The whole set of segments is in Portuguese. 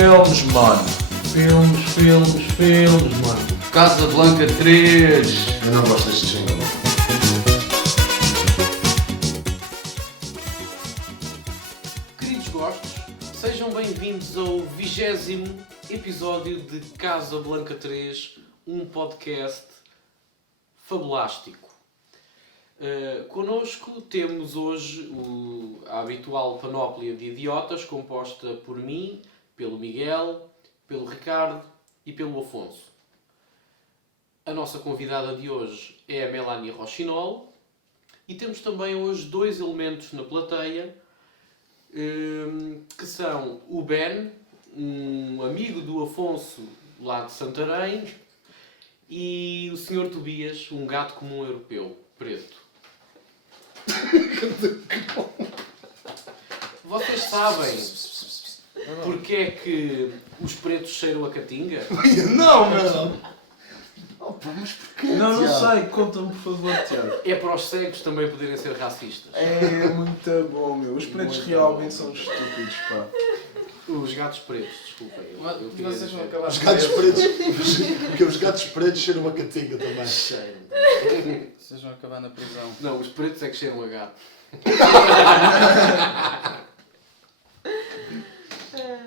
Filmes, mano. Filmes, mano. Casablanca 3. Eu não gosto deste jingle. Queridos gostos, sejam bem-vindos ao 20º episódio de Casablanca 3, um podcast fabulástico. Connosco temos hoje a habitual panóplia de idiotas, composta por mim, pelo Miguel, pelo Ricardo e pelo Afonso. A nossa convidada de hoje é a Melanie Rochinol e temos também hoje dois elementos na plateia, que são o Ben, um amigo do Afonso lá de Santarém, e o Sr. Tobias, um gato comum europeu, preto. Vocês sabem porque é que os pretos cheiram a catinga? Não, meu! Opa, mas porquê? Não Tiago? sei, conta-me por favor, Tiago. É para os cegos também poderem ser racistas. É muito bom, meu. Os pretos Muito realmente bom. são estúpidos, pá. Os gatos pretos, desculpem. Eu queria Vocês vão dizer. acabar Os gatos pretos. Porque os gatos pretos cheiram uma catinga também. Cheiram. Vocês vão acabar na prisão. Não, os pretos é que cheiram a gato.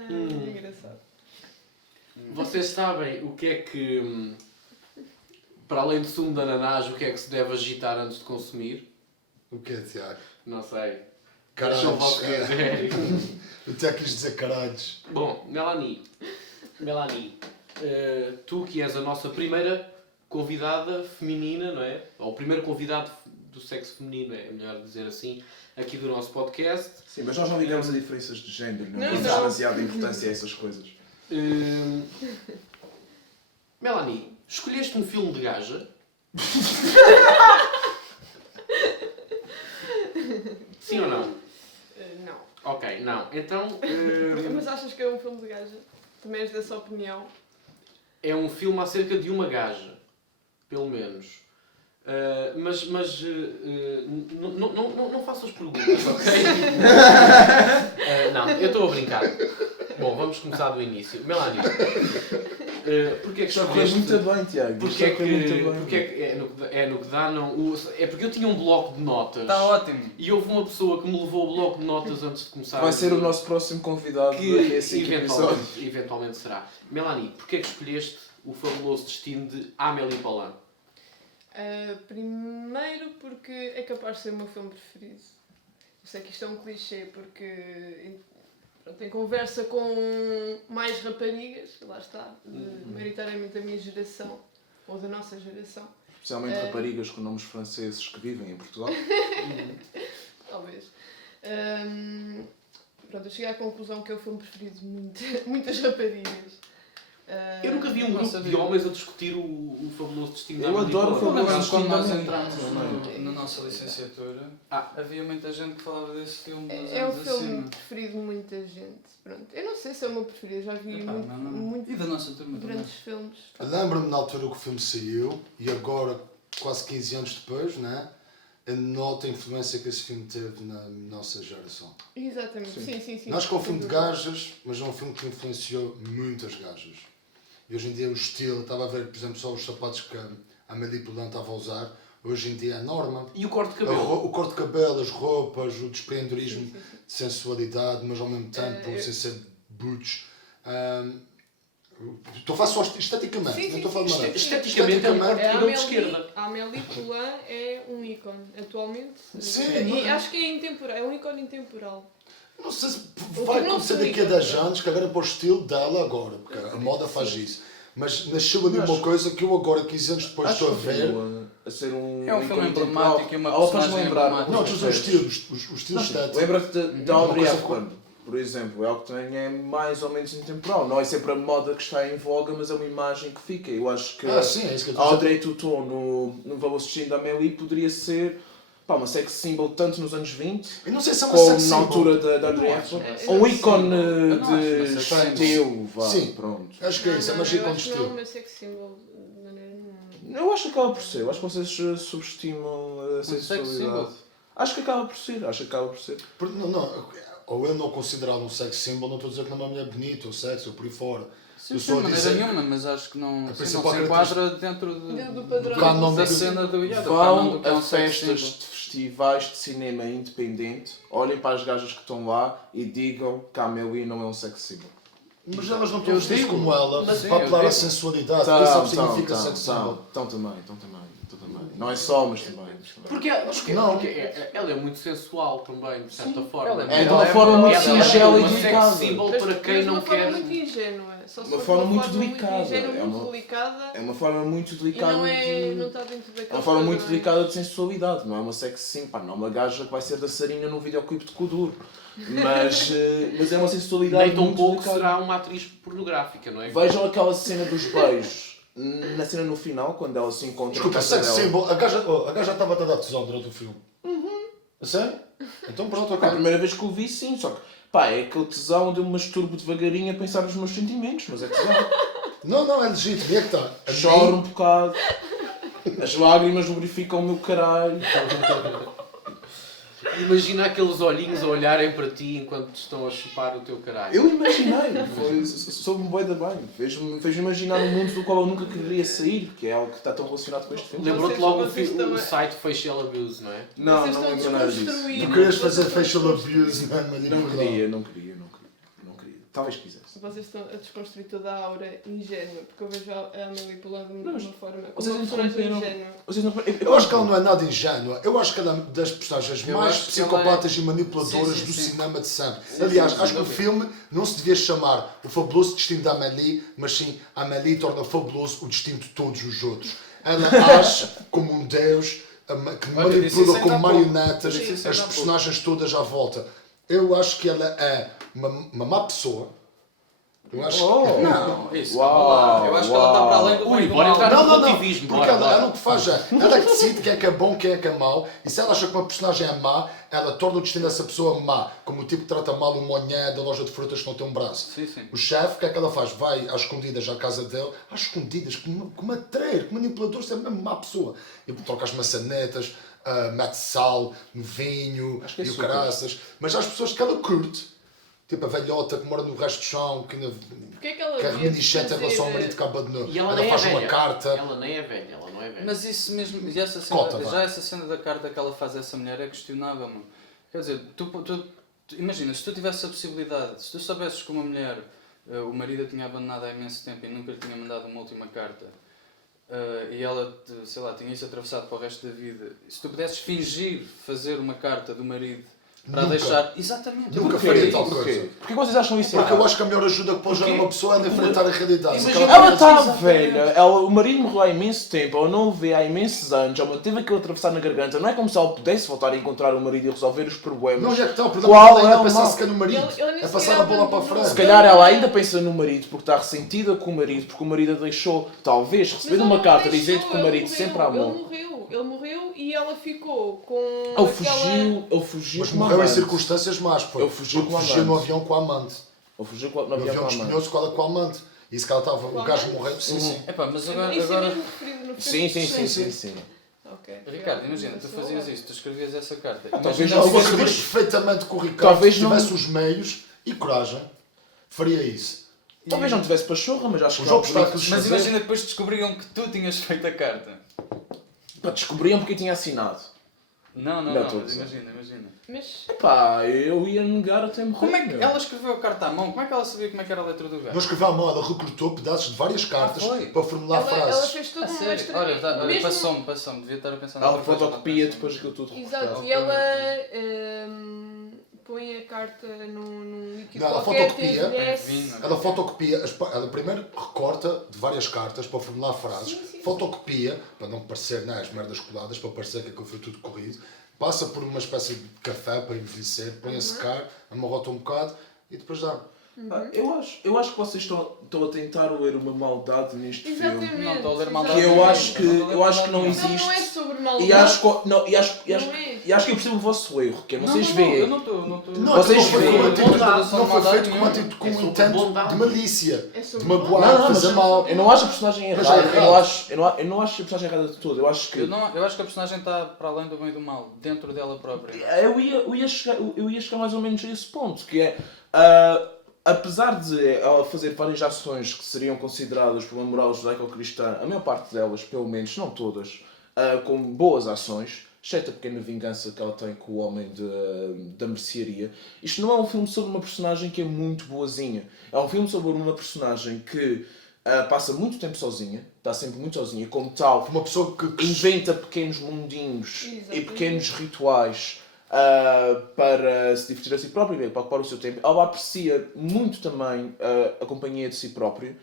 Engraçado. Vocês sabem o que é que, para além de sumo de ananás, o que é que se deve agitar antes de consumir? O que é, Tiago? Não sei. Caralhos. Deixa o vosso critério. Eu até quis dizer caralhos. Bom, Melanie, tu que és a nossa primeira convidada feminina, não é? Ou o primeiro convidado do sexo feminino, é melhor dizer assim, aqui do nosso podcast. Sim, mas nós não ligamos a diferenças de género, não Não, damos não. demasiada importância a essas coisas. Melanie, escolheste um filme de gaja? Sim ou não? Não. Ok, não. Então, Mas achas que é um filme de gaja? Também és dessa opinião? é um filme acerca de uma gaja, pelo menos. Não faças perguntas, ok? Não, eu estou a brincar. Bom, vamos começar do início. Melanie, porquê é que Está a correr escolheste... muito bem, Tiago. Porquê é Está a correr muito que, bem. porque é no que dá, não... É porque eu tinha um bloco de notas. Está ótimo. E houve uma pessoa que me levou o bloco de notas antes de começar. Vai ser o nosso próximo convidado que daqui a 5 episódios. eventualmente será. Melanie, porquê é que escolheste o fabuloso destino de Amélie Poulain? Primeiro porque é capaz de ser o meu filme preferido. Eu sei que isto é um clichê porque pronto, em conversa com mais raparigas, lá está, maioritariamente da minha geração, ou da nossa geração, Especialmente raparigas com nomes franceses que vivem em Portugal. talvez. Pronto, eu cheguei à conclusão que é o filme preferido de muitas raparigas. Eu nunca vi um não grupo sabia. de homens a discutir o fabuloso destino de Eu Amélie adoro o Poulain. fabuloso Quando nós Destino entramos também. na nossa licenciatura, havia muita gente que falava desse filme dos É o anos filme acima. preferido de muita gente. Pronto. Eu não sei se é o meu preferido, já vi Epá, não. muito E da nossa turma também. grandes filmes. Lembro-me na altura que o filme saiu e agora, quase 15 anos depois, né? Eu noto a influência que esse filme teve na nossa geração. Exatamente, sim. Nós com o filme de gajas, mas é um filme que influenciou muitas gajas. E hoje em dia o estilo, estava a ver, por exemplo, só os sapatos que a Amélie Poulain estava a usar, hoje em dia é norma. E o corte de cabelo? O corte de cabelo, as roupas, o desprenderismo de sensualidade, mas ao mesmo tempo sem ser butch. Estou a falar só esteticamente, Sim, não estou a falar de maneira. Esteticamente é um corte de A cabelo de esquerda. Amélie Poulain é um ícone atualmente. Sim, E mas- acho que é intemporal, é um ícone intemporal. Não sei se O vai que não acontecer se daqui a liga. 10 anos, que agora é para o estilo dela agora, porque a moda faz isso. Mas nasceu ali uma coisa que eu agora, 15 anos depois, estou a ver. A ser um É um filme ícone emblemático e uma temporal. Ela faz personagem lembrar. emblemática. Não, os estilos, os estilos estéticos. Lembra-te da Audrey Uma coisa Hepburn, por exemplo. É algo que também é mais ou menos intemporal. Não é sempre a moda que está em voga, mas é uma imagem que fica. Eu acho que Sim, é isso que eu a estou a dizer. Audrey Tautou no Fabuloso Destino da Amélie poderia ser uma sex symbol tanto nos anos 20 Eu não sei se é uma como sex na symbol. altura da Audrey acho. Hepburn. Eu Um não ícone Eu não acho de uma sex symbol. estilo, vá, Sim. pronto. Acho que é isso, é uma giga eu de acho que não é estilo. uma sex symbol de maneira nenhuma. Eu acho que acaba por ser. Eu acho que vocês subestimam a sex sensualidade. symbol. Acho que acaba por ser. Não, ou eu não considerar um sex symbol, não estou a dizer que não é uma mulher bonita, ou sexy, ou por aí fora. Sim, Eu de sou a maneira dizer nenhuma, mas acho que não, A sim, principal não se enquadra dentro Do padrão. canon da do- cena do canon do Vão que é um a sex festas symbol. de festivais de cinema independente, olhem para as gajas que estão lá e digam que a Amélie não é um sex symbol. Mas elas não estão Eu vestidas digo, como ela, mas para sim, eu apelar à digo. sensualidade, isso é o que significa sex symbol. Estão também. Não é só, mas também. Porque Não. ela é muito sensual também, de certa forma. ela É de uma forma muito singela e uma sex delicada. symbol Mas- para quem mas não uma forma quer. muito ingênua. Só se Uma for forma muito forma delicada, Muito ingênua, é muito uma- delicada. É uma forma muito E delicada não de... está dentro daquele É uma forma muito padrão. delicada de sensualidade, não é uma sex symbol, pá, não é uma gaja que vai ser dançarina num videoclipe de Kuduro. Mas é uma sensualidade Nem tão muito pouco delicada. será uma atriz pornográfica, não é? Vejam aquela cena dos beijos, na cena no final, quando ela se encontra Desculpa, em casa sex dela. symbol, a gaja estava a dar tesão durante o filme. A sério? Então pronto, A ok. primeira vez que o vi, sim, só que pá, é aquele tesão onde eu me masturbo devagarinho a pensar nos meus sentimentos, mas é tesão. Não, é legítimo, é que está. A Choro mim- um bocado, as lágrimas lubrificam o meu caralho. Imagina aqueles olhinhos a olharem para ti enquanto te estão a chupar o teu caralho. Eu imaginei, soube-me bué da bem, fez-me imaginar um mundo do qual eu nunca quereria sair, que é algo que está tão relacionado com este filme. Lembrou-te logo Vocês o também- site Facial Abuse, não é? Não, Vocês não estão lembro nada disso. desconstruindo. Tu querias fazer Vocês estão facial desconstruindo. abuse, não é? Não queria. Talvez quisesse. Vocês estão a desconstruir toda a aura ingênua, porque eu vejo a Amélie Poulain de Mas uma forma. Como vocês uma personagem interromperam. ingênua. Vocês não... Eu acho que ela não é nada ingênua. Eu acho que ela é das personagens Eu mais acho que ela psicopatas é- e manipuladoras Sim, do sim. cinema de sempre. Sim, Aliás, sim, acho que sem o dúvida. filme não se devia chamar O Fabuloso Destino da Amélie, mas sim Amélie torna fabuloso o destino de todos os outros. Ela age como um deus que Olha, disse isso manipula ainda como há pouco. marionetas Disse isso as ainda há pouco. personagens todas à volta. Eu acho que ela é uma má pessoa. Eu acho que... Não, isso. Uau, eu acho que ela está para além do Ui, bem e do bora mal. entrar Não, no não, não, relativismo, porque bora, ela bora. o que faz é, ela que decide quem é bom, quem é mau, e se ela acha que uma personagem é má, ela torna o destino dessa pessoa má, como o tipo que trata mal o monhé da loja de frutas que não tem um braço. Sim, sim. O chefe, o que é que ela faz? Vai às escondidas à casa dele, às escondidas, que matreiro, que manipulador, você é mesmo má pessoa. E troca as maçanetas, mete sal no vinho Acho que é e o super. caraças, mas há as pessoas que ela curte. Tipo a velhota que mora no resto do chão, que ainda Porque é que ela que é devia reminiscente em relação ao fazer- marido que abandonou. E ela Ela nem é faz uma velha. carta. Ela nem é velha, ela não é velha. Mas isso mesmo, e essa cena, Cota, vá. já essa cena da carta que ela faz a essa mulher é questionável, mano. Quer dizer, tu imagina, se tu tivesse a possibilidade, se tu soubesses que uma mulher, o marido a tinha abandonado há imenso tempo e nunca lhe tinha mandado uma última carta, e ela, sei lá, tinha isso atravessado para o resto da vida, se tu pudesses fingir fazer uma carta do marido para Nunca. deixar... Exatamente. Nunca Porquê? faria tal Porquê? coisa. Porquê vocês acham isso Porque eu errado? acho que a melhor ajuda que pode dar Porquê? uma pessoa é de enfrentar a realidade. Se Imagina- aquela- Ela está Exatamente. velha, o marido morreu há imenso tempo, ela não o vê há imensos anos, ela teve aquilo a atravessar na garganta, não é como se ela pudesse voltar a encontrar o marido e resolver os problemas. Não, já que está, o problema Qual dela é ainda o pensar mal? sequer no marido. Ele nem É passar sequer a bola para a abandonou. Se frente. calhar ela ainda pensa no marido porque está ressentida com o marido, porque o marido a deixou, talvez, Mas receber ele uma não carta deixou, dizendo que o ele marido morreu, sempre a amou. Ele morreu e ela ficou com Ele fugiu Mas com a morreu em amante. circunstâncias más. Foi. Ele fugiu Porque com a fugiu no amante. avião com a amante. Ele fugiu no No avião avião com a amante. despenhou-se com ela com a amante. E se que ela estava, o gajo amante? morreu. Sim, sim. Epá, mas Isso agora... é mesmo referido no Sim, filme. sim. Ok. Ricardo, imagina, tu fazias isso, tu escrevias essa carta. Talvez Imagina não Eu se consigo fosse- perfeitamente que o Ricardo, Talvez se não- tivesse os meios e coragem, faria isso. Talvez não tivesse pachorra, mas acho que Os não obstáculos- Mas fazer. imagina depois descobriam que tu tinhas feito a carta. descobriam porque eu tinha assinado. Não, Não, mas estou a dizer. imagina. Mas Pá, eu ia negar até morrer. Como é que meu. ela escreveu a carta à mão? Como é que ela sabia como é que era a letra do Não gajo? escreveu à mão, ela recrutou pedaços de várias cartas foi? para formular ela frases. fez tudo A uma sério? extra... Olha, mesmo- passou-me. Devia estar a pensar Ela noutra coisa, fotocopia não depois pensei. aquilo tudo Exato, recortado. e ela põe a carta num líquido Não, ela qualquer, fotocopia. envelhece. Vinho. Ela fotocopia, ela primeiro recorta de várias cartas para formular frases, Sim, sim. fotocopia, para não parecer as merdas coladas, para parecer que aquilo foi tudo corrido, passa por uma espécie de café para envelhecer, põe a secar, amarrota um bocado e depois dá. Eu acho que vocês estão a tentar ler uma maldade neste filme. Exatamente. Não estou a ler maldade. Que eu acho que não Então existe. não é sobre maldade. E acho que, não, e acho Não é. que eu percebo o vosso erro, que é vocês Eu veem. não estou. Não, Vocês não foi veem. com atitude- Bondade. não foi feito com Bondade atitude, com É um sobre intento bondade. de malícia, É de sobre magoar, de Não, fazer mas mal. eu não acho a personagem Mas errada. é Eu não acho a personagem errada de todo. Eu acho que. Eu acho que a personagem está para além do bem e do mal, dentro dela própria. Eu ia chegar mais ou menos a esse ponto, que é. Apesar de ela fazer várias ações que seriam consideradas por uma moral judaico-cristã, a maior parte delas, pelo menos, não todas, como boas ações, exceto a pequena vingança que ela tem com o homem da mercearia, isto não é um filme sobre uma personagem que é muito boazinha. É um filme sobre uma personagem que passa muito tempo sozinha, está sempre muito sozinha, como tal, Uma pessoa que inventa pequenos mundinhos e Exatamente. pequenos rituais para se divertir a si própria e para ocupar o seu tempo. Ela aprecia muito também a companhia de si própria.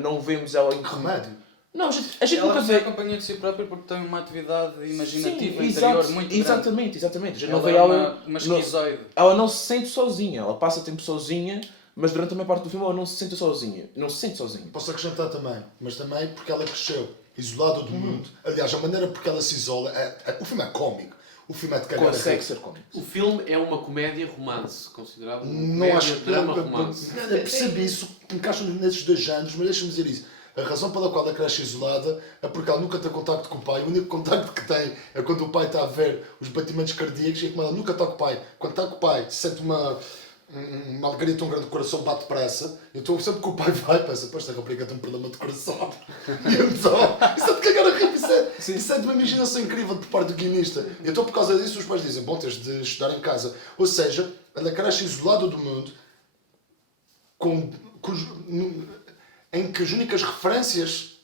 Não vemos ela em remédio. Não, a gente Ela nunca vê a vê. companhia de si própria porque tem uma atividade imaginativa Sim, interior exato, muito grande. exatamente. A gente não Ela vê é ela. uma esquizoide. Ela não se sente sozinha. Ela passa tempo sozinha, mas durante a maior parte do filme ela não se sente sozinha. Não se sente sozinha. Posso acrescentar também, mas também porque ela cresceu isolada do mundo. Aliás, a maneira porque ela se isola, o filme é cómico. O filme é de cagar a Consegue rir. ser cómico. O filme é uma comédia-romance, considerado uma Não comédia, acho que drama-romance. eu percebi isso, encaixa nesses 2 géneros, mas deixa-me dizer isso. A razão pela qual ela cresce isolada é porque ela nunca tem contacto com o pai. O único contacto que tem é quando o pai está a ver os batimentos cardíacos e como ela nunca está com o pai. Quando está com o pai, sente uma alegria tão grande, o coração bate depressa. Então sempre que o pai vai, pensa, pois esta rapariga tem um problema de coração. E então, isso é de cagar a rir, isso é de uma imaginação incrível por parte do guionista. E então por causa disso os pais dizem, bom, tens de estudar em casa. Ou seja, ela cresce isolada do mundo, em que as únicas referências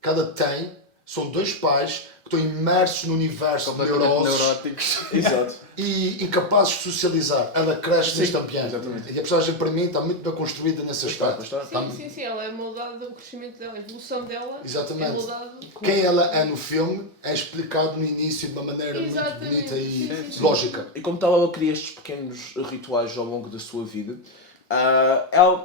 que ela tem são 2 pais que estão imersos no universo de Completamente neuroses neuróticos. Exato. e incapazes de socializar. Ela cresce Sim, neste ambiente. exatamente. E a personagem, para mim, está muito bem construída nesse aspecto. Está. Sim, ela é moldada, o crescimento dela, a evolução dela Exatamente. é moldado. Quem ela é no filme é explicado no início de uma maneira muito Exatamente. bonita e Sim. lógica. E como tal, ela cria estes pequenos rituais ao longo da sua vida.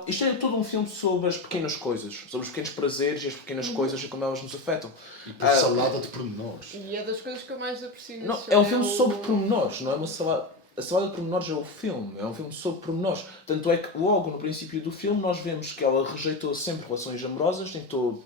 Isto é todo um filme sobre as pequenas coisas, sobre os pequenos prazeres e as pequenas coisas e como elas nos afetam. E por salada de pormenores. E é das coisas que eu mais aprecio nesse Não, filme. é um filme sobre pormenores, não é uma salada. A salada de pormenores é o filme, é um filme sobre pormenores. Tanto é que logo no princípio do filme nós vemos que ela rejeitou sempre relações amorosas,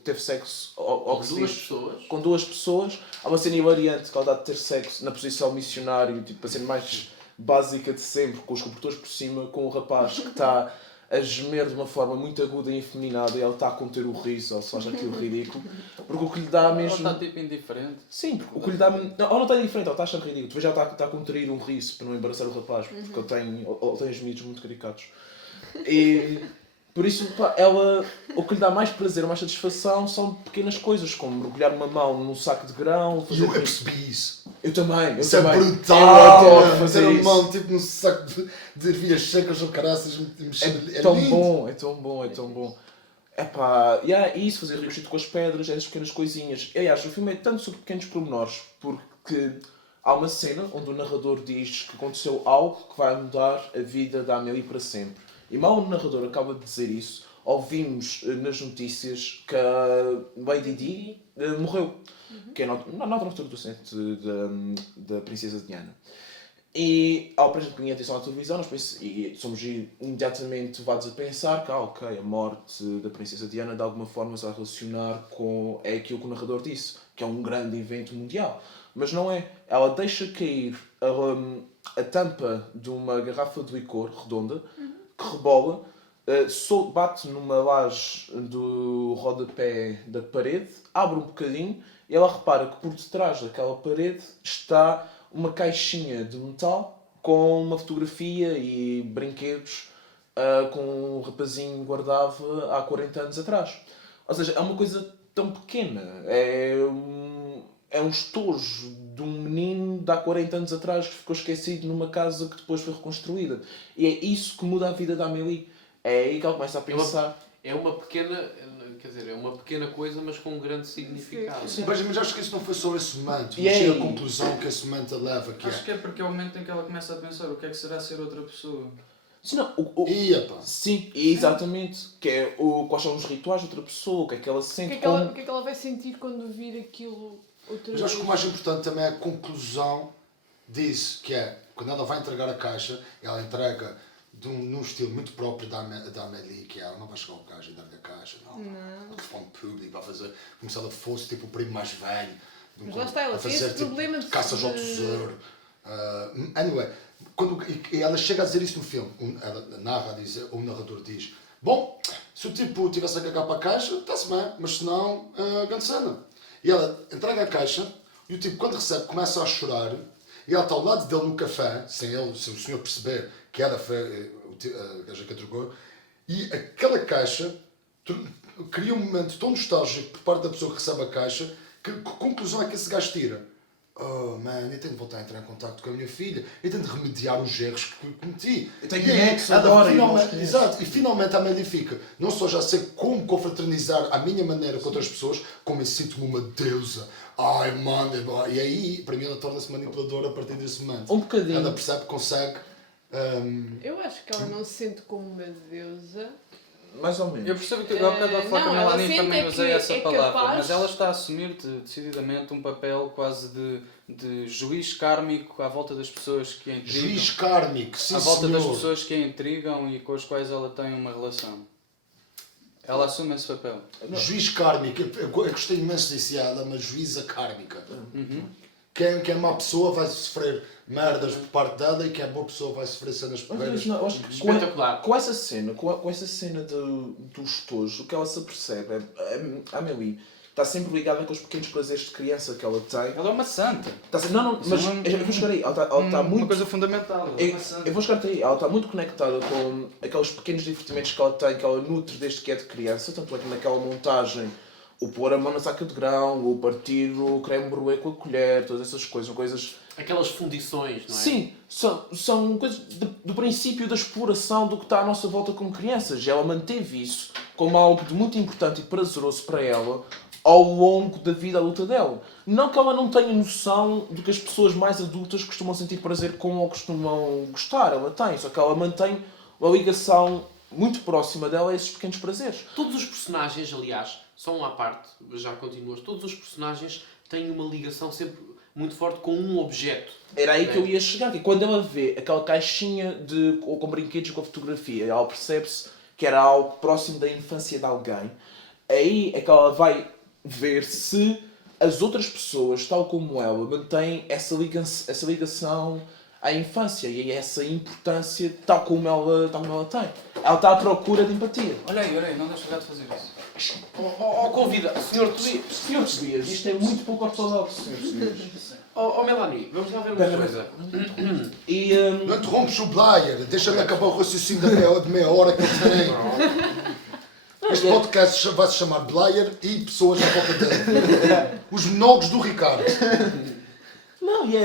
teve sexo ao que se Duas diz, pessoas. com 2 pessoas. Há uma cena hilariante que ela dá de ter sexo na posição missionário, tipo, a cena mais básica de sempre, com os cobertores por cima, com o rapaz que está a gemer de uma forma muito aguda e efeminada e ele está a conter o riso, ou se faz aquilo ridículo. Porque o que lhe dá Ela mesmo... está tipo indiferente. Sim, porque o que lhe dá... Não, ela não está diferente, ela está a achar ridículo. Tu vês, ela está a contrair um riso para não embaraçar o rapaz, porque ele tem gemidos muito caricatos. E por isso, pá, ela... O que lhe dá mais prazer, mais satisfação, são pequenas coisas, como mergulhar uma mão num saco de grão, E eu percebi isso. Eu também. Isso é Eu brutal! adoro mano. fazer Ter a isso. mão tipo num saco de ervilhas secas ou caraças. É tão bom, é tão bom, é tão bom. Epá, isso, fazer rios com as pedras, essas pequenas coisinhas. Aliás, o filme é tanto sobre pequenos pormenores, porque há uma cena onde o narrador diz que aconteceu algo que vai mudar a vida da Amélie para sempre. E mal o narrador acaba de dizer isso, ouvimos nas notícias que a Lady Di morreu. Que é na altura do centro da Princesa Diana. E ao prestar atenção à televisão, somos imediatamente levados a pensar que, ok, a morte da Princesa Diana de alguma forma se vai relacionar com aquilo que o narrador disse, que é um grande evento mundial. Mas não é. Ela deixa cair a tampa de uma garrafa de licor redonda, que rebola, bate numa laje do rodapé da parede, abre um bocadinho e ela repara que por detrás daquela parede está uma caixinha de metal com uma fotografia e brinquedos com um rapazinho guardava há 40 anos atrás. Ou seja, é uma coisa tão pequena. É um estojo de um menino de há 40 anos atrás que ficou esquecido numa casa que depois foi reconstruída. E é isso que muda a vida da Amélie. É aí que ela começa a pensar. É uma pequena... Quer dizer, é uma pequena coisa, mas com um grande significado. Sim, mas acho que isso não foi só esse momento. E Mas aí? a conclusão que esse momento leva, que Acho que é porque é o momento em que ela começa a pensar o que é que será ser outra pessoa. Sim, não, sim, exatamente. Que é quais são os rituais de outra pessoa, o que é que ela O sente. o que é que ela vai sentir quando vir aquilo outra Mas vez? acho que o mais importante também é a conclusão disso, que é, quando ela vai entregar a caixa, ela entrega num estilo muito próprio da Amélie, que ela não vai chegar ao gajo e dar-lhe a caixa, não. Não. Telefone público, vai fazer como se ela fosse tipo o primo mais velho. Mas lá está, ela a tem fazer, esse problema de... caças ao tesouro. Anyway, e ela chega a dizer isso no filme, ela narra, o narrador diz: bom, se o tipo tivesse a cagar para a caixa, está-se bem, mas se não, grande cena. E ela entrega a caixa e o tipo, quando recebe, começa a chorar e ela está ao lado dele no café, sem o senhor perceber que ela foi a gaja que entregou, e aquela caixa cria um momento tão nostálgico por parte da pessoa que recebe a caixa, que a conclusão é que esse gajo tira: oh man, eu tenho de voltar a entrar em contato com a minha filha, eu tenho de remediar os erros que cometi. Eu tenho E aí, nexo ela agora, finalmente, irmãos. exato, e finalmente a Amélie fica: não só já sei como confraternizar à minha maneira com outras pessoas, como eu sinto-me uma deusa. Ai, mano, e aí, para mim, ela torna-se manipuladora a partir desse momento. Um bocadinho. Ela percebe que consegue. Eu acho que ela não se sente como uma deusa. Mais ou menos. Eu percebo que eu há bocado a falar com a Não, ela Melanie sente também é usei que essa é palavra, capaz- mas ela está a assumir decididamente um papel quase de juiz kármico à volta das pessoas que a intrigam. Juiz kármico, sim À volta das senhor. pessoas que a intrigam e com as quais ela tem uma relação. Ela assume esse papel. Juiz kármico, eu gostei imenso disso, ela é uma juíza kármica. Quem é má pessoa vai sofrer merdas por parte dela e quem é boa pessoa vai sofrer cenas Mas porreiras. não, eu acho que Espetacular. com essa cena, com essa cena dos tojos, o que ela se apercebe é a Amélie está sempre ligada com os pequenos prazeres de criança que ela tem. Ela é uma santa. Está sempre, não, mas Isso é eu vou chegar aí. Ela está Uma muito. coisa fundamental. Ela é Eu, uma santa. eu vou chegar aí. Ela está muito conectada com aqueles pequenos divertimentos que ela tem, que ela nutre desde que é de criança. Tanto é que naquela montagem, o pôr a mão na saca de grão, o partir o creme brulee com a colher, todas essas coisas. Aquelas fundições, não é? Sim, são coisas do princípio da exploração do que está à nossa volta como crianças. E ela manteve isso como algo de muito importante e prazeroso para ela ao longo da vida adulta dela. Não que ela não tenha noção do que as pessoas mais adultas costumam sentir prazer com ou costumam gostar. Ela tem, só que ela mantém uma ligação muito próxima dela a esses pequenos prazeres. Todos os personagens, aliás, só uma parte, já continuas, todos os personagens têm uma ligação sempre muito forte com um objeto. Era aí que eu ia chegar, que quando ela vê aquela caixinha com brinquedos e com fotografia, ela percebe-se que era algo próximo da infância de alguém. Aí é que ela vai ver se as outras pessoas, tal como ela, mantêm essa ligação à infância e a essa importância tal como ela tem. Ela está à procura de empatia. Olha aí, não deixa de fazer isso. Convida, Sr. Tobias. Senhor Tobias, isto é muito pouco ortodoxo, Senhor Tobias. Melanie, vamos lá ver uma coisa. E, Não interrompes o Blair, deixa-lhe acabar o raciocínio de meia hora que ele tem. Este podcast vai se chamar Blair e pessoas à volta dele. Os monólogos do Ricardo. não, e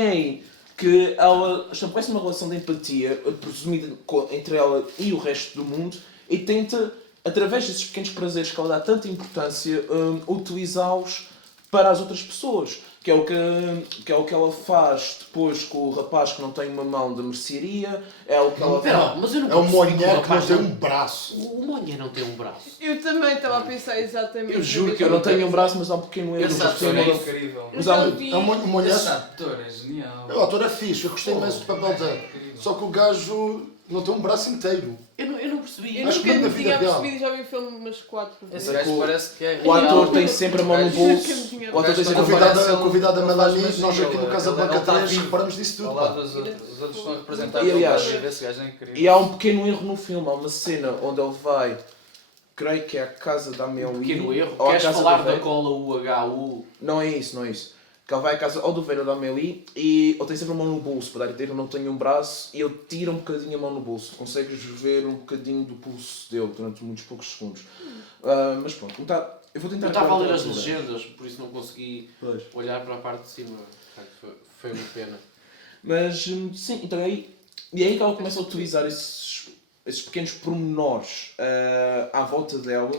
é aí que ela estabelece uma relação de empatia presumida entre ela e o resto do mundo e tenta, através desses pequenos prazeres que ela dá tanta importância, utilizá-los para as outras pessoas. Que é o que ela faz depois com o rapaz que não tem uma mão da mercearia, é o que ela Espera, faz. mas eu não É um percebi que o monhé que não rapaz tem um braço. O Monha não tem um braço. Eu também estava a pensar exatamente. Eu juro Eu não tenho um braço, mas dá um pequeno erro. Esse no ator sistema. é incrível. Eu já Mas vi. É um monhé. Esse ator é genial. O ator é fixe, eu gostei imenso do papel dele. Só que o gajo não tem um braço inteiro. Eu não percebi. Eu Acho nunca que na me vida tinha real. percebido e já vi o filme umas 4 vezes. Esse gajo parece que é O ator real. tem sempre a mão no bolso. O ator tem sempre a mão A convidada Melanie, nós aqui no Casa Banca Ele tá 3 vivo. reparamos disso tudo. Ao Pá. lado dos outros, os outros estão a representar E, aliás, esse gajo é incrível. E há um pequeno erro no filme. Há uma cena onde ele vai, creio que é a casa da Amélie. Um pequeno erro. ou a Queres casa falar do da velho. cola UHU? Não é isso. Que ele vai à casa ou do velho ou da Amélie e ele tem sempre a mão no bolso, para dar a entender que ele não tem um braço, e ele tira um bocadinho a mão no bolso. Consegues ver um bocadinho do pulso dele durante muitos poucos segundos. Mas pronto, eu vou tentar... Eu estava a ler acabar as tudo. legendas, por isso não consegui Pois. olhar para a parte de cima. Foi uma pena. Mas sim, então e é aí que ela começa a utilizar esses pequenos pormenores à volta dela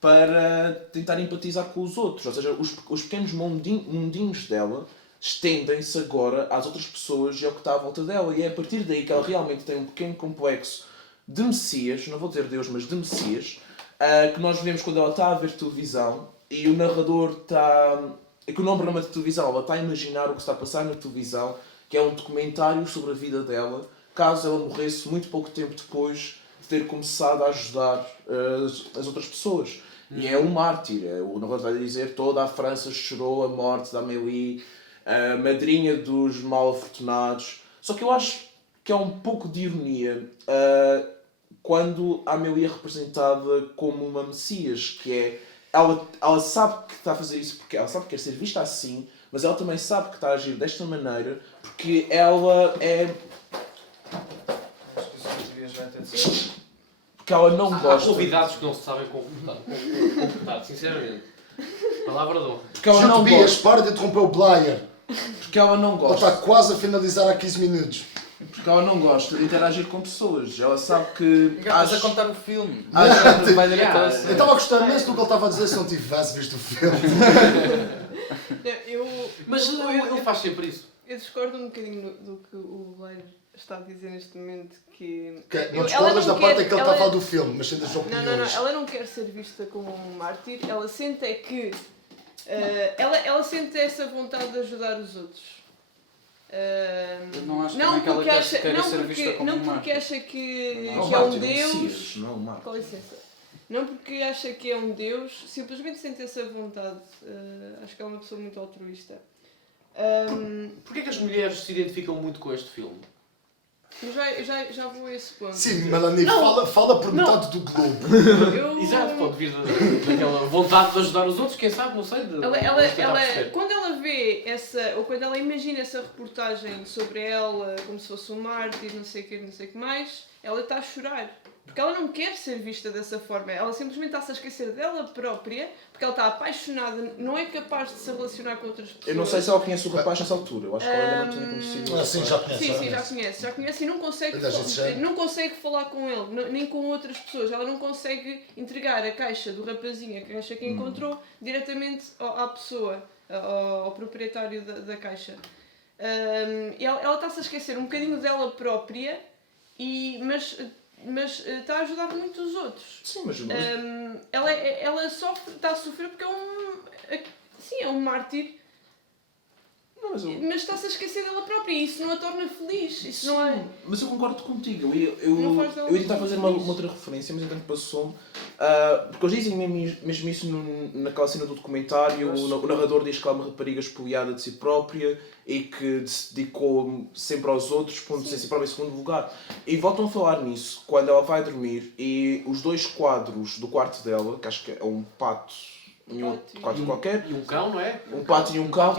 para tentar empatizar com os outros. Ou seja, os pequenos mundinhos dela estendem-se agora às outras pessoas e ao que está à volta dela. E é a partir daí que ela realmente tem um pequeno complexo de Messias, não vou dizer Deus, mas de Messias, que nós vemos quando ela está a ver televisão e o narrador está... É que o nome programa de televisão, ela está a imaginar o que está a passar na televisão, que é um documentário sobre a vida dela, caso ela morresse muito pouco tempo depois de ter começado a ajudar as outras pessoas. E é um mártir. O narrador vai dizer toda a França chorou a morte da Amélie, a madrinha dos mal-afortunados. Só que eu acho que há um pouco de ironia quando a Amélie é representada como uma Messias, que é... Ela sabe que está a fazer isso porque ela sabe que quer ser vista assim, mas ela também sabe que está a agir desta maneira porque ela é... Acho que isso devias já ter de Porque ela não Há gosta... convidados que não se sabem comportar, sinceramente. Palavra de honra. Porque ela não Tobias, gosta. para de interromper o Blair. Porque ela não Ele gosta. está quase a finalizar há 15 minutos. Porque ela não gosta de interagir com pessoas. Ela sabe que... Estás a contar o filme. Vai direto Eu ao estava a gostar imenso do que ele estava a dizer se não tivesse visto o filme. Mas ele faz sempre isso. Eu discordo um bocadinho do que o Blair está a dizer neste momento, que... Não discordas da parte em que ele está a falar do filme, mas sem das opiniões. Não, ela não quer ser vista como um mártir, ela sente é que... ela sente essa vontade de ajudar os outros. Eu não acho Não também que ela porque acha, queira ser vista como não um porque mártir. acha que Não, é um Mártir, Deus... Messias, não um Mártir. Com licença. Não porque acha que é um Deus, simplesmente sente essa vontade. Acho que é uma pessoa muito altruísta. Porquê que as mulheres se identificam muito com este filme? Mas já vou a esse ponto. Sim, Melanie, fala por metade do globo. Exato, pode vir daquela vontade de ajudar os outros, quem sabe, não sei. Quando ela vê essa, ou quando ela imagina essa reportagem sobre ela, como se fosse um mártir, não sei o que mais, ela está a chorar. Porque ela não quer ser vista dessa forma. Ela simplesmente está-se a esquecer dela própria, porque ela está apaixonada, não é capaz de se relacionar com outras pessoas. Eu não sei se ela conhece o rapaz nessa altura. Eu acho que ela ainda não tinha conhecido o Sim, rapaz. já conhece. Sim, já conhece e não consegue, Aliás, isso já- não consegue falar com ele, nem com outras pessoas. Ela não consegue entregar a caixa do rapazinho, a caixa que encontrou, diretamente à pessoa, ao proprietário da caixa. E ela está-se a esquecer um bocadinho dela própria, mas está a ajudar muito os outros. Sim, mas... Ela sofre, está a sofrer porque é um mártir. Não, mas Mas está-se a esquecer dela própria e isso não a torna feliz. Isso não é. Mas eu concordo contigo. Não faz dela Eu ia tentar fazer uma feliz. outra referência, mas entanto passou-me. Porque eles dizem mesmo isso naquela cena do documentário. O narrador diz que ela é uma rapariga espoliada de si própria e que se dedicou sempre aos outros, pondo-se a si própria em segundo lugar. E voltam a falar nisso quando ela vai dormir e os dois quadros do quarto dela, que acho que é um pato e um quadro qualquer, E um cão, não é? um pato e um cão.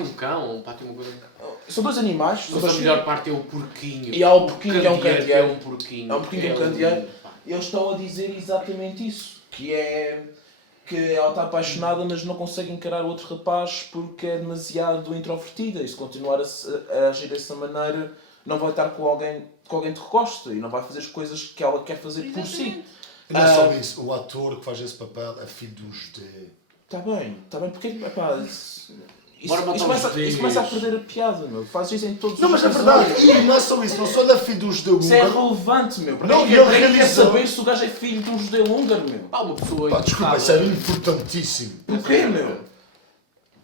Um pato e uma coisa. São dois animais. Mas a melhor parte é o porquinho. E há o porquinho que é um candeeiro. candeeiro. É um porquinho. É um porquinho que é um candeeiro. E eles estão a dizer exatamente isso. Que ela está apaixonada, mas não consegue encarar outro rapaz porque é demasiado introvertida. E se continuar a agir dessa maneira, não vai estar com alguém que gosta. E não vai fazer as coisas que ela quer fazer por si. Exatamente. E não é só isso, o ator que faz esse papel é filho de um judeu. Está bem, porque epá, isso Bora matar os começa a perder a piada, meu. Faz isso em todos Não, os mas é episódios. verdade, e não é só isso, não só ele é filho de um judeu Isso é húngaro. relevante, meu. Para Não, quem e ele quer realizou- saber se o gajo é filho de um judeu húngaro, meu? Há uma pessoa Pá, desculpa, isso era importantíssimo. Porquê, meu?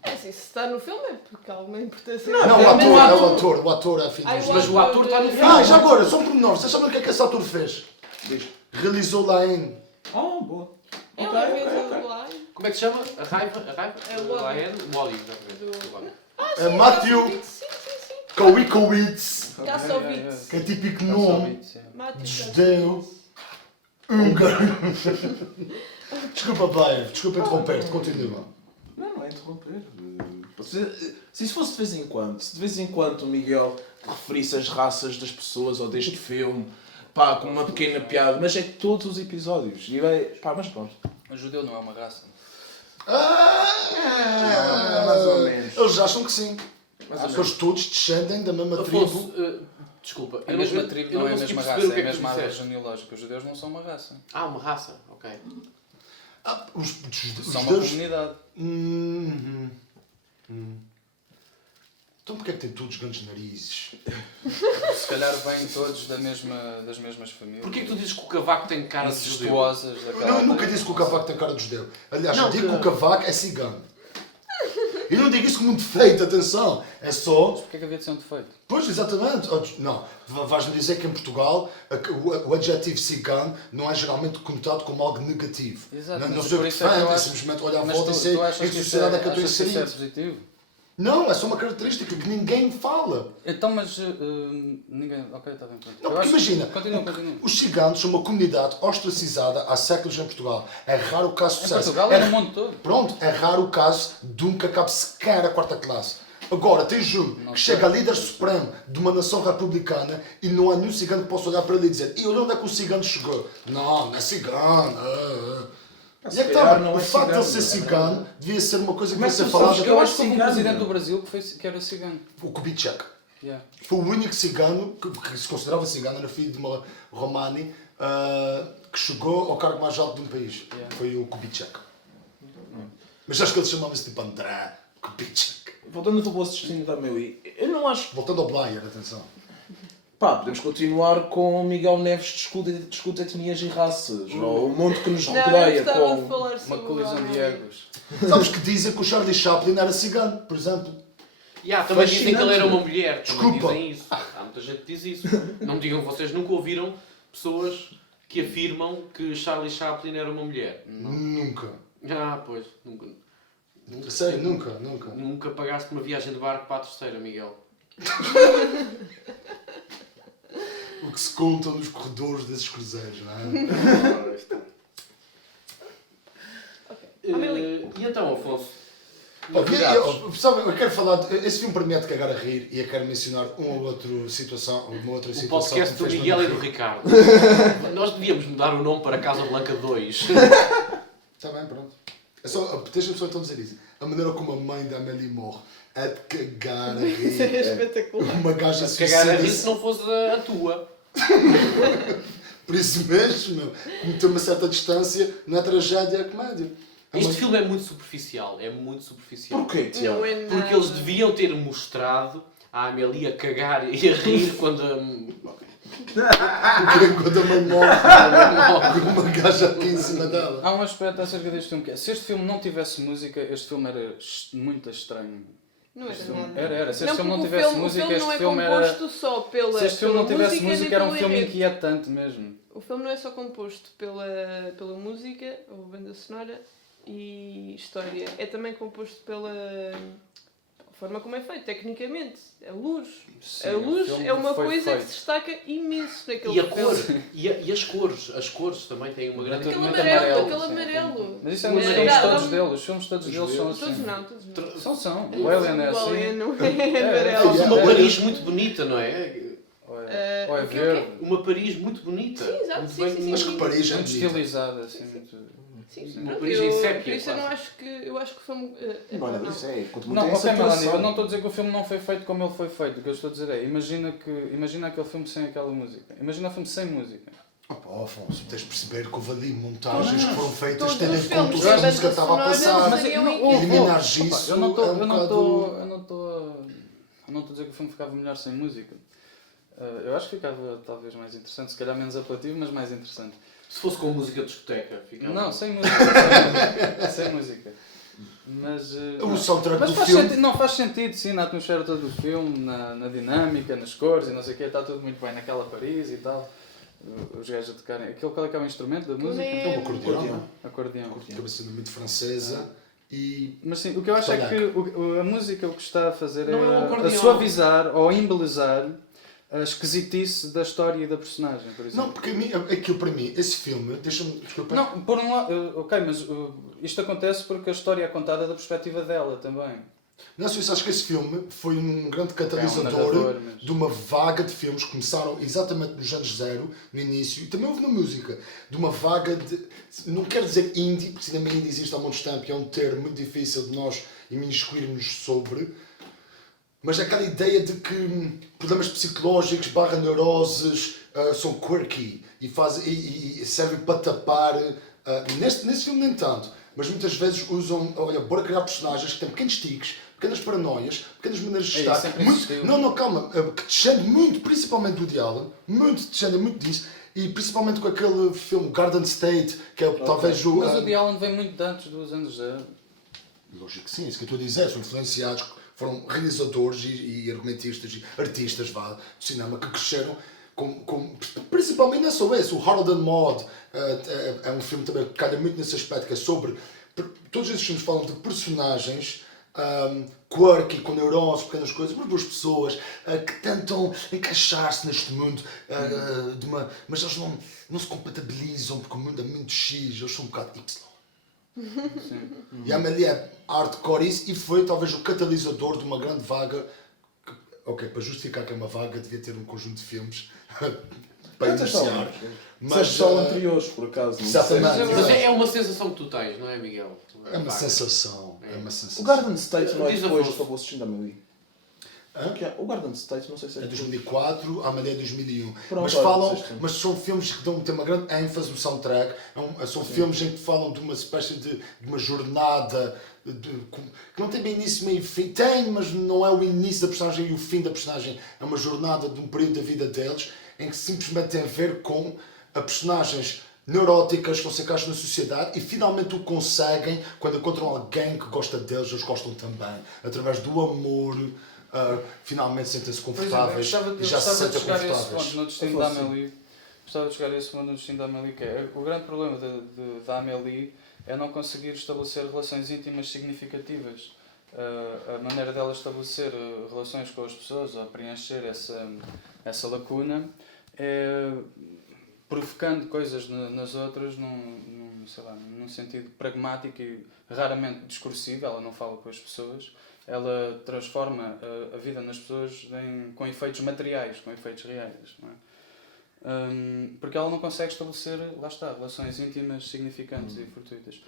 É assim, se está no filme é porque há alguma importância. Não, é o ator é filho de um Ai, judeu. Mas o ator está no filme. Ah, já agora, só um pormenor, vocês sabem o que é que esse ator fez? Diz. Realizou lá em... Oh, boa. É Ok, uma ok, vez ok. lá Como é que se chama? A raiva? É o Lá Wally. é o Wally, exatamente. Matthew Sim. Kowikowicz, Kassovitz. que é típico nome Matthew de judeu húngaro. Desculpa, Blair, desculpa interromper-te, continua. Não é interromper. Se isso fosse de vez em quando, se de vez em quando o Miguel referisse as raças das pessoas ou deste filme, pá, com uma pequena piada, mas é todos os episódios. E mas pronto. O judeu não é uma raça. Mais ou menos. Eles acham que sim. Mais ou Eles menos. todos descendem da mesma Afonso, tribo. desculpa. A eu mesma não- tribo eu não é a consegui mesma perceber raça, o que é a que tu mesma árvore disseste. genealógica. Os judeus não são uma raça. Uma raça, ok. Os São uma judeus... comunidade. Então porquê é que tem todos grandes narizes? Se calhar vêm todos das mesmas famílias. Porquê que tu dizes que o Cavaco tem cara de judeu? Incestuosas. Não, eu nunca disse que o Cavaco tem cara de judeu. Aliás, eu digo que o Cavaco é cigano. Eu não digo isso como um defeito, atenção. É só... Porquê que havia de ser um defeito? Pois, exatamente. Não, vais-me dizer que em Portugal o adjetivo cigano não é geralmente conotado como algo negativo. Exato, Não mas sou por eu isso que é que eu defendo, é acho- simplesmente olhar à Mas volta e sei tu achas em que que isso sociedade é que eu estou achas que isso é inserido. positivo? Não, é só uma característica que ninguém fala. Então, mas ninguém... Ok, está bem, pronto. Não, Eu porque acho- imagina, Continua. os ciganos são uma comunidade ostracizada há séculos em Portugal. É raro o caso de Em sucesso. Portugal e no mundo todo. Pronto, é raro o caso de um que acabe sequer a quarta classe. Agora, tens um que chega a líder supremo de uma nação republicana e não há nenhum cigano que possa olhar para ele e dizer e olha onde é que o cigano chegou. Não é cigano. E é que calhar tá, não o é facto de ele ser cigano, cigano devia ser uma coisa que Mas devia ser tu sabes falada. que Eu acho que houve um cigano, presidente meu. do Brasil que era cigano. O Kubitschek. Yeah. Foi o único cigano que se considerava cigano, era filho de uma Romani, que chegou ao cargo mais alto de um país. Yeah. Foi o Kubitschek. Mas acho que ele chamava-se tipo André Kubitschek. Voltando ao teu bolso de destino da meu, eu não acho. Voltando ao Blair, atenção. Pá, podemos continuar com Miguel Neves discute etnias e raças, ou o mundo que nos Não, eu rodeia, gostava de com... falar Uma sobre colisão de egos. Sabes que dizem que o Charlie Chaplin era cigano, por exemplo. Também dizem que ele era uma Fascinante. mulher. Também Desculpa. dizem isso. Há muita gente que diz isso. Não me digam, vocês nunca ouviram pessoas que afirmam que Charlie Chaplin era uma mulher? Nunca. Pois. Nunca. Sério, nunca. Nunca pagaste uma viagem de barco para a terceira, Miguel. O que se conta nos corredores desses cruzeiros, não é? E então, Afonso? Sabe, eu quero falar, esse filme para mim é de cagar a rir e eu quero mencionar uma outra situação O que podcast me do fez Miguel e muito do rir. Ricardo. Nós devíamos mudar o nome para Casa Blanca 2. Está bem, pronto. É só, deixa-me só então dizer isso. A maneira como a mãe da Amélie morre é de cagar a Isso é rir. espetacular. Uma gaja Se cagar a rir se suicida-se. não fosse a tua. Por isso mesmo, meu. Como ter uma certa distância, não é tragédia, é comédia. Este filme é muito superficial. É muito superficial. Porquê, Tiago? Não é nada. Porque eles deviam ter mostrado a Amélie a cagar e a rir quando Quando a mãe morre, com uma gaja aqui em cima dela. Há um aspecto acerca deste filme que é, se este filme não tivesse música, este filme era muito estranho. Não Este era filme- nada. Era. Se este filme não porque tivesse o filme música, não este é filme era... composto só pela Se este filme não pela tivesse música, música, nem era um pelo filme enredo. inquietante mesmo. O filme não é só composto pela música, ou banda sonora, e história. É também composto pela forma como é feito, tecnicamente. A luz. Sim, A o luz filme é uma foi coisa feito. que se destaca imenso naquele E a cor. filme. E as cores. As cores também têm uma grande... Aquele Muito amarelo, amarelo, aquele sim. amarelo. Mas isso é Mas nos é- filmes dá- todos dá- dele. Os filmes todos deles são Todos assim. não, todos não. São. O Alien é O assim. Alien não é amarelo. Fosse uma É. Paris muito bonita, não é? Ou é o quê? verde. Uma Paris muito bonita. Sim, exato, Muito sim, bem- sim, sim. Mas que Paris é Muito bonita. estilizada, assim. Muito... Sim, Uma pronto, Paris em sépia, por isso eu não quase. acho que... Eu acho que foi... Olha, não. isso é, quanto muito Não, tem ok, essa Melanie, atração. eu não estou a dizer que o filme não foi feito como ele foi feito. O que eu estou a dizer é, imagina aquele filme sem aquela música. Imagina o filme sem música. Afonso, tens de perceber que houve ali montagens que foram feitas Todos tendo em os conta o filmes que a têm música estava a banda passar. sonora, Mas seriam não, iguais. eliminar opa, isso eu não estou é um bocado... a dizer que o filme ficava melhor sem música. Eu acho que ficava talvez mais interessante, se calhar menos apelativo, mas mais interessante. Se fosse com música de discoteca, ficava... Não, sem música. Sem música. Mas, O soundtrack mas do faz filme... sentido, não faz sentido, sim, na atmosfera toda do filme, na dinâmica, nas cores e não sei o quê, está tudo muito bem naquela Paris e tal. Os gajos a tocarem. Qual é que é o instrumento da música? É É um acordeão. Acordeão. Acaba sendo muito francesa e... Mas sim, o que eu acho é que a música o que está a fazer Não é um é a acordeão. suavizar ou embelezar a esquisitice da história e da personagem, por exemplo. Não, porque a mim, aquilo para mim, esse filme, deixa-me... Desculpa. Não, por um lado, ok, mas isto acontece porque a história é contada da perspectiva dela também. Não, se acho que esse filme foi um grande É um catalisador narrador, mas... de uma vaga de filmes que começaram exatamente nos anos zero, no início, e também houve na música, de uma vaga de... Não quero dizer indie, porque cinema indie existe há muito tempo e é um termo muito difícil de nós imiscuirmos sobre, mas aquela ideia de que problemas psicológicos / neuroses são quirky e servem para tapar. Nesse filme nem tanto, mas muitas vezes usam, olha, bora criar personagens que têm pequenos tiques, pequenas paranoias, pequenas maneiras de É, estar. sempre Muito, existiu. não, calma, que descende muito, principalmente do Allen, descende muito disso, e principalmente com aquele filme Garden State, que é talvez o... Mas o Woody Allen vem muito antes dos anos 0. Lógico que sim, isso que eu estou a dizer, são influenciados, foram realizadores e argumentistas e artistas do cinema que cresceram principalmente não é só esse, o Harold and Maude é um filme também que calha muito nesse aspecto, que é sobre, todos esses filmes falam de personagens quirky, com neuroses, pequenas coisas, mas duas pessoas que tentam encaixar-se neste mundo, mas eles não se compatibilizam porque o mundo é muito X, eles são um bocado Y. E a Amélie é hardcore isso e foi talvez o catalisador de uma grande vaga. Ok, para justificar que é uma vaga devia ter um conjunto de filmes para iniciar. Mas só anteriores, por acaso. Exatamente. Mas é uma sensação que tu tens, não é, Miguel? É uma sensação. É uma O sensação. Garden State não é Diz depois Afonso. do Fabuloso Destino da Amélie. O Garden State, não sei se é É 2004, a Amélie é 2001. Pronto, Mas, olha, mas são filmes que têm uma grande ênfase no soundtrack. São filmes em que falam de uma espécie de uma jornada que não tem bem início, meio e fim. Tem, mas não é o início da personagem e o fim da personagem. É uma jornada de um período da vida deles em que simplesmente tem a ver com a personagens neuróticas que não se encaixam na sociedade e finalmente o conseguem quando encontram alguém que gosta deles, eles gostam também. Através do amor, finalmente sentem-se confortáveis e já se sentem confortáveis. No Destino da Amélie. Gostava de chegar a esse ponto no Destino da Amélie, que é o grande problema da Amélie é não conseguir estabelecer relações íntimas significativas. A maneira dela estabelecer relações com as pessoas, a preencher essa lacuna, é provocando coisas nas outras num sentido pragmático e raramente discursivo. Ela não fala com as pessoas, ela transforma a vida nas pessoas com efeitos materiais, com efeitos reais, não é? Porque ela não consegue estabelecer, lá está, relações íntimas significantes e fortuitas.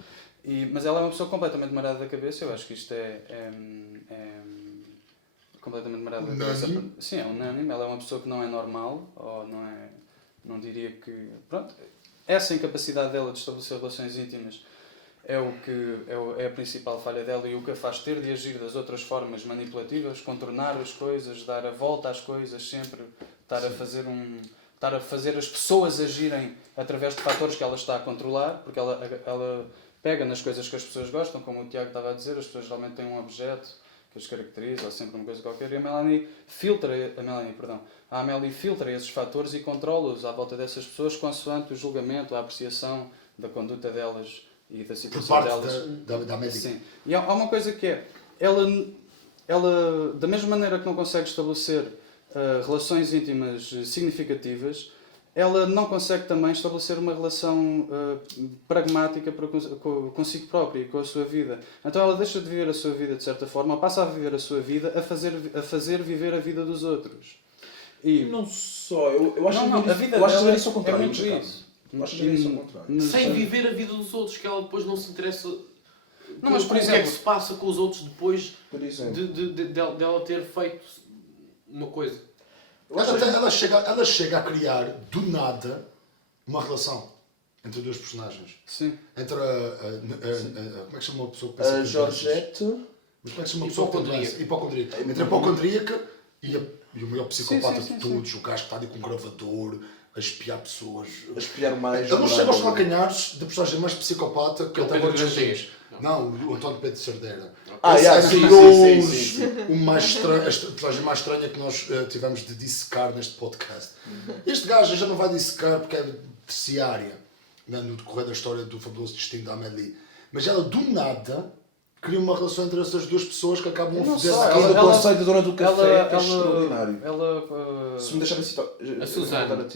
Mas ela é uma pessoa completamente marada da cabeça. Eu acho que isto é completamente marada da cabeça. Sim, é unânime. Ela é uma pessoa que não é normal, ou não diria que... Pronto, essa incapacidade dela de estabelecer relações íntimas é a principal falha dela e o que a faz ter de agir das outras formas manipulativas, contornar as coisas, dar a volta às coisas, sempre estar a fazer as pessoas agirem através de fatores que ela está a controlar, porque ela pega nas coisas que as pessoas gostam, como o Tiago estava a dizer, as pessoas geralmente têm um objeto que as caracteriza, ou sempre uma coisa qualquer, e a Amélie filtra esses fatores e controla-os à volta dessas pessoas consoante o julgamento, a apreciação da conduta delas e da situação delas. Da Amélie. Sim. E há uma coisa que é, ela da mesma maneira que não consegue estabelecer relações íntimas significativas, ela não consegue também estabelecer uma relação pragmática consigo própria e com a sua vida. Então ela deixa de viver a sua vida de certa forma, ou passa a viver a sua vida a fazer viver a vida dos outros. E não só, eu acho a vida que é isso ao contrário. muito isso. Eu acho que isso ao contrário. Sem viver a vida dos outros, que ela depois não se interessa Não, mas, por com o que é exemplo, que se passa com os outros depois Por exemplo. dela ter feito uma coisa. Ela chega a criar, do nada, uma relação entre dois personagens. Sim. Entre como é que chama a pessoa que pensa A com Georgette... Mas como é que chama a pessoa que tem doença? Hipocondríaca. Entre a hipocondríaca e o maior psicopata de todos, o gajo que está ali com um gravador, a espiar pessoas. A espiar mais... Ele não chega aos calcanhares da personagem mais psicopata que É o até Pedro agora Grajeiro. discutimos. Não, o António Pedro Cerdeira. Sim. O mais estranho, a personagem mais estranha que nós tivemos de dissecar neste podcast. Este gajo já não vai dissecar porque é terciária, né, no decorrer da história do fabuloso destino da Amélie. Mas ela, do nada, cria uma relação entre essas duas pessoas que acabam a foder Aquilo do conceito da dona do café é extraordinário. Ela Se me deixarem citar... A Susana.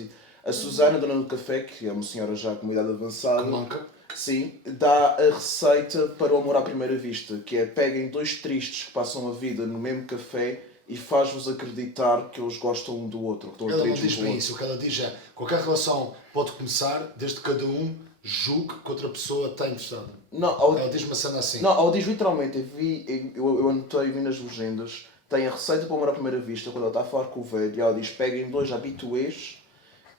A Susana, dona do café, que é uma senhora já com uma idade avançada... que manca. Sim, dá a receita para o amor à primeira vista, que é peguem dois tristes que passam a vida no mesmo café e faz-vos acreditar que eles gostam um do outro. Que estão Ela não atraídos diz um bem pelo isso. O que ela diz é qualquer relação pode começar desde que cada um julgue que outra pessoa está interessada. Não, Ela diz uma cena assim. não, ela diz literalmente, eu anotei e vi nas legendas, tem a receita para o amor à primeira vista, quando ela está a falar com o velho, e ela diz, peguem dois habituês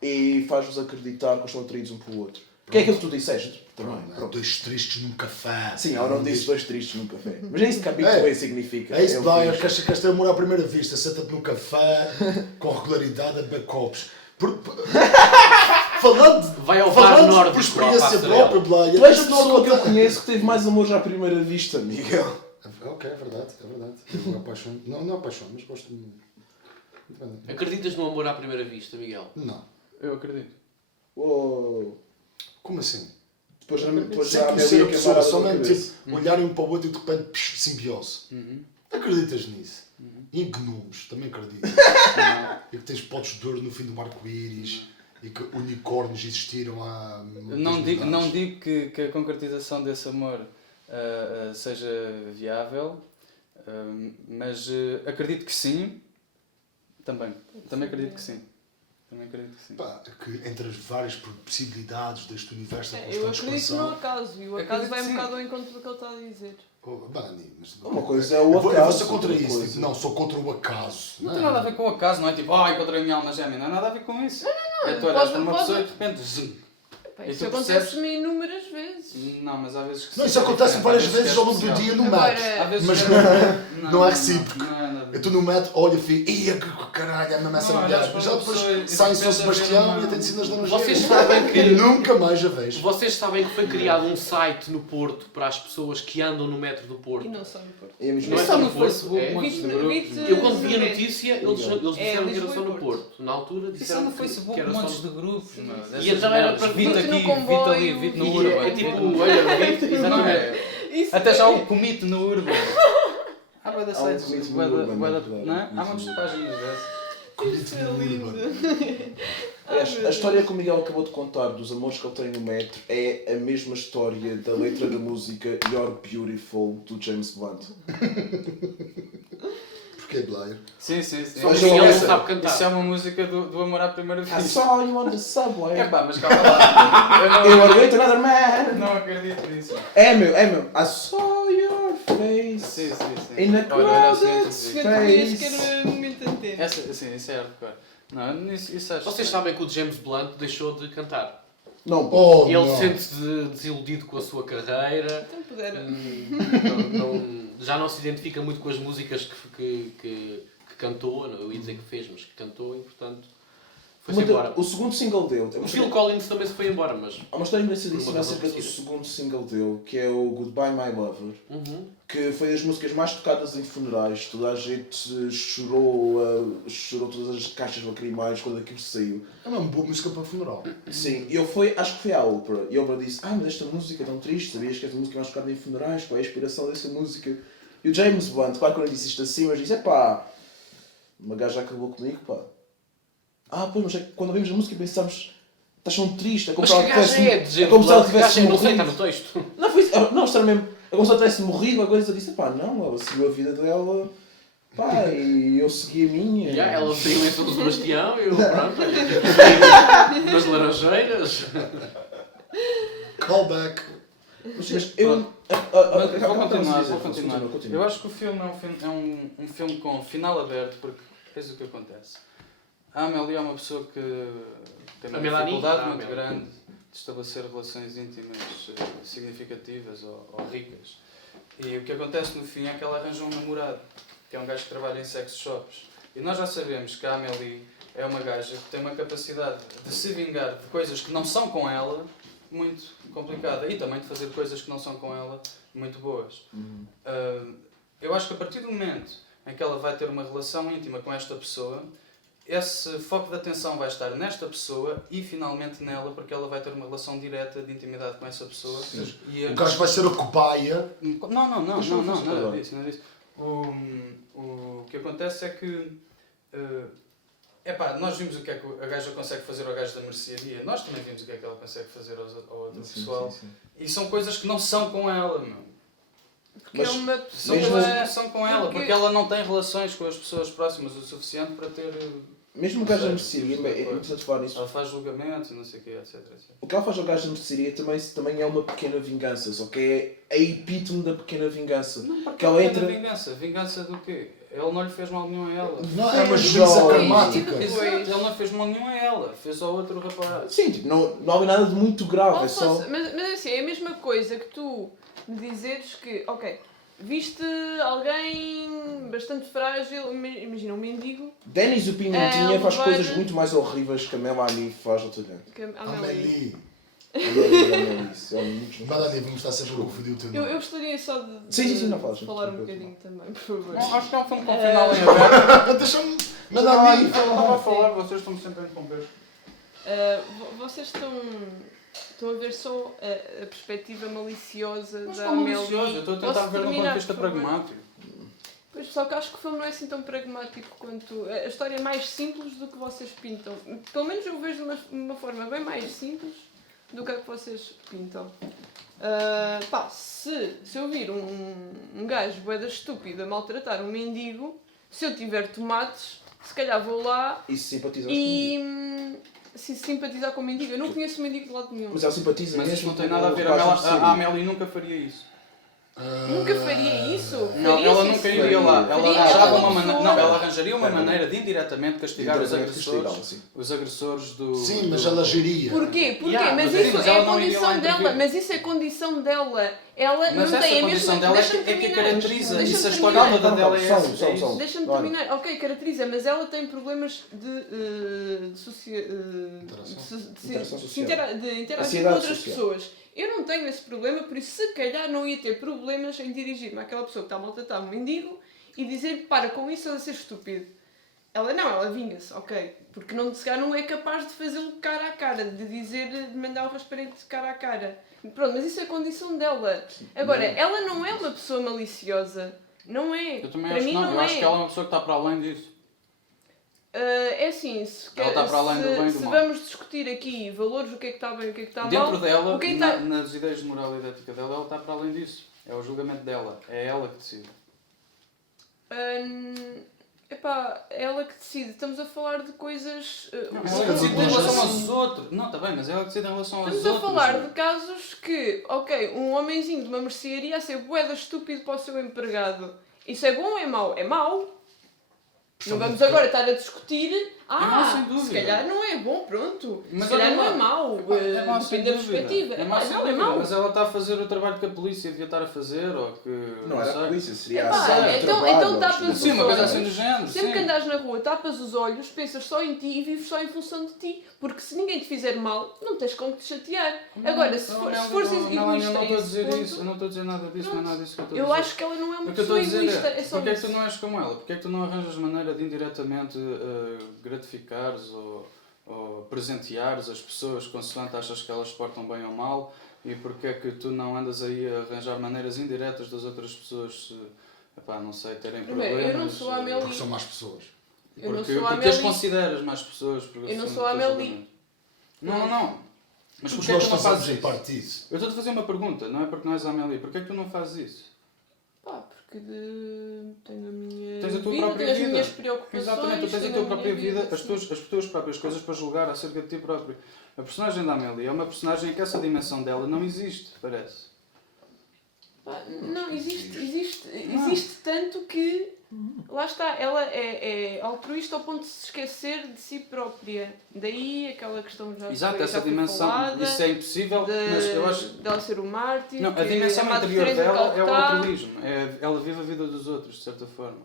e faz-vos acreditar que eles estão atraídos um pelo outro. Que é aquilo que tu disseste também. Pronto. 2 tristes num café. Sim, ela não disse 2 tristes num café. Mas é isso que habitué significa. É isso, o Blair, fixe. que esta é amor à primeira vista. Senta-te num café, com regularidade, a beber copos. Falando, Vai ao bar falando por nórdico, à experiência passarela. própria, Blair. Tu és a pessoa que eu conheço que teve mais amores à primeira vista, Miguel. Ok, é verdade, é verdade. Eu apaixono. Não apaixono, mas gosto de... Acreditas no amor à primeira vista, Miguel? Não. Eu acredito. Uou. Como assim? Depois Sem já a conhecer a Amélia pessoa, queimar a somente cabeça. tipo, olharem um para o outro e de repente simbiose. Uhum. Acreditas nisso? E em gnomos, também acredito. E que tens potes de ouro no fim do arco-íris e que unicórnios existiram há. Não digo que a concretização desse amor seja viável, mas acredito que sim. Também acredito que sim. Também acredito que sim. Pá, que entre as várias possibilidades deste universo da Eu constante acredito no expansão. acaso, e o Acredito acaso vai que um sim. bocado ao encontro do que ele está a dizer. Oh, Bani, mas Uma coisa é o eu vou acaso, ser contra outra isso. coisa. Tipo, não, sou contra o acaso. Não tem nada a ver com o acaso, não é tipo, encontrei a minha alma gêmea, não é nada a ver com isso. É tu olhas para uma pode- pessoa e de repente, zum. Pá, E isso tu acontece-me inúmeras vezes. Não, mas há vezes que Não, sim, isso acontece é várias diferente, vezes ao longo do especial. dia no Agora, metro. Há vezes Mas que não é recíproco. Não é nada. Eu estou no metro, olho e fico, ia que caralho, é mesmo essa Não, mulher. olhas Mas para já uma pessoa e depois de sai em repente São Sebastião haver e uma- até ensinas da Vocês nojenta. sabem que... E nunca mais a vejo. Vocês sabem que foi criado um site no Porto para as pessoas que andam no metro do Porto. E não só no Porto. É mesmo Não é Isso só está no no Porto, Facebook, é. montes de Vite- grupos. vite- Eu quando vi a Sim. notícia, eles disseram que era Lisboa só e no Porto. Porto. Na altura Isso está disseram no que Facebook, era montes só... de grupos. Meu. E então era para Vite Vite no aqui, vite ali, comboio, vite no vite- Urban. É tipo, olha, Não exatamente. é? Isso Até já é- o comito no Urban. Há bué de Há um sites, comito no bué de- Urban, bué de- é verdade, não é? um Há comito montes de no páginas dessas. Isso é lindo. A história que o Miguel acabou de contar dos amores que ele tem no metro é a mesma história da letra da música You're Beautiful do James Blunt. Porquê, Blair? Sim. Só Mas que eu o Miguel não ouço- sabe cantar. Isso é uma música do amor à primeira I vista. saw you on the subway. É pá, mas calma lá. You were with another man. Não acredito nisso. É meu. I saw your face. Sim. In a Olha, era assim, crowded eu te digo. Cantorias que space. era momento antena. Sim, isso é hardcore. Não, isso acho. Vocês sabem que o James Blunt deixou de cantar. Não, pô. Oh, Ele não. sente-se desiludido com a sua carreira. Então pudera. Já não se identifica muito com as músicas que cantou. Não, eu ia dizer que fez, mas que cantou e portanto foi-se embora. O segundo single dele. O Phil Collins também se foi embora, mas... Há uma história engraçadíssima Uma acerca do parecida. segundo single dele, que é o Goodbye My Lover, Uhum. que foi das músicas mais tocadas em funerais. Toda a gente chorou todas as caixas lacrimais quando aquilo saiu. É uma boa música para funeral. Sim, acho que foi à Oprah, e a Oprah disse: mas esta música é tão triste, sabias que esta música é mais tocada em funerais, qual é a inspiração dessa música? E o James Blunt, claro, quando ele disse isto assim, mas disse: uma gaja acabou comigo, pá. Pois, mas é que quando ouvimos a música pensámos: estás tão triste, é como Mas se que ela gaja tivesse... é de É como se ela James Blunt? tivesse Gaja é, não sei, está morrido. no texto. Não, foi isso. Não, isto era mesmo. É como se ela tivesse morrido, a coisa disse: não, ela seguiu a vida dela, pá, e eu segui a minha. Ela saiu em São Sebastião e eu, pronto, nas Laranjeiras. Callback. Mas eu. Mas vou continuar. Continua. Eu acho que o filme é um filme com final aberto, porque fez o que acontece. A Amélie é uma pessoa que tem uma A Melanie? dificuldade Ah, muito Melanie. grande de estabelecer relações íntimas significativas ou ricas. E o que acontece no fim é que ela arranja um namorado, que é um gajo que trabalha em sex shops. E nós já sabemos que a Amélie é uma gaja que tem uma capacidade de se vingar de coisas que não são com ela muito complicada e também de fazer coisas que não são com ela muito boas. Eu acho que a partir do momento em que ela vai ter uma relação íntima com esta pessoa, esse foco de atenção vai estar nesta pessoa e finalmente nela, porque ela vai ter uma relação direta de intimidade com essa pessoa. E O gajo vai ser a cobaia. não, Mas não fosse nada verdade. disso, nada disso. O que acontece é que nós vimos o que é que a gaja consegue fazer ao gajo da mercearia, nós também vimos o que é que ela consegue fazer ao outro pessoal. E são coisas que não são com ela, meu. Porque Mas é uma São pessoa. coisas que não são com ela, Porque- porque ela não tem relações com as pessoas próximas o suficiente para ter mesmo o gajo da Sei, mercearia, sim, é claro. interessante falar nisso. Ela faz julgamentos e não sei o quê, etc. O que ela faz ao gajo da mercearia também é uma pequena vingança, só que é a epítome da pequena vingança. Não, para Que ela entra... entra. vingança. Vingança do quê? Ele não lhe fez mal nenhum a ela. Não, é uma Sim, juíza jovem. karmática. Exato, ele não fez mal nenhum a ela. Fez ao outro rapaz. Sim, tipo, não há nada de muito grave, é só. Alfonso, mas assim, é a mesma coisa que tu me dizeres que, ok, viste alguém bastante frágil, imagina um mendigo, Denis o Pimentinha faz levar- coisas muito mais horríveis que a Melanie faz ao talhante. que a Amélie. Amélie. Isso, é muito Melanie, vamos estar sempre a confundir o teu Eu nome. gostaria só de, Sim, não falas. falar um bocadinho também, por favor. Não, acho que é um filme com final em aberto. Deixa-me. Melanie. Estava a falar, vocês estão-me sempre a interromper. Vocês estão a ver só a perspectiva maliciosa Não da estou Amélie. malicioso, eu estou a tentar Posso ver de um ponto terminar, de vista por favor? pragmático. Pois, só que acho que o filme não é assim tão pragmático quanto... A história é mais simples do que vocês pintam. Pelo menos eu vejo de uma forma bem mais simples do que a que vocês pintam. Se eu vir um gajo boeda estúpido a maltratar um mendigo, se eu tiver tomates, se calhar vou lá E se simpatizas e se simpatizar com o mendigo. Eu não conheço o mendigo de lado nenhum. Mas ela simpatiza Mas mesmo isso não tem com nada a o ver. rapaz da A mercearia. Amélie nunca faria isso. Nunca faria isso? Não, Faria ela sim, nunca sim. iria lá. Ela Faria, arranjava ela é uma uma maneira. pessoa- Não, ela arranjaria uma maneira de indiretamente castigar os agressores. Sim. Os agressores do. Sim, mas do- ela geria. Porquê? Porquê? Yeah, mas mas isso mas é ela a não iria lá condição intervir. dela. Mas isso é a condição dela. Ela Mas não essa tem a condição mesma... dela é Deixa-me que terminar. caracteriza. Deixa-me Isso a história terminar. toda dela é essa. Som. É isso. Deixa-me Claro. terminar. Ok, caracteriza, mas ela tem problemas de Interação social. de interagir com Ansiedade outras social. pessoas. Eu não tenho esse problema, por isso se calhar não ia ter problemas em dirigir-me àquela pessoa que está a maltratar um mendigo e dizer para com isso a ser estúpido. Ela não, ela vinga-se, ok. Porque não, se calhar não é capaz de fazê-lo cara a cara, de dizer, de mandar o rasparente cara a cara. Pronto, mas isso é a condição dela. Agora, ela não é uma pessoa maliciosa. Não é. Eu também Para acho mim que não. não Eu é. acho que ela é uma pessoa que está para além disso. É assim, Ela está para além do bem e do se mal. vamos discutir aqui valores, o que é que está bem e o que é que está Dentro mal, dela, o que é que está... nas ideias de moral e de ética dela, ela está para além disso. É o julgamento dela. É ela que decide. Epá, é ela que decide. Estamos a falar de coisas... Ela Sim, que decide em mas relação assim- aos outros. Não, está bem, mas ela que decide em relação aos Estamos outros. a falar de casos que, ok, um homenzinho de uma mercearia a ser bué estúpido para o seu empregado. Isso é bom ou é mau? É mau. Não vamos agora estar a discutir. mau, sem Se dúvida. calhar não é bom, pronto. Mas se calhar olha não lá. é mau. É mau sem Depende da dúvida. perspectiva. É mau sem Não, é dúvida, mau. mas ela está a fazer o trabalho que a polícia devia estar a fazer, ou que... Não era sei. a polícia, seria Epá, a ação de então trabalho, tapas ou os Sim, uma coisa olhos. assim do género, Sempre sim. que andas na rua, tapas os olhos, pensas só em ti e vives só em função de ti. Porque se ninguém te fizer mal, não tens como te chatear. Agora, se fores Eu egoísta não estou a a dizer esse isso, eu ponto, não estou a dizer nada disso, não é nada disso que eu estou a eu dizer. acho que ela não é uma O que eu estou pessoa a dizer egoísta. é, É só porque é que tu isso. não és como ela? Porque é que tu não arranjas maneira de indiretamente gratificares ou presenteares as pessoas consoante achas que elas se portam bem ou mal? E porque é que tu não andas aí a arranjar maneiras indiretas das outras pessoas, epá, não sei, terem Primeiro, problemas? eu não sou a Amélie. Porque são más pessoas. Eu não Porque, sou a porque as Amélie. consideras mais pessoas. Eu não sou a Amélie. Não. Mas Todos porquê é que nós tu não fazemos fazes em isso? parte disso. Eu estou-te a fazer uma pergunta, não é porque não és a Amélie. Porquê é que tu não fazes isso? Pá, porque tenho a minha Tens a tua vida, própria tenho vida. as minhas preocupações. Exatamente, tu tens a tenho tua minha própria vida, as sim. tuas próprias coisas para julgar acerca de ti próprio. A personagem da Amélie é uma personagem em que essa dimensão dela não existe, parece. Pá, não, existe tanto que, lá está, ela é altruísta ao ponto de se esquecer de si própria. Daí aquela questão já Exato, foi, essa já foi dimensão, falada, isso é impossível, mas eu acho... dela ser o mártir. Não, a que dimensão a Madre interior Teresa de dela é o Calcutá. altruísmo, ela vive a vida dos outros, de certa forma.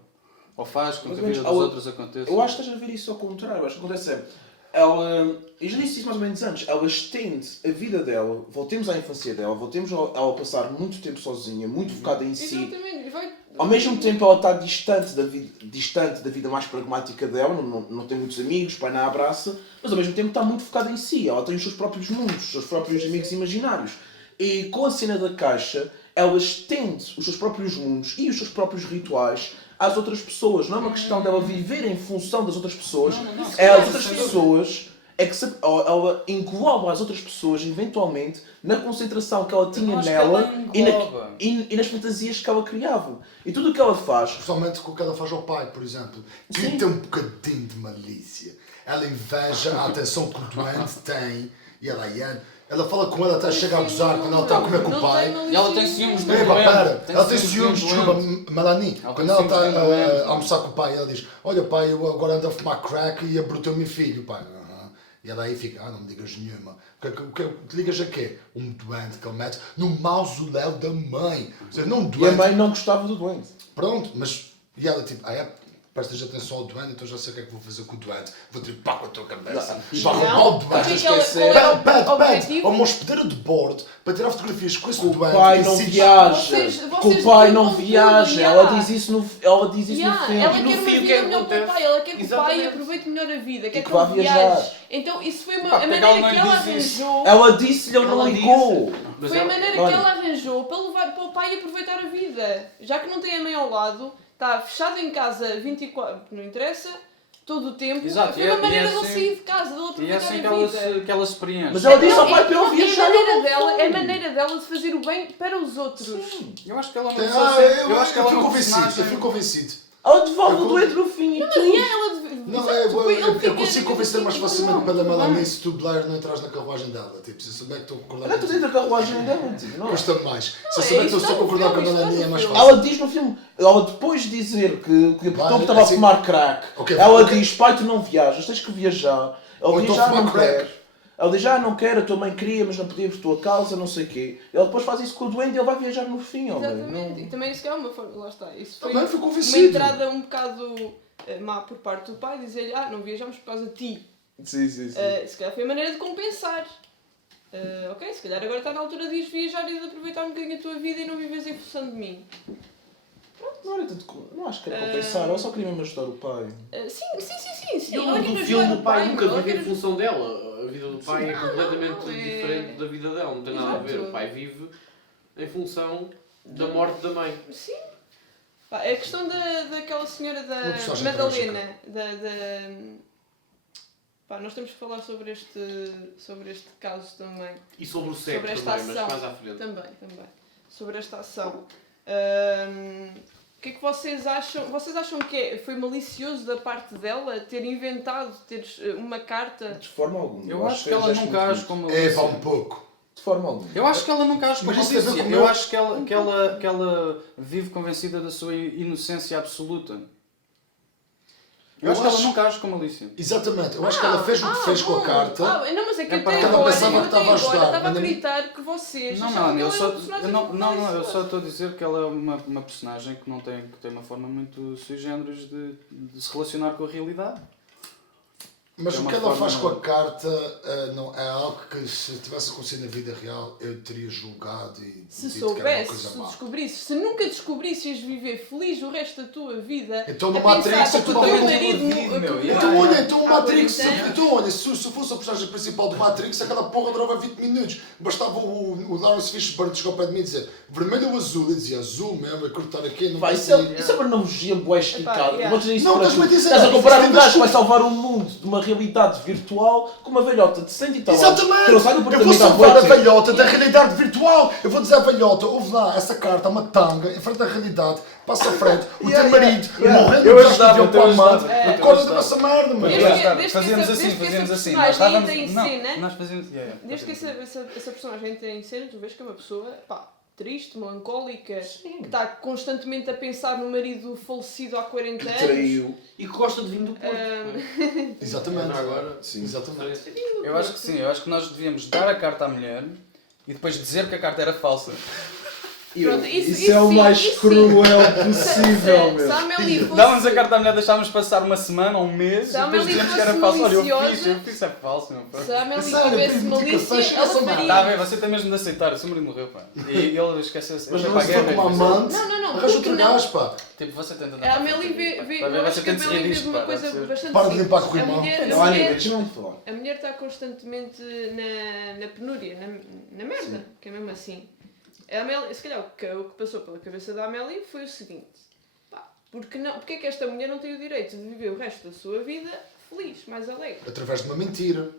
Ou faz com que a Mas, vida dos outros aconteça. Eu acho que estás a ver isso ao contrário. Acho que acontece é, ela, eu já disse isso mais ou menos antes, ela estende a vida dela, voltemos à infância dela, voltemos ela a passar muito tempo sozinha, muito focada em si. Exatamente, e vai... Ao mesmo tempo ela está distante da vida mais pragmática dela, não tem muitos amigos, pai não a abraça, mas ao mesmo tempo está muito focada em si. Ela tem os seus próprios mundos, os seus próprios amigos imaginários. E com a cena da caixa, ela estende os seus próprios mundos e os seus próprios rituais às outras pessoas. Não é uma questão dela viver em função das outras pessoas. Não, É as sem outras dúvida. pessoas é que ela engloba as outras pessoas, eventualmente, na concentração que ela tinha Eu acho que nela ela engloba. e nas fantasias que ela criava. E tudo o que ela faz. Especialmente com o que ela faz ao pai, por exemplo. Que Sim. tem um bocadinho de malícia. Ela inveja a atenção que o doente tem e ela fala com ela até chega a gozar quando ela está a comer com o pai. E ela tem ciúmes do Epá, doente. pera, ela tem ciúmes, desculpa, doente. Melanie. Ela Quando tem ela está ciúmes do doente. a almoçar com o pai, ela diz: olha pai, eu agora ando a fumar crack e abrutei o meu filho, pai. E ela aí fica: não me digas nenhuma. O que te ligas a quê? Um doente que ele mete no mausoléu da mãe. Ou seja, não um E a doente. mãe não gostava do doente. Pronto, mas. E ela tipo: prestas atenção ao doente, então já sei o que é que vou fazer com o doente. Vou tripar com a tua cabeça. Vou roubar o Porque doente. qual esquecer. era o Pede objetivo? a uma hospedeira de bordo para tirar fotografias com esse O doente. pai e não sítios- viaja. Vocês Que o pai não tudo, viaja. yeah. Ela diz isso no filme. Ela E no quer uma fim, o que vida é que melhor para o acontece? pai, ela quer que o pai Exatamente. aproveite melhor a vida, quer que que vá ele viajar. viaje. Então isso foi Pá, a porque maneira ela que não ela diz isso. arranjou. Ela disse-lhe, ele não Ela ligou. Mas Foi a ela- maneira que olha. ela arranjou para levar para o pai aproveitar a vida. Já que não tem a mãe ao lado, está fechado em casa 24, não interessa, todo o tempo. Exato, Foi e é- uma maneira e é de ele assim- sair de casa, de ele E é aproveitar assim que a ela vida. que ela se preenche. Mas ela disse ao Não, pai para ele é a viajar. maneira dela, é a maneira dela de fazer o bem para os outros. Eu acho que ela não Eu, precisa ser- eu acho que ela é fui uma convencido, personagem- eu fui convencido. Ela devolve Eu o doente no fim e Não, tudo. mas ela Não, ele eu fica- consigo convencer mais fica- facilmente não, pela tudo Melanie bem. se tu, Blair, não entras na carruagem dela. Tipo, se eu souber que estou a Ela concordar está contigo, dentro da carruagem dela. Tipo, não é? custa mais. Se eu é souber que isso, eu estou a está no concordar com a filme, Melanie, é está mais no fácil. Ela diz no filme, ela depois de dizer que a pessoa estava a assim- fumar crack, Ok, ela ok. diz, pai, tu não viajas, tens que viajar. Ou Ele diz, então não fumar crack. quero. Ela diz, não quero, a tua mãe queria, mas não podia por tua causa, não sei o quê. Ele depois faz isso com o doente e ele vai viajar no fim, homem. Exatamente, e também isso que é uma forma, lá está. Isso foi Também fui uma convencido. entrada um bocado má por parte do pai, dizer-lhe, não viajamos por causa de ti. Sim, sim, sim. Se calhar foi a maneira de compensar. Ok, se calhar agora está na altura de ires viajar e de aproveitar um bocadinho a tua vida e não vives em função de mim. Não era tanto, não acho que era compensar, ela só queria mesmo ajudar o pai. Sim. E Ela quer no ajudar filme o pai meu, nunca ela vive quer em função dela. A vida do pai é Não, completamente não, é- diferente da vida dela. Não tem nada a ver. Exato. O pai vive em função da morte da mãe. Sim. Pá, é a questão daquela senhora Uma da personagem Madalena. Pá, nós temos que falar sobre este caso também. E sobre o sexo Sobre esta também, mas ação. mais à frente. Também. Sobre esta ação. O que é que vocês acham? Vocês acham que foi malicioso da parte dela ter inventado uma carta? De forma alguma. Eu acho que ela fez nunca muito age isso. como É, malícia. pá, um pouco. De forma alguma. Eu acho que ela nunca age como Mas isso tem a ver malícia. com o Eu meu- acho que ela vive convencida da sua inocência absoluta. Eu acho que ela nunca age com malícia. Exatamente, eu acho que ela fez o que fez com a bom. carta. Não, mas é que É até para- agora, ela pensava eu que até estava a agora ajudar, estava a mas acreditar que vocês Não, achavam que eu ela só, era um personagem eu malicioso. só estou a dizer que ela é uma personagem que tem uma forma muito sui generis de se relacionar com a realidade. Mas É o uma que ela faz com forma- a carta não é algo que, se tivesse acontecido na vida real, eu teria julgado e Se dito que era uma soubesse, coisa se má. descobrisses, se nunca descobrisses viver feliz o resto da tua vida, Então no a pensar Matrix que é o tudo teu bem. marido... Meu, que- Então olha, então o Há Matrix, 40 anos. então olha, se fosse a personagem principal do Matrix, aquela porra durava 20 minutos. Bastava o Lawrence Fishburne chegar ao pé de mim e dizer vermelho ou azul, eu dizia azul mesmo, a cortar aqui, não Vai, vai isso é ser. uma analogia bué esticada. yeah. Vou dizer isso Não, para estás-me tu. a dizer, Estás a comparar isso um é gajo que vai das- salvar um mundo de uma realidade virtual com uma velhota de 100 e tal anos. Exatamente! Que não sai do Eu vou apartamento à salvar a noite. velhota da realidade virtual! Eu vou dizer à velhota, ouve lá, essa carta, uma tanga, em frente da realidade, passa à frente, o teu marido, morrendo Eu de ajudava, avião com a eu amante, ajudava. acorda dessa merda, mano! Desde que- desde que Fazíamos essa- assim, desde que fazíamos essa assim. personagem Nós entra em cena- Não, nós fazíamos. Desde que essa personagem entra em cena, tu vês que é uma pessoa, pá, triste, melancólica, que está constantemente a pensar no marido falecido há 40 anos. Traiu. E que gosta de vinho do Porto. Exatamente. Já agora. Sim. Exatamente. Eu acho que sim, eu acho que nós devíamos dar a carta à mulher e depois dizer que a carta era falsa. Pronto, Isso é o sim, mais isso sim. cruel possível, Se meu. a Amélie fosse... Dávamos a carta à mulher, deixávamos passar uma semana ou um mês Se e a depois Amélie dizíamos que era fosse falsa. Olha, maliciosa- eu fiz, é falso, meu pá. Se a Amélie Sério, tivesse primo, que malícia, fecha ela essa merda. faria... Tá bem, você tem mesmo de aceitar, o seu marido morreu, pá. E ele esqueceu-se. Mas ele não foi se para a for guerra como e foi- amante, Não, arranja outro porque não. gajo, pá. Tipo, você tenta A Amélie vê Vai ver, eu você acho que tem a de Amélie seguir vê isto, uma pá, coisa deve ser. bastante Para de simples. limpar com o irmão. A mulher, Não, Aníbal, deixa-me falar. a mulher está constantemente na penúria, na merda, que é mesmo assim. A Amélie, se calhar o que passou pela cabeça da Amélie foi o seguinte: pá, porque é que esta mulher não tem o direito de viver o resto da sua vida feliz, mais alegre? Através de uma mentira.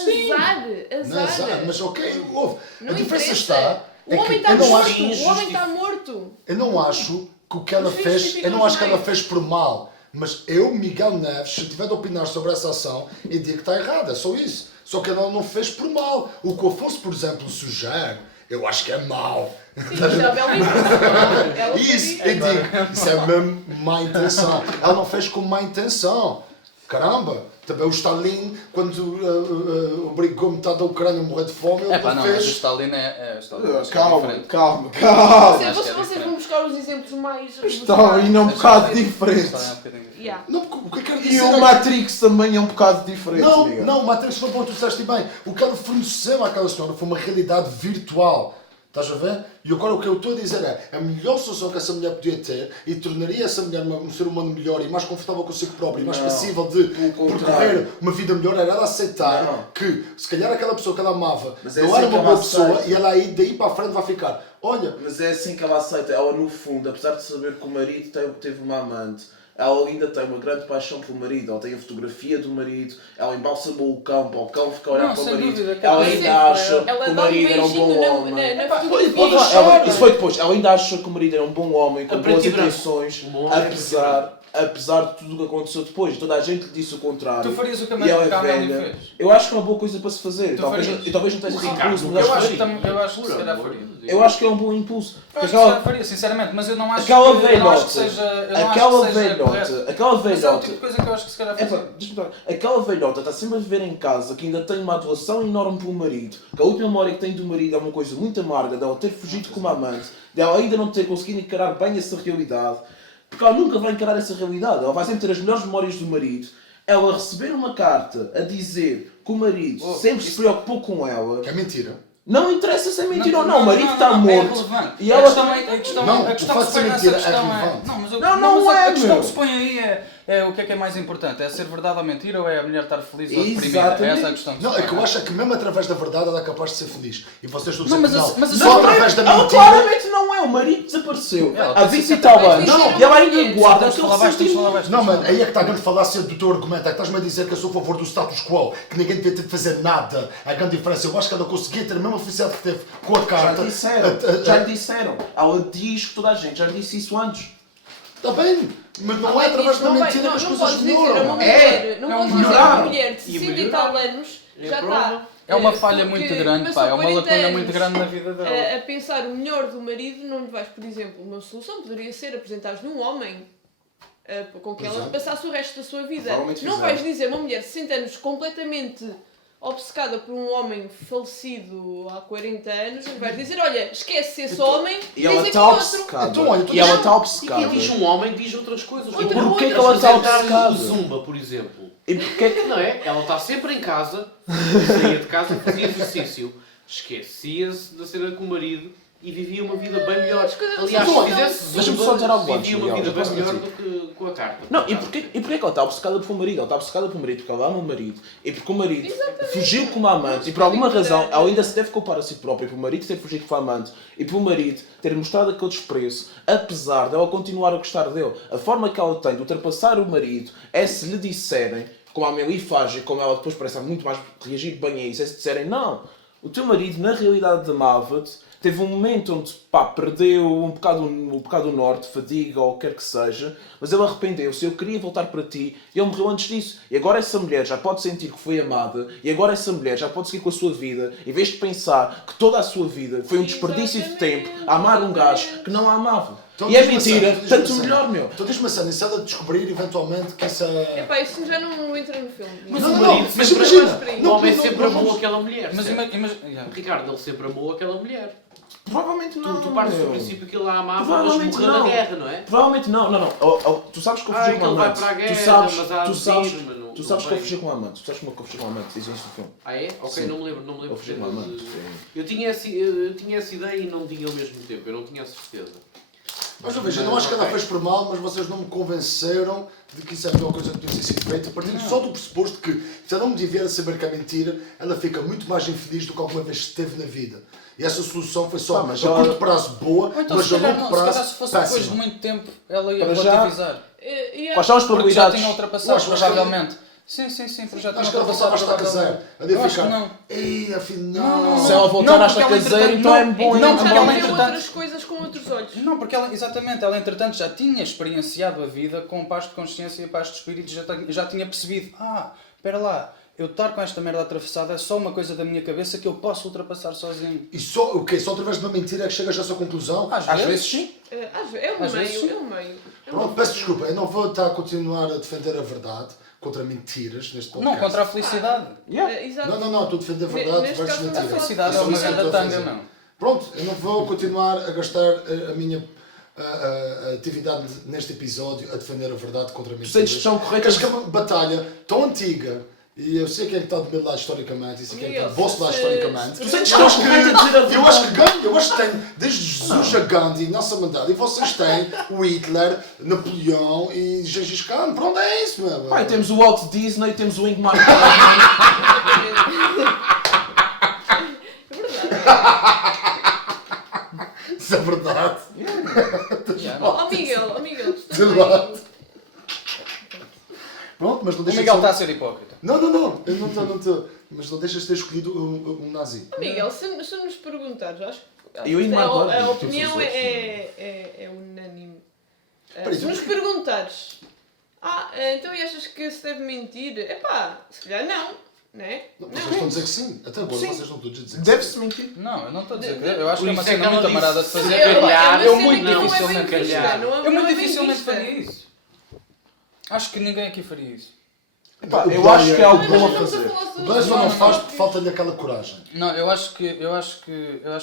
Azar. Mas ok, houve. Não A diferença interessa. está... O é que homem está eu não morto. acho- O homem está morto. Eu não acho que o que ela Os fez, filhos eu não acho que ela ficam fez por mal. Mas eu, Miguel Neves, se tiver de opinar sobre essa ação, eu digo que está errada, é só isso. Só que ela não fez por mal. O que o Afonso, por exemplo, sugere, eu acho que é mau. Sim, isto é uma bela intenção. Ela Isso, fez eu digo, isso é mesmo má intenção. Ela não fez com má intenção. Caramba, também o Stalin, quando obrigou metade da Ucrânia a morrer de fome, ele É pá, não não, mas o fez. Stalin é Calma, diferente. calma. Vocês vão buscar os exemplos mais... Estão ainda um bocado Stalin diferentes. é um bocadinho diferente. Yeah. Não, porque o que eu quero E dizer o é que- Matrix também é um bocado diferente, Não, Miguel. não, Matrix foi bom, tu disseste bem. O que ela forneceu àquela senhora foi uma realidade virtual. Estás a ver? E agora o que eu estou a dizer é a melhor solução que essa mulher podia ter e tornaria essa mulher um ser humano melhor e mais confortável consigo próprio e mais Não, passível de pelo contrário. percorrer uma vida melhor era ela aceitar Não. que se calhar aquela pessoa que ela amava Mas é não assim era que uma ela boa pessoa aceita. e ela aí daí para a frente vai ficar. Olha, Mas é assim que ela aceita. Ela, no fundo, apesar de saber que o marido teve uma amante, ela ainda tem uma grande paixão pelo marido. Ela tem a fotografia do marido, ela embalsamou o cão para o cão ficar a olhar Não, para o sem marido. dúvida, ela Sim, ainda acha ela que o dá um marido era um bom beijinho homem. na Epá, fotografia. Isso foi depois. Ela ainda acha que o marido era um bom homem, com A boas preto e branco. intenções, Um bom homem apesar de tudo o que aconteceu depois. Toda a gente lhe disse o contrário. Tu farias o que a E ela Amanda é Cameron velha. fez? Eu acho que é uma boa coisa para se fazer. Tu Talvez farias? não tenha sido Ricardo, impulso, mas Eu acho que que se calhar faria. eu acho que é um bom impulso. Eu acho que Aquela- já faria, sinceramente, mas eu não acho Aquela que, eu não acho velhota, que seja. Eu não aquela acho que seja correto. velhota, aquela Mas é o velhota. tipo de coisa que eu acho que se calhar É fazia. pá, deixa-me falar. Aquela velhota está sempre a viver em casa que ainda tem uma adulação enorme pelo marido, que a última memória que tem do marido é uma coisa muito amarga, dela ter fugido com uma amante, dela ainda não ter conseguido encarar bem essa realidade, porque ela nunca vai encarar essa realidade, ela vai sempre ter as melhores memórias do marido. Ela receber uma carta a dizer que o marido sempre se preocupou com ela, que é mentira. não interessa se é mentira ou não, o marido está É morto. relevante. E A ela questão é- a questão Não, a o questão facto que de se põe ser nessa mentira é questão relevante. Não, mas o- Não, mas não a é, questão meu. que se põe aí é o que é mais importante? É ser verdade ou mentira ou é a mulher estar feliz ou deprimida? É Exatamente. essa a questão que se Não, é põe. que eu acho que mesmo através da verdade ela é capaz de ser feliz. E vocês estão a Não, dizer mas que a- mas a- Só não, através da Ela mentira. claramente não é, o marido desapareceu. Ela Há tem 20 e tal 50 anos. Não, E ela ainda não, guarda Tens de aquele falar baixo, tens de falar sentimento. baixo. Não, mano, aí é que está a grande falácia do teu argumento. É que estás-me a dizer que eu sou a favor do status quo, que ninguém devia ter de fazer nada. A grande diferença, eu acho que ela conseguia ter a mesma felicidade que teve com a Já carta. lhe disseram, já lhe disseram. Ela diz que toda a gente já lhe disse isso antes. Está bem, mas não é Além através disso, da não vai- mentira não- que as não coisas podes dizer a uma melhoram. mulher, não É um podes dizer a melhorar. uma mulher de E 60 e tal melhorar. anos É já prova. está. É uma falha muito Porque grande, passou pá. É uma 40 lacuna anos muito grande na vida dela. a pensar o melhor do marido, não lhe vais, por exemplo, uma solução poderia ser apresentar-lhe um homem com que ela Exato. passasse o resto da sua vida. Provavelmente Não fizeram. vais dizer uma mulher de 60 anos completamente obcecada por um homem falecido há 40 anos, não vais dizer, olha, esquece esse homem E tens ela aqui está outro. obcecada. Então, olha, E ela está E obcecada. quem diz um homem diz outras coisas. Outra- Como Porquê que outra- ela está apresentar obcecada? o Zumba, por exemplo. E porquê é que... Não é? Ela está sempre em casa, saía de casa, fazia exercício, esquecia-se da cena com o marido e vivia uma vida bem melhor. As coisas Aliás, não se são- fizesse Deixa-me só Zumba, dizer algo antes, vivia uma Miguel, vida já bem posso melhor do que com a carta. Não, e porquê que ela está obcecada pelo marido? Ela está obcecada pelo marido porque ela ama o marido e porque o marido fugiu com uma amante e por alguma razão ela ainda se deve culpar a si própria pelo marido ter fugido com a amante e pelo marido ter mostrado aquele desprezo, apesar dela continuar a gostar dele. A forma que ela tem de ultrapassar o marido é se lhe disserem, como a Amélie faz e como ela depois parece muito mais reagir bem a isso, é se disserem não, o teu marido na realidade amava-te. Teve um momento onde pá, perdeu um bocado o norte, fadiga ou o que quer que seja, mas ele arrependeu-se, eu queria voltar para ti e ele morreu antes disso. E agora essa mulher já pode sentir que foi amada e agora essa mulher já pode seguir com a sua vida, em vez de pensar que toda a sua vida foi um desperdício de tempo a amar um gajo que não a amava. Então, E é diz-me a mentira, cena, diz-me a tanto cena. melhor, meu. Então diz-me a cena, e se ela descobrir eventualmente que isso é... Epá, isso já não entra no filme. Mas Não, o não, marido mas sempre imagina, o homem não, sempre não amou vamos- aquela mulher. Mas certo? imagina. Ricardo, ele sempre amou aquela mulher. Provavelmente não. Tu partes do meu. princípio que ele a amava, mas Provavelmente morreu na não. guerra, não é? Provavelmente não, não. Tu sabes que eu fugi Ai, com que um ele vai amante. para a guerra, Tu sabes, mas há tu sabes, vírus, mas não- tu não sabes que eu vem. fugi com um amante. Tu sabes como é que eu fugi com um amante. Diz isso no filme. Ah é? Ok, Sim. não me lembro. Eu fugi com um amante. Sim. Eu tinha essa ideia e não tinha ao mesmo tempo, eu não tinha a certeza. Mas não veja, eu não acho que ela fez por mal, mas vocês não me convenceram de que isso é a melhor coisa que podia ter sido feita, partindo só do pressuposto que, se ela não me vier a saber que é mentira, ela fica muito mais infeliz do que alguma vez esteve na vida. E essa solução foi só Pá, mas a ela- curto prazo boa, Ou então, mas se a calhar, longo não, se prazo calhar se fosse depois de péssima. muito tempo, ela ia Para já- relativizar. Quais são as Porque já probabilidades? tinha ultrapassado, Eu acho que- provavelmente. Sim, para já Acho que ela voltava a estar casada. A Eu acho que ficar, não. ei, afinal... Se ela voltar a estar porque ela, caseira, entretanto, então é bom. Não, Então porque já ela vê entretanto... outras coisas com outros olhos. Não, porque ela, exatamente, ela entretanto já tinha experienciado a vida com paz de consciência e paz de espírito, já tinha percebido, espera lá, eu estar com esta merda atravessada é só uma coisa da minha cabeça que eu posso ultrapassar sozinho. E só, o quê? Só através de uma mentira é que chegas a essa conclusão? Às vezes sim. É o Às vezes, meio, sim. é o meio. Pronto, peço desculpa, eu não vou estar a continuar a defender a verdade contra mentiras neste podcast. Não, contra a felicidade. Exato. Não, estou a defender a verdade Neste versus caso, não A mentiras. felicidade é Só uma isso que eu grande estou a tanga, fazer. não. Pronto, eu não vou continuar a gastar a minha atividade neste episódio a defender a verdade contra mentiras. Sentes que são corretas. Acho que é uma batalha tão antiga e eu sei quem é que está do meu lado historicamente e sei quem é que está do vosso lado historicamente. Tu sentes que estão corretas a dizer a Eu acho que ganho, eu acho que tenho desde Jesus a Gandhi, Nelson Mandela, e vocês têm o Hitler, Napoleão e Gengis Khan. Pronto, é isso, meu. Pai, temos o Walt Disney, temos o Ingmar Bergman. É verdade. Isso é verdade. Oh Miguel, tu De também. lado. Pronto, mas não O deixa Miguel de está ser... a ser hipócrita. Não, eu não estou. Mas não deixas de ter escolhido um nazi. Miguel, se nos perguntares, acho que Eu e Ingmar a Bergman, opinião tipo, é unânime. Peraí, Se nos perguntares, então e achas que se deve mentir? Epá, se calhar não, né? Não, vocês estão a dizer que sim. Até agora Sim. vocês não estão a dizer que sim. Deve-se mentir. Não, eu não estou a dizer que eu acho que é uma Por isso é cena que muito ela amarada de disse, fazer. se calhar, Eu uma muito cena que não é dificilmente bem vista, calhar. não é Eu bem muito dificilmente vista. faria isso. Acho que ninguém aqui faria isso. Epá, O eu Blair acho que é é algo bom bom a a Mas fazer. não estamos a O falar Blair só não de- faz porque falta-lhe aquela coragem. Não, eu acho que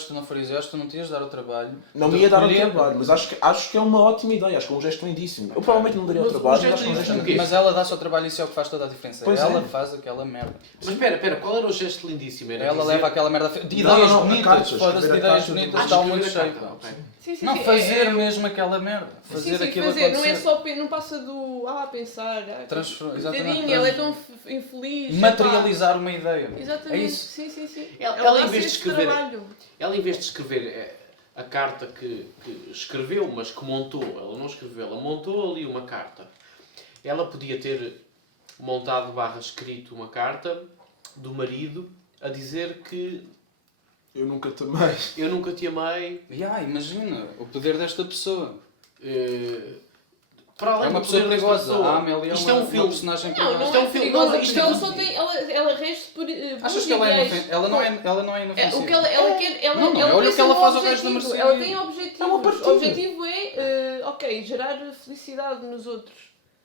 tu não farias. Eu acho que tu não te ias dar o trabalho. Não de me ia dar o recolher- trabalho, mas acho que é uma ótima ideia, acho que é um gesto lindíssimo. Eu provavelmente não daria o Mas trabalho, um mas acho que é um gesto gesto lindíssimo. lindíssimo. Mas ela dá-se ao trabalho e isso é o que faz toda a diferença. Pois Ela é. faz aquela merda. Mas espera, qual era o gesto lindíssimo? Era Ela dizer... leva aquela merda de Não, ideias não, bonitas. cartas, Foda-se de escrever a ideias carta, bonitas, não- dá um muito escrever a cheio. carta, pá. ok. Sim, Não, fazer mesmo aquela merda. Fazer sim, aquilo fazer. Não é acontecer. só, não passa do pensar. Exatamente. Tadinha, ela é tão infeliz. Materializar uma ideia. epá. Exatamente. É isso. Sim. Ela, em dá-se vez de esse escrever- trabalho. Ela, em vez de escrever a carta que escreveu, mas que montou, ela não escreveu, ela montou ali uma carta. Ela podia ter montado / escrito uma carta do marido a dizer que Eu nunca também. eu nunca te amei. Imagina o poder desta pessoa. Para além É uma do pessoa poder desta perigosa. pessoa. A Amélia é Isto é uma um filme. personagem Não, perigosa. não Isto é é um filme- perigosa, não, isto porque é ela tudo- só tem. Ela rege-se por. Achas que ela é inofensiva? Ela não é inofensiva. O que ela quer. Ela, Não, ela olha o tem que ela um faz ao gajo da objetivo. Mercedes. Ela tem objetivos. É uma partida. O objetivo é, gerar felicidade nos outros.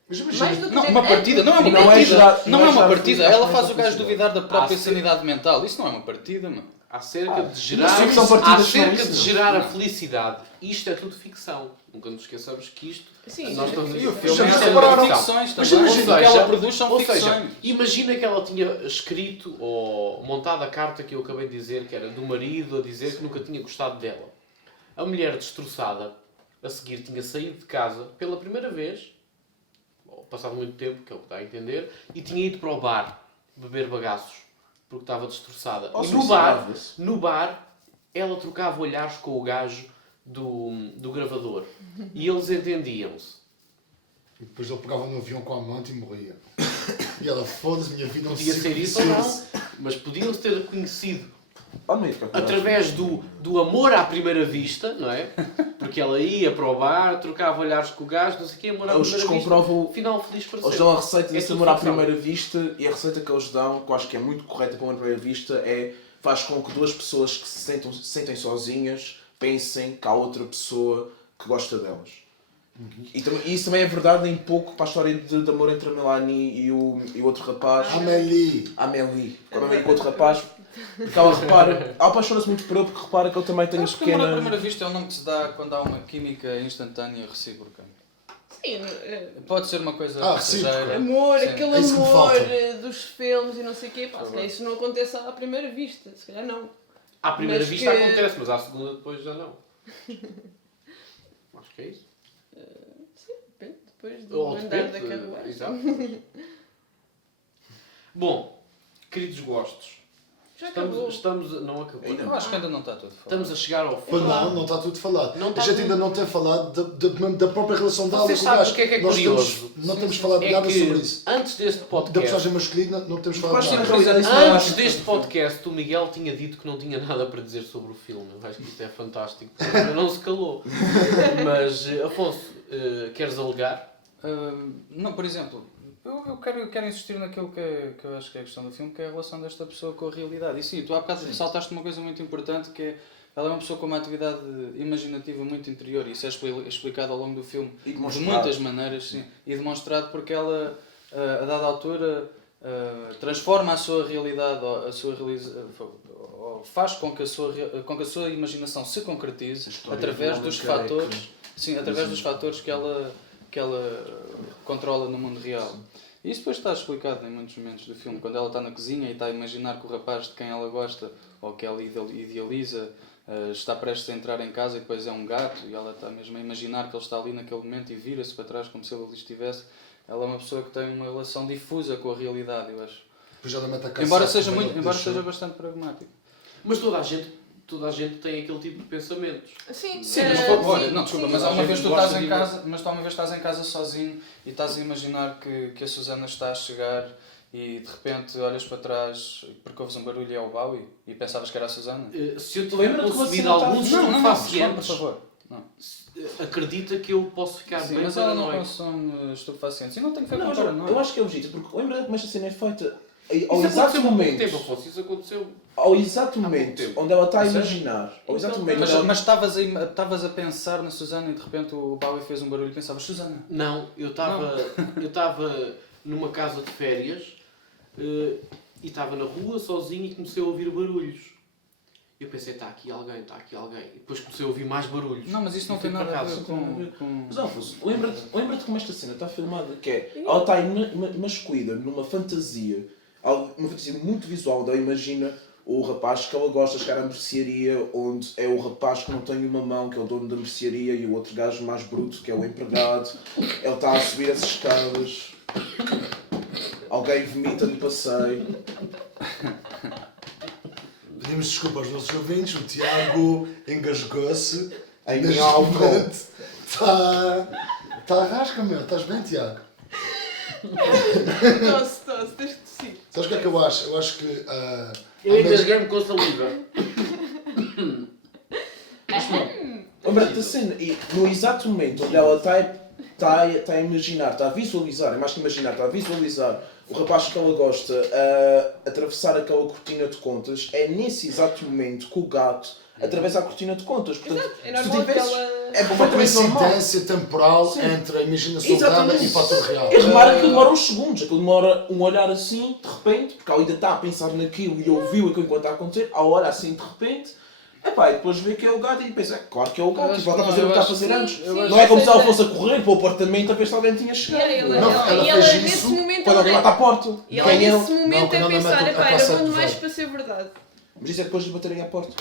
Mas Mais imagina, do que Não, ter- uma partida, não é uma Não é partida. gerar- Não não é é uma gerar partida. felicidade, Ela não é faz o gajo felicidade. duvidar da própria sim. sanidade mental. Isso não é uma partida, mano. Acerca de gerar, Sim, são partidas acerca são de isso. gerar a felicidade. Isto é tudo ficção. Nunca nos esqueçamos que isto... Sim, nós estamos E o Isto filme já é me sempre separaram. ficções Mas também. imagina, O que ela produz são ou seja, ficções. imagina que ela tinha escrito ou montado a carta que eu acabei de dizer, que era do marido a dizer que nunca tinha gostado dela. A mulher destroçada, a seguir, tinha saído de casa pela primeira vez, ou passado muito tempo, que é o que dá a entender, e tinha ido para o bar beber bagaços, porque estava destroçada. Ou E no bar, suicidava-se. no bar, ela trocava olhares com o gajo do gravador. E eles entendiam-se. E depois ele pegava no avião com a amante e morria. E ela, foda-se, minha vida é um Podia ciclo ser isso ou vicioso. não, mas podiam-se ter conhecido Olha, me fica com através do amor à primeira vista, não é? Porque ela ia para o bar, trocava olhares com o gajo, não sei o quê, amor à Eles primeira vista, comprovam- final feliz para Eles sempre. dão a receita É desse tudo amor à ficção. primeira vista e a receita que eles dão, que eu acho que é muito correta para o amor à primeira vista, é faz com que duas pessoas que se sentem sozinhas pensem que há outra pessoa que gosta delas. E isso também é verdade em pouco para a história de amor entre a Melanie e o outro rapaz. Amélie. A Amélie. Quando ela vem com o outro rapaz, porque ela repara, ela apaixona-se muito por ele porque repara que ele também tem Eu a acho que o amor à pequena... primeira vista é o nome que se dá quando há uma química instantânea recíproca. Sim, Pode ser uma coisa recíproca. passageira. amor, Sim. aquele É isso que me amor falta. dos filmes e não sei o quê. Pá, se calhar isso não acontece à primeira vista. Se calhar não. À primeira Mas vista que- acontece, mas à segunda depois já não. Acho que é isso. Depende, depois do Ou andar depende, da carruagem. exato. Bom, queridos gostos, Já acabou. Não acabou. Eu acho que ainda não está tudo falado. Estamos a chegar ao Pois fim. não está tudo falado. Não está A gente tudo. ainda não tem falado da própria relação dela com o Vocês sabem gajo. o que é Nós curioso? não temos falado É nada que sobre isso. antes deste Da podcast, personagem masculina não temos falado Quase nada. sempre realidade isso não é antes acho. deste podcast, o Miguel tinha dito que não tinha nada para dizer sobre o filme. Eu acho que isto é fantástico. Ainda não se calou. Mas, Afonso, queres alegar? Não, por exemplo, eu quero insistir naquilo que eu acho que é a questão do filme, que é a relação desta pessoa com a realidade. E sim, tu há bocado saltaste uma coisa muito importante, que é ela é uma pessoa com uma atividade imaginativa muito interior, e isso é explicado ao longo do filme E de demonstrado. muitas maneiras, sim, e demonstrado porque ela, a dada altura, transforma a sua realidade, ou faz com que a sua imaginação se concretize História através do dos homem careca. fatores, sim, através dos fatores que ela controla no mundo real. E isso depois está explicado em muitos momentos do filme, quando ela está na cozinha e está a imaginar que o rapaz de quem ela gosta, ou que ela idealiza, está prestes a entrar em casa e depois é um gato, e ela está mesmo a imaginar que ele está ali naquele momento e vira-se para trás como se ele ali estivesse. Ela é uma pessoa que tem uma relação difusa com a realidade, eu acho. Depois ela mete a caçar, Embora seja deixou. seja bastante pragmático. Mas toda a gente tem aquele tipo de pensamentos. Sim, Sim, eh, mas olha, sim, não, desculpa, sim. mas há uma vez tu gosta estás de em ver- casa, mas tu há uma vez estás em casa sozinho e estás a imaginar que a Susana está a chegar e de repente olhas para trás porque ouves um barulho e é o Bowie e pensavas que era a Susana? Se eu tiver Lembra-te que consumido você não alguns está- por estupefacientes, favor. Não. acredita que eu posso ficar Sim, bem mas ela não paranoico. consome estupefacientes e não tem que ver Não, com mas paranoia. eu acho que é legítimo, porque lembra como esta cena é feita ao Isso exato aconteceu há pouco momento. tempo, Afonso. Isso aconteceu. Ao exato pouco momento tempo. onde ela está a Sério? imaginar. Ao exato momento Mas, onde ela- mas estavas a pensar na Susana e de repente o Bowie fez um barulho e pensavas, Susana. Não, eu estava numa casa de férias e estava na rua sozinho e comecei a ouvir barulhos. Eu pensei, está aqui alguém. E depois comecei a ouvir mais barulhos. Não, mas isso não E tem fui para nada a casa. ver com... Mas Alfonso, lembra-te como esta cena está filmada, que é, ela está imascuída numa fantasia muito visual, onde ela imagina o rapaz que ela gosta chegar à mercearia, onde é o rapaz que não tem uma mão, que é o dono da mercearia, e o outro gajo mais bruto, que é o empregado. Ele está a subir as escadas, alguém vomita no passeio. Pedimos desculpa aos nossos ouvintes, o Tiago engasgou-se. Em Neste álcool. momento Está a rasca, meu. Estás bem, Tiago? Tosse, tens que tossir. Sabes o que é que eu acho? Eu acho que... Eu há vezes- engasguei-me com saliva. Lembra-te da cena, e no exato momento onde ela está a imaginar, está a visualizar, é mais que imaginar, está a visualizar o rapaz que ela gosta a atravessar aquela cortina de contas, é nesse exato momento que o gato atravessa a cortina de contas. Portanto, Exato, é se tu normal que tivesses- ela... é uma completamente normal. coincidência temporal Sim. entre a imaginação dela Exatamente. e o fator real. E repara que aquilo demora uns segundos, aquilo demora um olhar assim, de repente, porque ela ainda está a pensar naquilo e ouviu aquilo enquanto está a acontecer, ao olhar assim de repente, epá, e depois vê que é o gato e pensa, claro que é o gato, e volta a fazer o que está a fazer antes. Não é como se ela fosse a correr para o apartamento a ver se alguém tinha chegado. Ela ela fez nesse isso momento... Quando alguém bate à porta. E ela Quem é nesse ele? momento Não, é quando ela pensar, mete a epá, era caçete bom de demais volta. para ser verdade. Mas isso é depois de baterem à porta.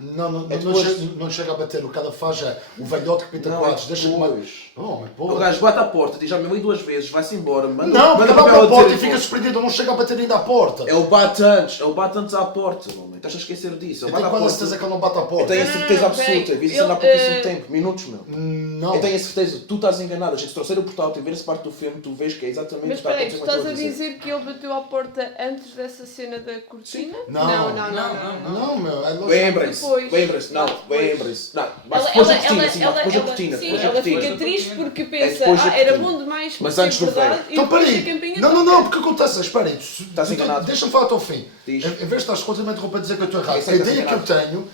Não É depois. não chega a bater. O que ela faz é o velhote que pinta quadros. Deixa-me... depois. Oh, mas O porra. gajo bate à porta, diz já me li 2 vezes, vai-se embora, manda Não, porque manda ela para abre a ela porta e dizer, fica surpreendido. Não chega a bater ainda à porta. é o bate antes à porta, homem. Estás a esquecer disso. Eu Ele bate tenho à quase a porta. certeza que ele não bate à Eu porta. tenho a Não, certeza não, absoluta, peraí. eu vi isso há Ele, pouquíssimo tempo, minutos, meu. Não. Eu tenho a certeza, tu estás enganado, a gente trouxer o portátil e ver essa parte do filme, tu vês que é exatamente Mas o que está a espera aí, tu acontecer com estás aquilo a que eu dizer que ele bateu à porta antes dessa cena da cortina? Não. Não. Não, meu. É lógico. Lembrem-se, Depois. lembrem-se, não, Depois. lembrem-se. Não, mas depois da cortina, sim, depois da cortina, sim, depois da ela fica cortina. triste porque É pensa, depois da era cortina. bom demais para Mas ser antes do verdade velho. e Então, depois a peraí. campainha Não, toca. porque acontece. Espera aí. Estás enganado. Deixa-me falar até ao fim. Diz. Em vez de estás completamente roupa a dizer que eu estou errado. Isso A é ideia que que eu estás tenho...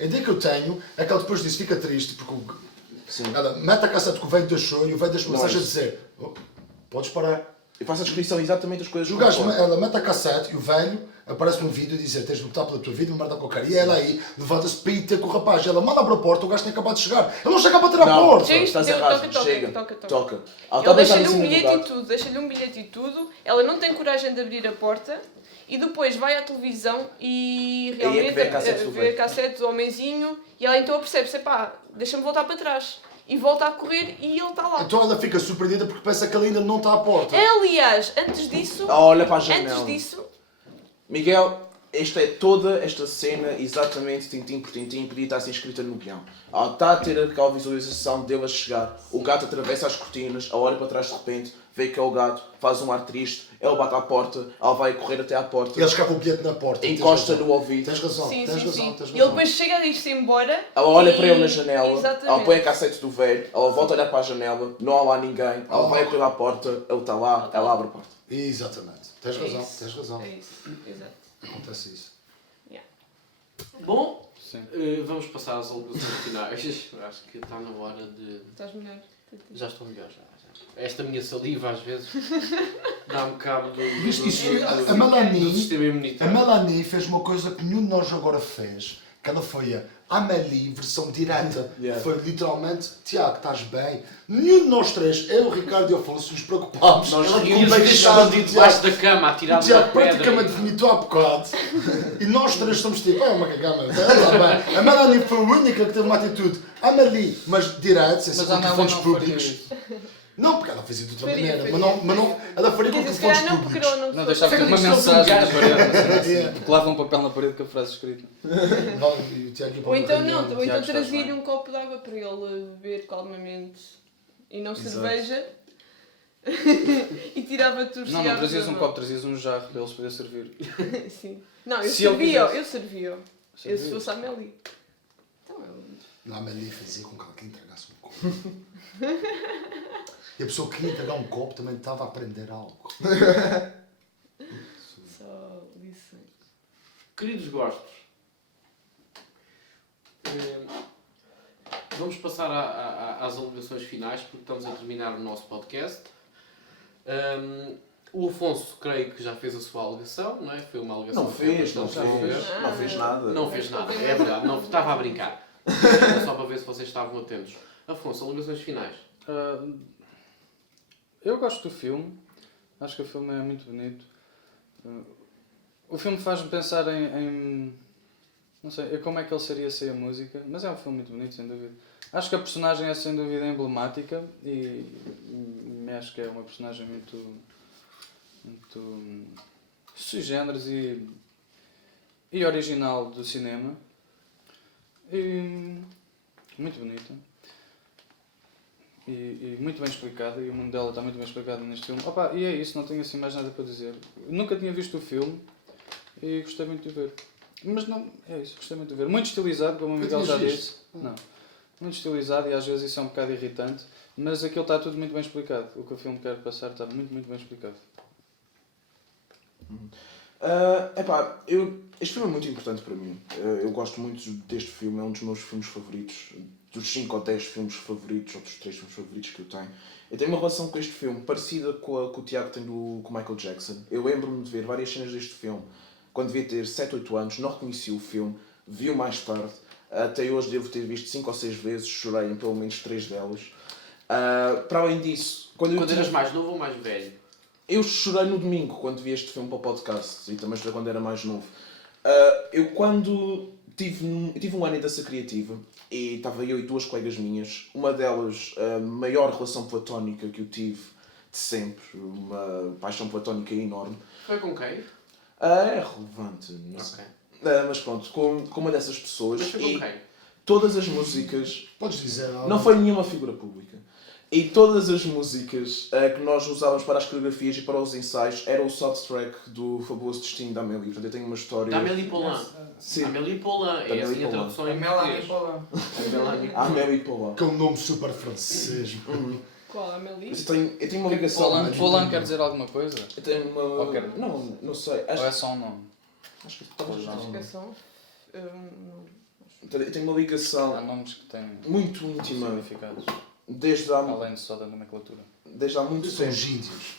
A ideia que eu tenho é que ela depois disso fica triste porque Sim. ela mete a cassete que o velho deixou e o velho deixa uma Não é mensagem a isso. dizer "Oh, podes parar. Eu faço a descrição exatamente das coisas O que gajo, concordo. ela mete a cassete e o velho aparece num vídeo e diz tens de lutar pela tua vida, uma merda qualquer. E ela aí levanta-se para ir ter com o rapaz. Ela manda abrir a porta, o gajo tem acabado de chegar. Ele não chega a bater à Não, porta. Sim. estás Toca, errado, toca, chega, toca. toca. Ela Ele está a pensar deixa-lhe em um cima do bilhete e gato. tudo, deixa-lhe um bilhete e tudo, ela não tem coragem de abrir a porta e depois vai à televisão e Aí é que realmente vê a cassete do vê a velho. cassete do homenzinho e ela então percebe-se, pá, deixa-me voltar para trás. E volta a correr e ele está lá. Então ela fica surpreendida porque pensa que ele ainda não está à porta. Aliás, antes disso, Olha para a janela. antes disso, Miguel, toda esta cena, exatamente tintim por tintim, podia estar assim escrita no guião. Ela está a ter aquela visualização dele a chegar, o gato atravessa as cortinas, a olha para trás de repente, vê que é o gato, faz um ar triste, ele bate à porta, ela vai correr até à porta, Ele escapa o bilhete na porta. encosta Tens razão. no ouvido, Tens razão, Sim, tens sim, razão, sim. tens razão. E ele depois chega a ir-se embora. ela olha e- para ele na janela, Exatamente. ela põe a cassete do velho, ela volta a olhar para a janela, não há lá ninguém, ela vai correr à porta, ele está lá, ela abre a porta. Exatamente. Tens É razão, isso. tens razão. É isso, exato. Acontece isso. Bom, Sim. vamos passar às alegações finais. Acho que está na hora de... Estás melhor? Já estou melhor, já. Esta minha saliva às vezes dá-me cabo do Viste isso? A do Melanie, sistema a imunitário. Melanie fez uma coisa que nenhum de nós agora fez, que ela foi a Amélie, versão direta. Yeah. Foi literalmente, Tiago, estás bem? Nenhum de nós três, eu, Ricardo e Afonso, nos preocupámos. Nós Ela ríamos como Ia deixar escondido o debaixo Tiago. da cama, O atirado Tiago na pedra. praticamente vomitou há bocado. E nós três somos tipo, uma cagama. Bem. A Melanie foi a única que teve uma atitude, Amélie, mas direto, sem ser Mas a com Amélie telefones não faria públicos. isso. Não, porque ela fazia de outra Faria, maneira. faria. Mas não, ela faria com Quer dizer, se telefones calhar não, porque públicos. não Não, deixava Foi uma questão de um mensagem na gajo. parede. Yeah. Colava um papel na parede com a frase escrita. E o Tiago ia para Ou uma então reunião. não, ou então Tiago, estás trazia-lhe bem? um copo de água para ele beber calmamente e não Exato. cerveja e tirava-te os Não, não cigarros trazias da um mão. copo, trazias um jarro para eles poderem servir. Sim. Não, eu Se ele servia, quisesse. eu servia. Eu se Servias. fosse a Amélie. Então eu... Não, a Amélie fazia com que alguém entregasse um copo. E a pessoa que queria entregar um copo também estava a aprender algo. Só disse. Queridos gostos, vamos passar às alegações finais, porque estamos a terminar o nosso podcast. O Afonso, creio que já fez a sua alegação, não é? Foi uma alegação. Não fez, não bastante fez, boa. não fez nada. Não fez nada, é verdade, não estava a brincar. Era só para ver se vocês estavam atentos. Afonso, alegações finais. Eu gosto do filme. Acho que o filme é muito bonito. O filme faz-me pensar em não sei, como é que ele seria sem a música, mas é um filme muito bonito, sem dúvida. Acho que a personagem é sem dúvida emblemática e acho que é uma personagem muito sui generis e original do cinema. E muito bonita. E muito bem explicada, e o mundo dela está muito bem explicado neste filme. Opa, e é isso, não tenho assim mais nada para dizer. Nunca tinha visto o filme e gostei muito de ver. Mas não, é isso, gostei muito de ver. Muito estilizado, como o Miguel já tinhas disse. Não. Muito estilizado e às vezes isso é um bocado irritante, mas aquilo está tudo muito bem explicado. O que o filme quer passar está muito, muito bem explicado. Este filme é muito importante para mim. Eu gosto muito deste filme, é um dos meus filmes favoritos. Dos 5 ou 10 filmes favoritos, ou dos 3 filmes favoritos que eu tenho. Eu tenho uma relação com este filme parecida com a que o Tiago tem com o Michael Jackson. Eu lembro-me de ver várias cenas deste filme quando devia ter 7, 8 anos, não reconheci o filme, vi-o mais tarde. Até hoje devo ter visto 5 ou 6 vezes, chorei em pelo menos 3 delas. Para além disso, quando Eras mais novo ou mais velho? eu chorei no domingo quando vi este filme para o podcast e também chorei quando era mais novo. Eu quando tive um ano em dança criativa e estava eu e 2 colegas minhas, uma delas a maior relação platónica que eu tive de sempre, uma paixão platónica enorme. Foi com quem? É relevante, não sei. Ok. Mas pronto, com uma dessas pessoas Mas foi e com quem? todas as músicas, Podes dizer algo? não foi nenhuma figura pública. E todas as músicas que nós usávamos para as coreografias e para os ensaios era o soundtrack do Fabuloso Destino da Amélie. Portanto, eu tenho uma história... Da Amélie Poulain. Sim, Amélie Poulain, é Amélie assim a Poulain. tradução em Melanie português. Melanie a Amélie Poulain. Que é um nome super francês. Qual? A Amélie? Mas eu tenho uma ligação... Polan quer dizer alguma coisa? Eu tenho uma... Ok. Não sei. Ou é só um nome? Acho que talvez Acho que é não. só. Eu tenho uma ligação Há nomes que têm muito íntima significados, desde há além de só da nomenclatura. muito São tempo. gíndios.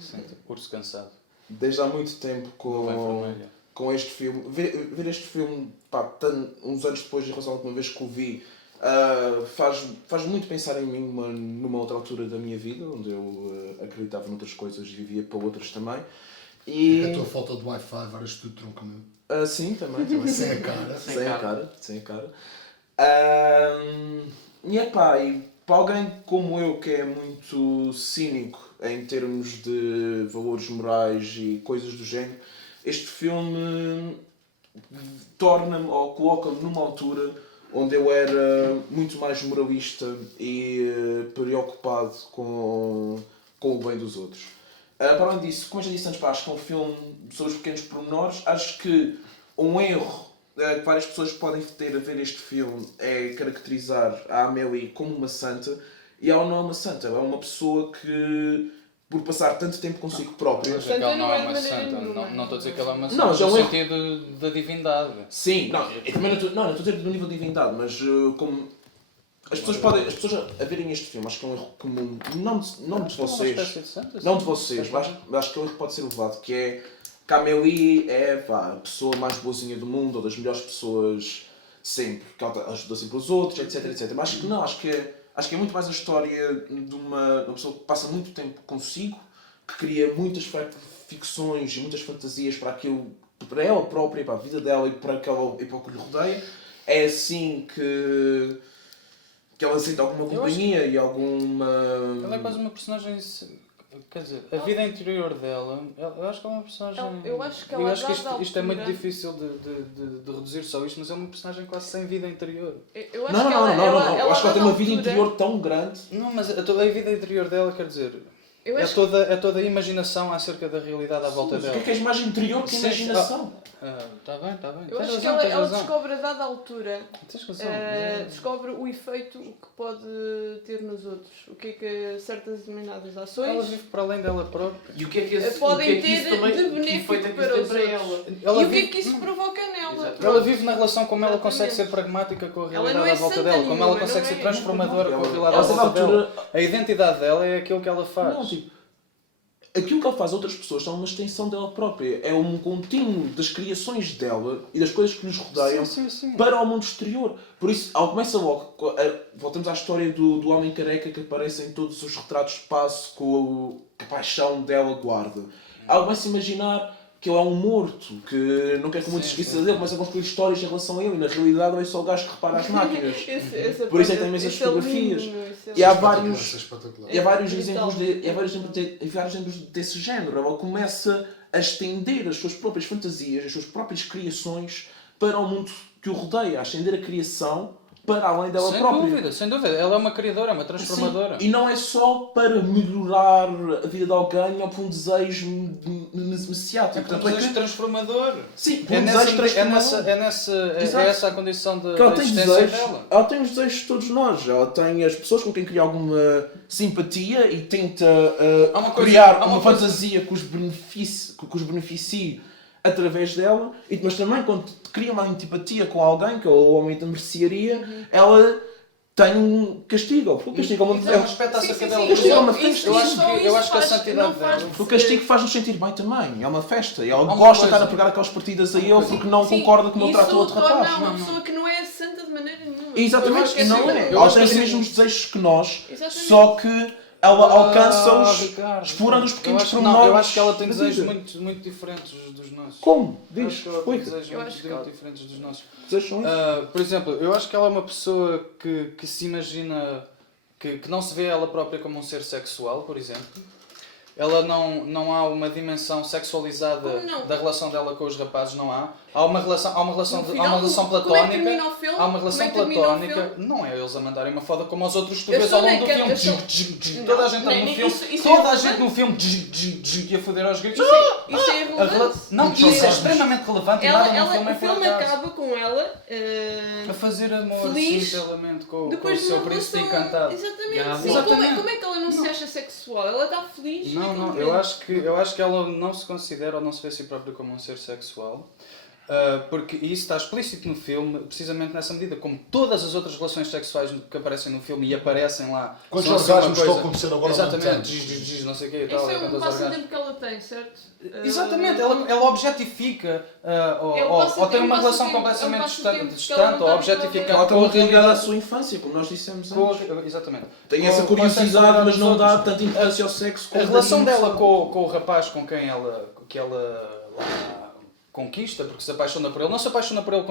Sente urso cansado, Desde há muito tempo nuvem vermelha. com este filme. Ver este filme, pá, uns anos depois em relação à última vez que o vi, faz muito pensar em mim numa outra altura da minha vida, onde eu acreditava noutras coisas e vivia para outras também. E... A tua falta de Wi-Fi, várias tudo tronco meu. sim, também. Sem a cara. Sem a cara. E epá, e para alguém como eu que é muito cínico em termos de valores morais e coisas do género, este filme torna-me ou coloca-me numa altura onde eu era muito mais moralista e preocupado com o bem dos outros. Para além disso, como eu já disse antes, acho que é um filme sobre os pequenos pormenores. Acho que um erro que várias pessoas podem ter a ver este filme é caracterizar a Amélie como uma santa, e ela não é uma santa, ela é uma pessoa que, por passar tanto tempo consigo própria... Mas aquela não é uma Santa santa, não é de maneira não estou a dizer que ela é uma Não, santa já no é- sentido da divindade. Sim, não, eu também não estou a dizer do nível de divindade, mas como... As pessoas a verem este filme, acho que é um erro comum, não de Acho que é uma vocês, espécie de santa, não sim. de vocês, mas acho que o erro pode ser levado, que é que a Amélie é a pessoa mais boazinha do mundo, ou das melhores pessoas sempre, que ela ajuda sempre os outros, etc, etc. Mas acho que não, acho que é muito mais a história de uma pessoa que passa muito tempo consigo, que cria muitas ficções e muitas fantasias para aquilo, para ela própria, para a vida dela e para o que lhe rodeia. É assim que ela sente alguma companhia e alguma... Ela é quase uma personagem. Quer dizer, a vida interior dela, eu acho que é uma personagem. Eu acho que eu ela, acho que dada isto é muito altura- difícil de reduzir só isto, mas é uma personagem quase sem vida interior. Eu acho Não, que não, ela, não, não, ela, não. ela Acho que ela tem uma dada vida altura- interior tão grande. Não, mas toda a vida interior dela, quer dizer, Eu é acho toda a imaginação acerca da realidade à volta Mas o dela. que é mais interior que Sim, imaginação? Está bem, está bem. Eu Tens acho que razão, tens ela razão. descobre a dada altura, Tens razão. descobre o efeito que pode ter nos outros. O que é que certas determinadas Ela ações vive para além dela própria. E o que é que esse, podem o que é que ter isso também, de que benéfico efeito é que para isso tem os para outros. ela? E o que é que isso provoca nela. Exato. Ela vive na relação como ela Exatamente. consegue ser pragmática com a Ela realidade não é à volta santa dela, como ela nenhuma, consegue não ser é? transformadora com a realidade à Ela, a certa volta dela. altura, A identidade dela é aquilo que ela faz. não, tipo, aquilo que ela faz a outras pessoas são uma extensão dela própria. É um contínuo das criações dela e das coisas que nos rodeiam Sim. para o mundo exterior. Por isso, começa logo, voltamos à história do homem careca que aparece em todos os retratos de passo com a paixão dela guarda. Ela começa a imaginar que ele é um morto, que não quer que o mundo se esqueça dele, começa a construir histórias em relação a ele, e na realidade ele é só o gajo que repara as máquinas. Por isso é que tem imensas fotografias. E há vários... Isso é espetacular. E há vários brutal. exemplos desse género. Ela começa a estender as suas próprias fantasias, as suas próprias criações para o mundo que o rodeia, a estender a criação para além dela própria. Sem dúvida. Ela é uma criadora, é uma transformadora. Sim. E não é só para melhorar a vida de alguém ou por um desejo messiático. É um Portanto, desejo transformador. sim, por É um desejo transformador. é essa a condição Porque ela da tem existência desejos, dela. ela tem os desejos de todos nós. Ela tem as pessoas com quem cria alguma simpatia e tenta Há uma coisa- criar há uma uma coisa- fantasia que os beneficie através dela, mas também quando cria uma antipatia com alguém, que é o homem da mercearia, ela tem um castigo. Porque o castigo é uma Ela respeita acerca dela. sim, sim, é uma Isso- festa. Eu acho que a faz- santidade não faz dela... O castigo faz-nos sentir bem também. É uma festa. E ela uma gosta de estar coisa- a pegar aquelas partidas a ele porque não Sim, concorda como ele isso trata o outro torna rapaz. uma pessoa que não é santa de maneira nenhuma. Eu Exatamente, acho que não sim. é. Eu Ela acho tem que os sim. mesmos desejos que nós, Exatamente. só que ela alcança-os Ricardo, explorando os pequenos eu pormenores acho que ela tem da desejos vida. muito diferentes dos nossos. Como? Eu Diz, acho que ela tem explica. desejos Eu acho que muito ela- diferentes dos nossos. Desejos são isso? Por exemplo, eu acho que ela é uma pessoa que se imagina que não se vê ela própria como um ser sexual, por exemplo. Ela não há uma dimensão sexualizada Como não? da relação dela com os rapazes, não há. Há uma relação No final, como é que platónica. termina o filme? Há uma relação Como é que termina o platónica. filme? Não é eles a mandarem uma foda como aos outros tu Eu vês sou ao longo do naquela- filme. eu sou- Toda a Não, gente está nem- no filme. isso é Toda a irrelevante. gente no filme e a foder aos gritos. Isso é irrelevante. Não, isso é extremamente relevante e nada no filme é O por filme acaso. acaba com ela A fazer amor Feliz, sinceramente com o depois de seu uma príncipe relação... encantado. Exatamente. Yeah, Sim, exatamente. Como é que ela não se acha sexual? Ela está feliz. Não, naquele eu momento. acho que ela não se considera ou não se vê a si própria como um ser sexual. Porque isso está explícito no filme, precisamente nessa medida, como todas as outras relações sexuais que aparecem no filme e aparecem lá. Quantos são assim uma orgasmos estão a coisa- acontecer agora ao mesmo Exatamente, tempo? diz, não sei o quê e tal. Esse é quantos um orgasmos. passatempo que ela tem, certo? Exatamente, ela objetifica ou tem uma relação completamente distante ou objetifica Ela está com a muito ligada à realidade. sua infância, como nós dissemos com antes. exatamente. Tem com- essa com a curiosidade, sexualidade mas não dos dá outros. tanta importância ao sexo como A relação tem dela importância. com o rapaz com quem ela lá conquista, porque se apaixona por ele, não se apaixona por ele,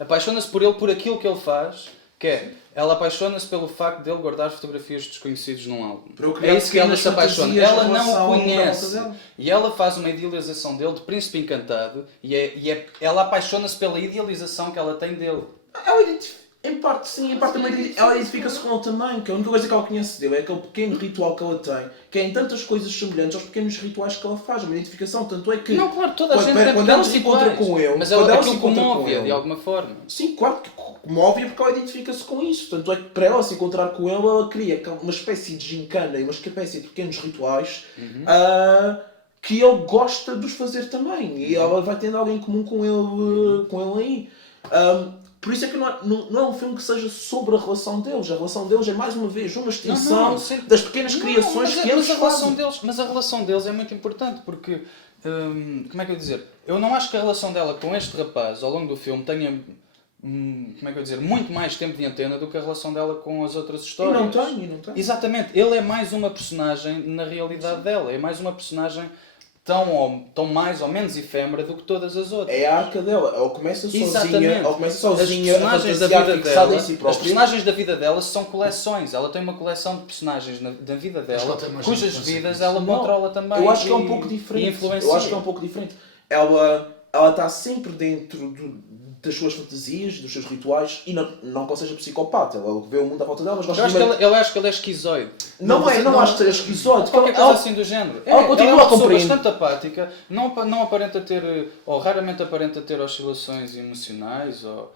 apaixona-se por ele por aquilo que ele faz Que é, ela apaixona-se pelo facto de ele guardar fotografias de desconhecidos num álbum. Para eu criar É isso que ela pequenas se apaixona. fantasias Ela em não relação o à volta conhece. dela. E ela faz uma idealização dele de príncipe encantado ela apaixona-se pela idealização que ela tem dele. Ela em parte sim, em parte também ela identifica-se com ele também, que a única coisa que ela conhece dele é aquele pequeno ritual que ela tem, que é em tantas coisas semelhantes aos pequenos rituais que ela faz, uma identificação, tanto é que... Não, claro, toda a Quando- gente tem quando ela pequenos se encontra rituais, com ele, mas quando ela se aquilo encontra com comove-a ele- de alguma forma. Sim, claro que comove-a porque ela identifica-se com isso, tanto é que para ela se encontrar com ele, ela cria uma espécie de gincana e uma espécie de pequenos rituais que ele gosta de os fazer também, e ela vai tendo algo em comum com ele aí. Por isso é que não é um filme que seja sobre a relação deles. A relação deles é, mais uma vez, uma extensão sim. das pequenas criações que eles fazem. Mas a relação deles é muito importante porque, como é que eu ia dizer? Eu não acho que a relação dela com este rapaz ao longo do filme tenha, como é que eu ia dizer, muito mais tempo de antena do que a relação dela com as outras E histórias. não tem. Exatamente. Ele é mais uma personagem na realidade dela. É mais uma personagem tão mais ou menos efêmera do que todas as outras. É a arca dela. Ela começa sozinha, Exatamente. a personagens da fantasiar vida fixada dela, em si as própria. personagens da vida dela são coleções. Ela tem uma coleção de personagens da vida Mas dela, ela tem mais cujas gente que vidas pensa ela Não, controla também. Eu acho que é um e- pouco e diferente. influencia. Eu acho que é um pouco diferente. Ela está sempre dentro das suas fantasias, dos seus rituais, e não que ela seja psicopata. Ela vê o mundo à volta dela, mas gosta Eu acho de... eu acho que ele é esquizoide. Não acho que seja esquizoide. Qualquer coisa assim do género. ela Ela continua é uma a pessoa compreender. bastante apática, não aparenta ter, ou raramente aparenta ter oscilações emocionais, ou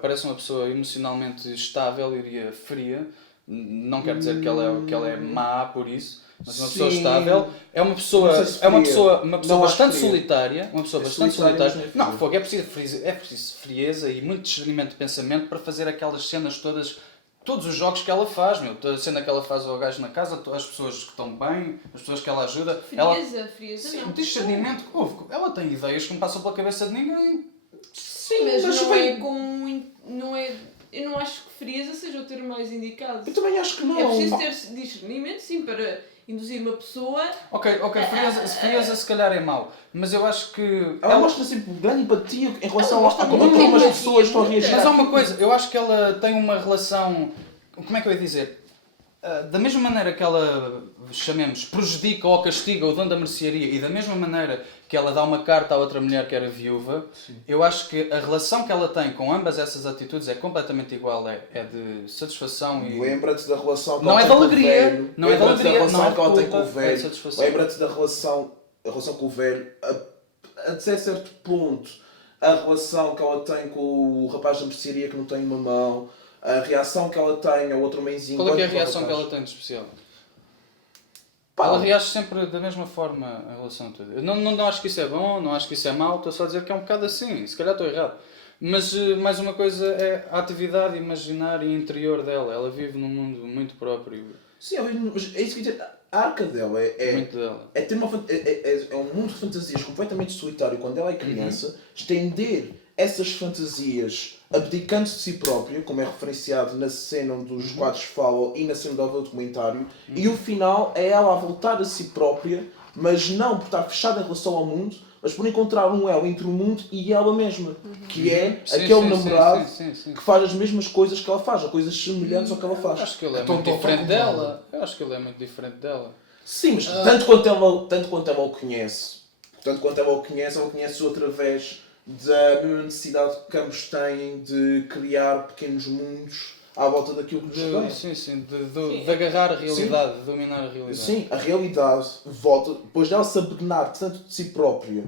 parece uma pessoa emocionalmente estável, iria fria. Não quer dizer que ela é má por isso, mas uma pessoa Sim. estável. É uma pessoa, Não sei se é uma fria. pessoa Não bastante acho fria. solitária. Uma pessoa É bastante solitária, solitária. mas não é Não, fogo, é preciso frieza e muito discernimento de pensamento para fazer aquelas cenas todas. Todos os jogos que ela faz, a cena que ela faz ao gajo na casa, as pessoas que estão bem, as pessoas que ela ajuda. Frieza Sim, não. discernimento, ela tem ideias que não passam pela cabeça de ninguém. Sim, mas não bem- é com... Não é... Eu não acho que frieza seja o termo mais indicado. Eu também acho que não. É preciso ter discernimento, sim, para induzir uma pessoa... Ok, frieza se calhar é mau, mas eu acho que... Ela mostra sempre grande empatia em relação Ela a mostra como muita algumas empatia, pessoas estão a muita. reagir. Mas há uma coisa, eu acho que ela tem uma relação... Como é que eu ia dizer? Da mesma maneira que ela, chamemos, prejudica ou castiga o dono da mercearia e da mesma maneira que ela dá uma carta à outra mulher que era viúva, eu acho que a relação que ela tem com ambas essas atitudes é completamente igual. É de satisfação e... Lembra-te da relação que Não ela é tem de com o alegria, velho. não é de Lembra-te da alegria, relação não é que ela tem culpa, com o é de velho. satisfação. Lembra-te da relação com o velho. Até certo ponto, a relação que ela tem com o rapaz da mercearia que não tem uma mão. A reação que ela tem ao outro homenzinho. Qual é que é a olha para o reação que rapaz. ela tem de especial? Pá, Ela reage sempre da mesma forma em relação a tudo. Eu não acho que isso é bom, não acho que isso é mau, estou só a dizer que é um bocado assim, se calhar estou errado. Mas mais uma coisa é a atividade imaginária e interior dela. Ela vive num mundo muito próprio, Sim, mas é isso que eu ia dizer. A arca dela muito dela. ter é um mundo de fantasias completamente solitário quando ela é criança, estender essas fantasias abdicando-se de si própria, como é referenciado na cena onde os quadros falam e na cena do documentário, e o final é ela a voltar a si própria, mas não por estar fechada em relação ao mundo, mas por encontrar um elo entre o mundo e ela mesma, que é aquele namorado Sim. que faz as mesmas coisas que ela faz, ou coisas semelhantes ao que ela Eu faz. acho que ele é Então, muito então, diferente então, como dela. Eu acho que ele é muito diferente dela. Sim, mas tanto quanto ela o conhece, ela conhece-o através da mesma necessidade que ambos têm de criar pequenos mundos à volta daquilo que nos rodeia. De agarrar a realidade, de dominar a realidade. Sim, a realidade volta, depois dela se abnegar tanto de si própria,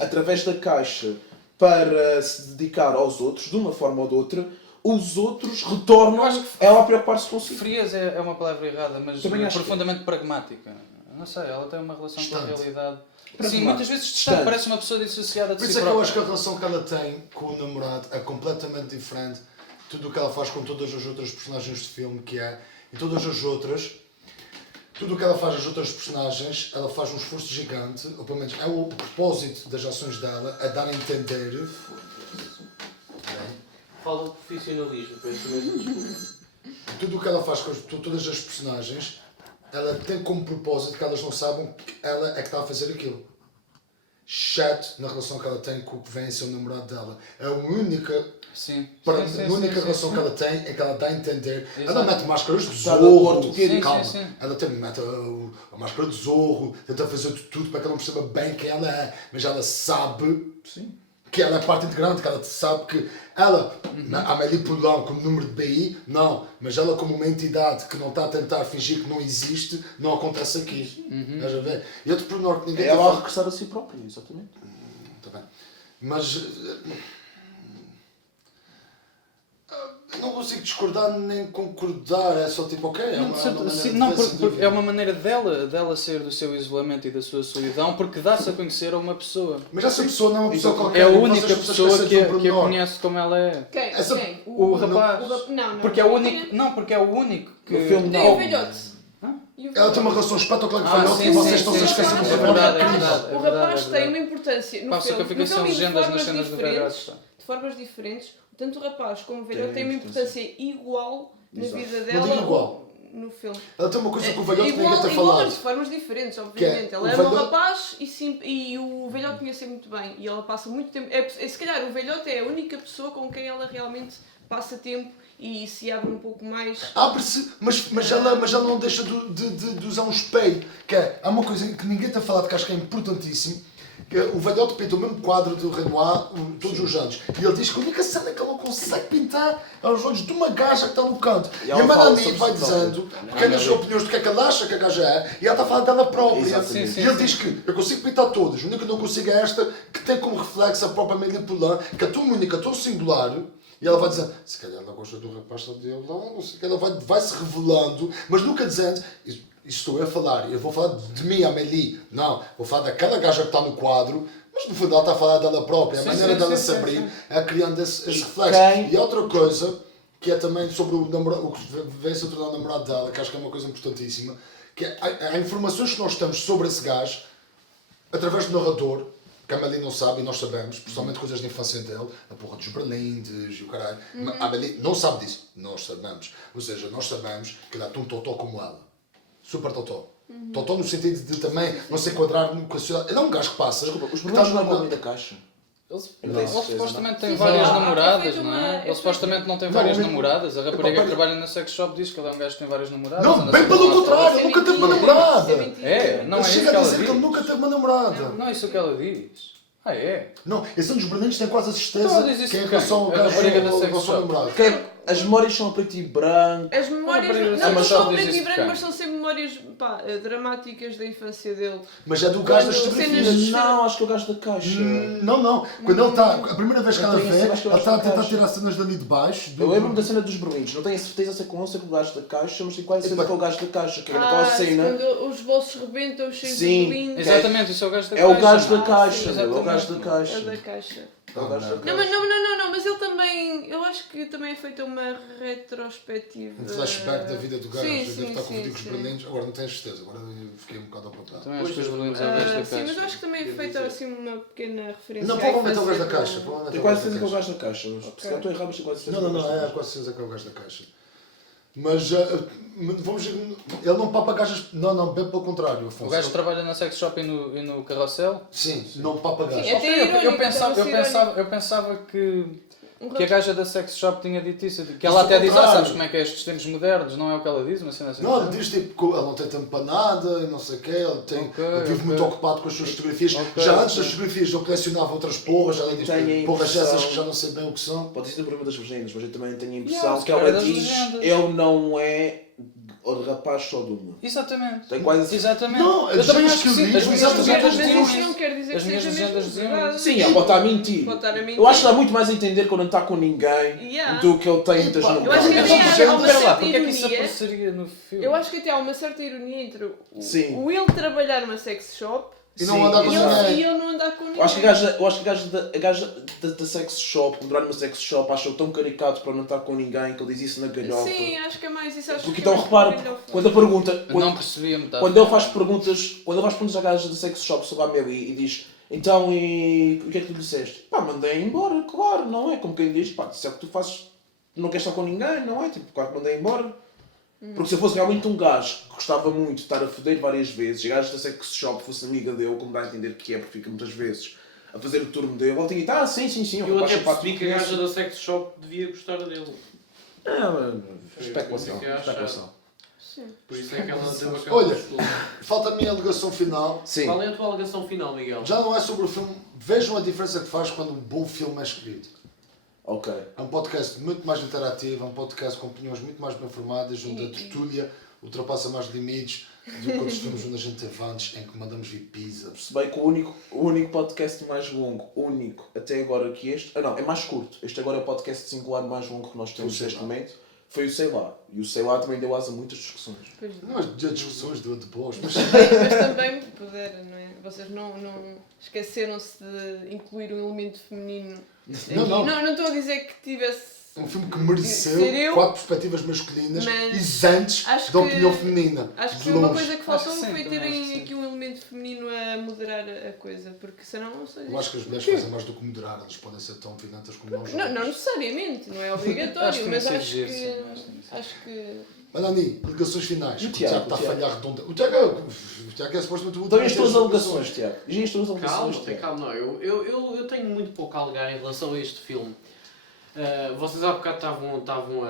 através da caixa, para se dedicar aos outros, de uma forma ou de outra, os outros retornam Eu acho que ela a preocupar-se consigo. Frieza é uma palavra errada, mas Também acho profundamente pragmática. Não sei, ela tem uma relação com a Distante. realidade. Pragmática. Sim, muitas vezes distante, Distante. parece uma pessoa dissociada de Por si isso é que eu própria. acho que a relação que ela tem com o namorado é completamente diferente de tudo o que ela faz com todas as outras personagens do filme, que é, e todas as outras, tudo o que ela faz as outras personagens, ela faz um esforço gigante, ou pelo menos é o propósito das ações dela, é dar a entender. Fala de profissionalismo, peço mesmo desculpa. Tudo o que ela faz com todas as personagens, ela tem como propósito que elas não sabem que ela é que está a fazer aquilo. chato na relação que ela tem com o que vem a ser o namorado dela. A única, Sim. a única relação que ela tem é que ela dá a entender. Ela Exato. mete máscaras de Está de zorro. acordo com Sim, Calma. sim, sim. Ela também mete a máscara de zorro, tenta fazer de tudo para que ela não perceba bem quem ela é. Mas ela sabe que ela é parte integrante, que ela sabe que ela, a Amélie Poulain como número de BI, não, mas ela como uma entidade que não está a tentar fingir que não existe, não acontece aqui. Estás a ver? E outro pormenor que ninguém É ela a fala. regressar a si própria, exatamente. Tá bem. Mas não consigo discordar nem concordar, é só tipo, ok, é uma maneira Sim, de não, ver, sem porque dúvida. é uma maneira dela sair do seu isolamento e da sua solidão, porque dá-se a conhecer a uma pessoa. Mas essa pessoa não é uma pessoa qualquer. É a e única vocês pessoa esquecem que de um a pormenor. conhece como ela é. Quem? Essa- Quem? O rapaz. Não, Porque é o não. único. Não, porque é o único que. No filme Tem o velhote. Hã? E o Ela tem uma relação espetacular com o velhote sim, e vocês sim, estão-se a sim, esquecer sim, do é pormenor. verdade, é rapaz- verdade, O é verdade, rapaz é tem verdade. uma importância no Pá, só que filme. eu fiquei No sem filme, de legendas nas formas cenas de diferentes, verdade. pá. de formas diferentes, tanto o rapaz como o velhote têm uma importância. importância igual na Exato. vida Não dela digo igual. ou no filme. Ela tem uma coisa com o velhote que ninguém Igual, tem igual, falado. mas de formas diferentes, Que é, obviamente. Ela o ama o velhote- rapaz e o velhote conhece muito bem. E ela passa muito tempo. Se calhar o velhote é a única pessoa com quem ela realmente passa tempo e se abre um pouco mais. Abre-se, mas ela não deixa de usar um espelho. Que é, há uma coisa que ninguém tem falado que acho que é importantíssimo. Que é, o velhote pinta o mesmo quadro do Renoir todos os anos. E ele diz que a única cena que ele não consegue pintar é os olhos de uma gaja que está no canto. E E ela a fala Madame sobre vai si dizendo própria. pequenas opiniões do que é que ela acha que a gaja é. E ela está a falar dela própria. Exatamente. E ele diz que eu consigo pintar todas. A única que não consigo é esta que tem como reflexo a própria Amélie Poulain, que é tão única, tão singular. E ela vai dizendo, se calhar ela gosta do rapaz de lá, não sei o que, ela vai se revelando, mas nunca dizendo, isto estou eu a falar, eu vou falar de mim, Amélie. Não, vou falar daquela gaja que está no quadro, mas no fundo ela está a falar dela própria, a Sim, maneira sim, dela sim, se sim, abrir sim. é criando esse E reflexo. quem- E outra coisa, que é também sobre o que vem-se a tornar o namorado dela, que acho que é uma coisa importantíssima, que é, há informações que nós temos sobre esse gajo, através do narrador, que a Amélie não sabe e nós sabemos, principalmente coisas da infância dele, a porra dos berlindes e o caralho. A Amélie não sabe disso, nós sabemos. Ou seja, nós sabemos que ele é tão totó como ela. Super totó. Totó no sentido de também não se enquadrar com a sociedade. Ele é um gajo que passa. Desculpa, os que problemas está não é o numa- homem da caixa. Eles Não. eles supostamente têm Sim, várias sim. namoradas, Foi feita não uma- é? Ele supostamente não tem Não, várias mas- namoradas. A rapariga Epá, que trabalha na sex shop diz que ele é um gajo que tem várias namoradas. Não, anda bem sempre pelo lá fora. contrário, ele nunca teve uma namorada. É, não é Ele isso chega que a ela dizer que ele diz. nunca teve uma namorada. Não é isso que ela diz. Ah, é? Não, esse dos berlindes tem quase a certeza Então, diz isso que é em de relação ao quem? A gajo rapariga da ao sex seu shop. namorado. As memórias são a preto e branco. As memórias Não, não mas são só preto diz e isso branco, de mas quem? são sempre memórias dramáticas da infância dele. Mas é do gajo das Quando fotografias. cenas- Não, acho que é o gajo da caixa. Não. Quando ele está. A primeira vez que Eu ela tenho vê, esse- acho que eu ela está a acho que tentar é tirar cenas dali de baixo. Eu lembro-me da cena dos berlindes, não tenho a certeza se é com o gajo da caixa, mas tenho quase certeza Epá. que é o gajo da caixa, que é naquela cena. Quando os bolsos rebentam cheios Sim. de lindo. Exatamente, isso é o gajo da É o caixa, gajo não da Ah, caixa, sim, meu, é o gajo da É da caixa. caixa. É o gajo da Não, caixa. mas ele também. Eu acho que também é feita uma retrospectiva. Um flashback da vida do gajo. Sim, Eu devo sim, estar confundido com os sim. berlindes. Agora não tenho certeza, agora eu fiquei um bocado apontado. Também acho que os berlindes é o gajo da caixa. Sim, mas eu acho que também é feita assim uma pequena referência. Não, à provavelmente é o gajo da infância caixa. dele. provavelmente é Tenho o quase gajo da certeza que é o caixa. gajo da caixa, mas se calhar estou errado, mas tenho quase certeza. Não, que é o gajo da é caixa. quase certeza que é o gajo da caixa. Mas vamos. Ele não papa gajas. Não, bem pelo contrário, Afonso. O gajo que trabalha na sex shop e no carrossel. Sim, não papa gajas. Sim, até irónico, Eu pensava que Um a gaja da sex shop tinha dito isso. Que ela Isso até ao diz, contrário. sabes como é que é estes tempos modernos, não é o que ela diz, uma cena assim. Não, ele diz tipo que ele não tem tempo para nada e não sei o quê, ele vive ok. muito ocupado com as suas fotografias. Ok, Já ok. antes das fotografias ele colecionava outras porras, além disto, Tenho a porras impressão- essas que já não sei bem o que são. Pode ter sido o problema das legendas, mas eu também tenho a impressão Yeah, que se calhar ela é das diz legendas. ele não é o rapaz só de uma. Exatamente. Tem quase- Exatamente. Não, eu também as acho que sim. legendas As minhas exatamente legendas Mas diziam isso não isso. quer dizer As que minhas seja legendas mesmo diziam verdade. Sim, ela pode estar a mentir. Pode estar a mentir. Eu acho que dá muito mais a entender quando não está com ninguém Yeah. do que ele tem muitas Epá, Eu acho que namoradas. até há uma Espera lá, certa porque é que isso ironia. apareceria no filme? Eu acho que até há uma certa ironia entre Sim. o ele trabalhar numa sex shop E não Sim, andar com e ninguém. ele não andar com ninguém. Eu acho que a gaja da sex shop, quando entrar numa sex shop, achou tão caricato para não estar com ninguém que ele diz isso na galhofa. Sim, acho que é mais isso. Acho Porque que é então mais repara, uma galhofa. quando a pergunta. Eu não percebi a metade. Quando ele faz perguntas à gaja da sex shop sobre a Amélie e diz então e o que é que tu disseste? Pá, mandei embora, claro, não é? Como quem diz, pá, se é o que tu fazes, não queres estar com ninguém, não é? Tipo, claro que mandei embora. Porque se eu fosse realmente um gajo que gostava muito de estar a foder várias vezes, e gajo da sex shop fosse amiga dele, como dá a entender que é, porque fica muitas vezes a fazer o turno dele, ele tinha dito, sim, Eu rapaz até simpático percebi que a gaja conheço. da sex shop devia gostar dele. Especulação, Foi o que eu especulação. Sim. Por isso é que ela deu aquela Olha, postura. falta a minha alegação final. Sim. Qual é a tua alegação final, Miguel? Já não é sobre o filme. Vejam a diferença que faz quando um bom filme é escrito. Ok. É um podcast muito mais interativo, é um podcast com opiniões muito mais bem formadas, onde a tertúlia ultrapassa mais limites do que outros filmes onde a gente teve antes, em que mandamos vir pizza. Se bem que o único podcast mais longo, único, até agora que este... não, é mais curto. Este agora é o podcast singular mais longo que nós temos Sei neste Lá. momento. Foi o Sei Lá. E o Sei Lá também deu asa a muitas discussões. Pois Não, as discussões de boas, mas mas também puderam, não é? Vocês não esqueceram-se de incluir um elemento feminino. Não. Não estou a dizer que tivesse. é um filme que mereceu Ser eu, 4 perspectivas masculinas mas isentas acho da que- opinião feminina. Acho que de foi uma longe. coisa que faltou, Acho que sim, foi também acho que terem sim. aqui um elemento feminino a moderar a coisa, porque senão não sei. Eu acho que as mulheres fazem mais do que moderar, elas podem ser tão violentas como nós. Não necessariamente, não é obrigatório, Acho que mas tem que acho ser que. giro, sim, Acho que. Olha, Ani, alegações finais. E o O Tiago Tiago, está a o Tiago? falhar redonda. O Tiago é supostamente o último. Então, as tuas alegações, Tiago. Diz as tuas Calma, alegações, Tiago. calma, não. Eu tenho muito pouco a alegar em relação a este filme. Vocês há bocado estavam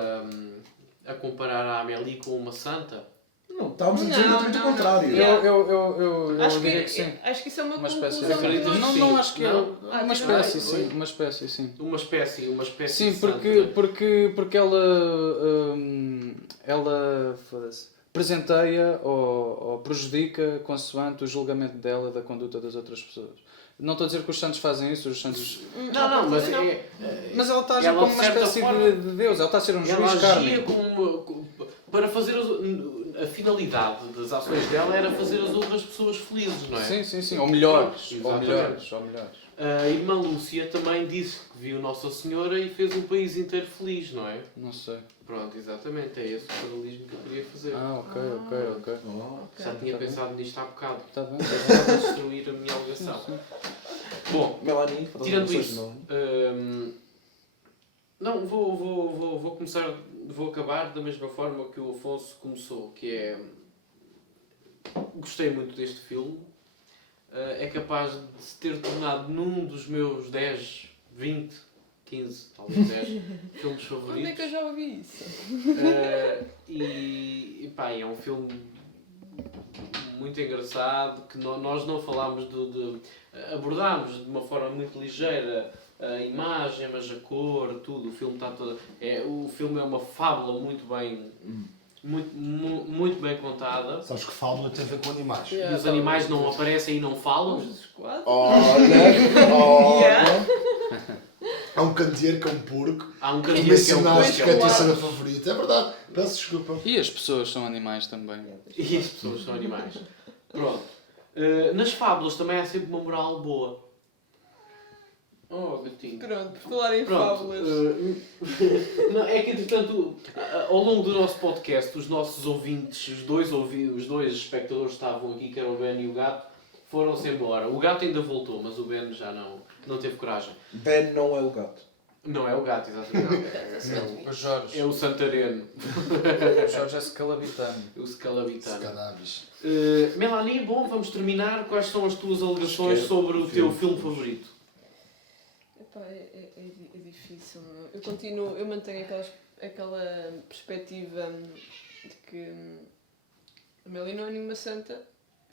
a comparar a Amélie com uma santa. Não, estávamos a dizer Não, exatamente o não, contrário. não. Yeah. Eu Acho diria que sim. acho que isso é uma Uma espécie conclusão de... que nós- Acreditas? Não acho que é... Não? Uma espécie, não. sim. Uma espécie, sim. Uma espécie Sim, de porque ela foda-se, presenteia ou prejudica consoante o julgamento dela da conduta das outras pessoas. Não estou a dizer que os santos fazem isso, os santos... Não, mas Não. Mas ela está a agir Ela, como de uma certa espécie forma, de Deus, ela está a ser um ela juiz agia kármico. para fazer a finalidade das ações dela era fazer as outras pessoas felizes, não é? Sim, ou melhores. Ou Exatamente. melhores. A irmã Lúcia também disse que viu Nossa Senhora e fez o país inteiro feliz, não é? Não sei. Pronto, exatamente, é esse o paralelismo que eu queria fazer. Ok. Oh. Já tinha tá bem. pensado nisto há bocado. Está bem. Estava a destruir a minha alegação. Bom, Melanie, tirando alegações, isso, não? não, vou começar, vou acabar da mesma forma que o Afonso começou, que é, gostei muito deste filme, é capaz de se ter tornado num dos meus 10, 20, 15, talvez 10 filmes favoritos. Onde é que eu já ouvi isso? E pá, é um filme muito engraçado que nós não falámos abordámos de uma forma muito ligeira a imagem, mas a cor, tudo, o filme está todo... o filme é uma fábula muito bem muito bem contada. Sabes que fábula tem a ver com animais. E os animais não aparecem e não falam. Os quatro? Olha! Há um candeeiro que é um porco. Há um Que candeeiro que é um mencionaste que é a tua porco. cena favorita. É verdade. Peço desculpa. E as pessoas são animais também. E as pessoas são animais. Pronto. Nas fábulas também há sempre uma moral boa. Oh, gatinho. Pronto, por falar em Pronto. fábulas. Não, é que, entretanto, ao longo do nosso podcast, os nossos ouvintes, os dois espectadores que estavam aqui, que eram o Ben e o Gato, foram-se embora. O Gato ainda voltou, mas o Ben já não teve coragem. Ben não é o gato. Não é o Gato, exatamente. O Jorge. É o Santareno. O Jorge é scalabitano. O Scalabitano. Cannabis. Melanie, bom, vamos terminar. Quais são as tuas alegações Esquece sobre o o teu filme. filme favorito? Epá, é difícil. Não é? Eu mantenho aquela perspectiva de que a Meli não é nenhuma santa.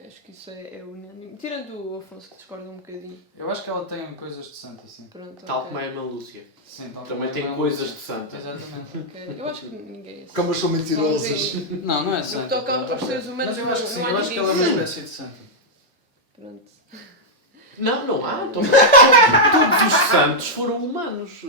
Acho que isso é unânime. Tirando o Afonso que discorda um bocadinho. Eu acho que ela tem coisas de santa, sim. Pronto, Tal ok. como é a irmã Lúcia. Sim, tal Também como tem é coisas Lúcia. de santa. Exatamente. Ok. Eu acho que ninguém é assim. Camas são mentirosas. Não é No que santa. toca aos seres humanos, Mas eu acho que sim, não há eu acho que ela é ninguém uma santo. espécie de santa. Pronto. Não há. Todos os santos foram humanos.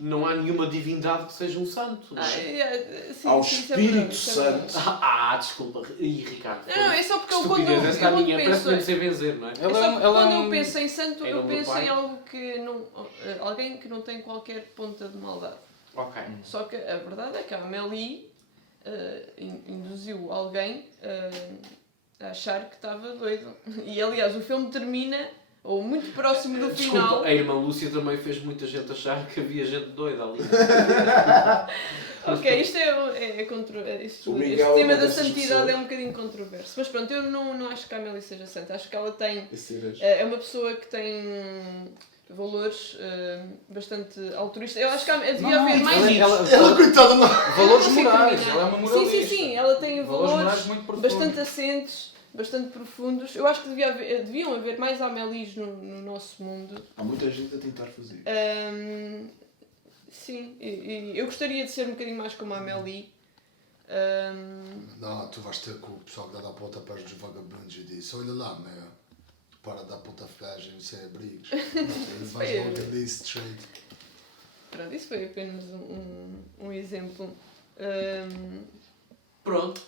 Não há nenhuma divindade que seja um santo. Não é? Sim, Ao sim, isso é Espírito verdade, isso é verdade. Santo. Desculpa. Ih, Ricardo. Não, é só porque eu quando Estupidez, essa é a quando minha. Parece que penso... não sei benzer, não é? É só porque quando eu penso em santo, Em eu nome do penso Pai. em algo que não... alguém que não tem qualquer ponta de maldade. Ok. Só que a verdade é que a Amélie induziu alguém a achar que estava doido. E aliás, o filme termina ou muito próximo do Desculpa, final. a irmã Lúcia também fez muita gente achar que havia gente doida ali. Ok, isto este O Miguel tema é uma da dessas santidade é pessoas. um bocadinho controverso. Mas pronto, eu não acho que a Amélie seja santa. Acho que ela tem. Esse é- É uma pessoa que tem valores bastante altruístas. Eu acho que devia haver mais. Ela, coitada, não. Valores Não sei morais, terminar. ela é uma moralista. Sim, ela tem Valores morais valores muito profundos. bastante assentes, bastante profundos. Eu acho que deviam haver mais Amélies no nosso mundo. Há muita gente a tentar fazer. Sim, e eu gostaria de ser um bocadinho mais como a Amélie. Não, tu vais ter com o pessoal que dá a pontapés dos vagabundos e disse: olha lá, meu, para dar pontapés e ser abrigos. Eles vais logo ali straight. Pronto, isso foi apenas um exemplo. Pronto.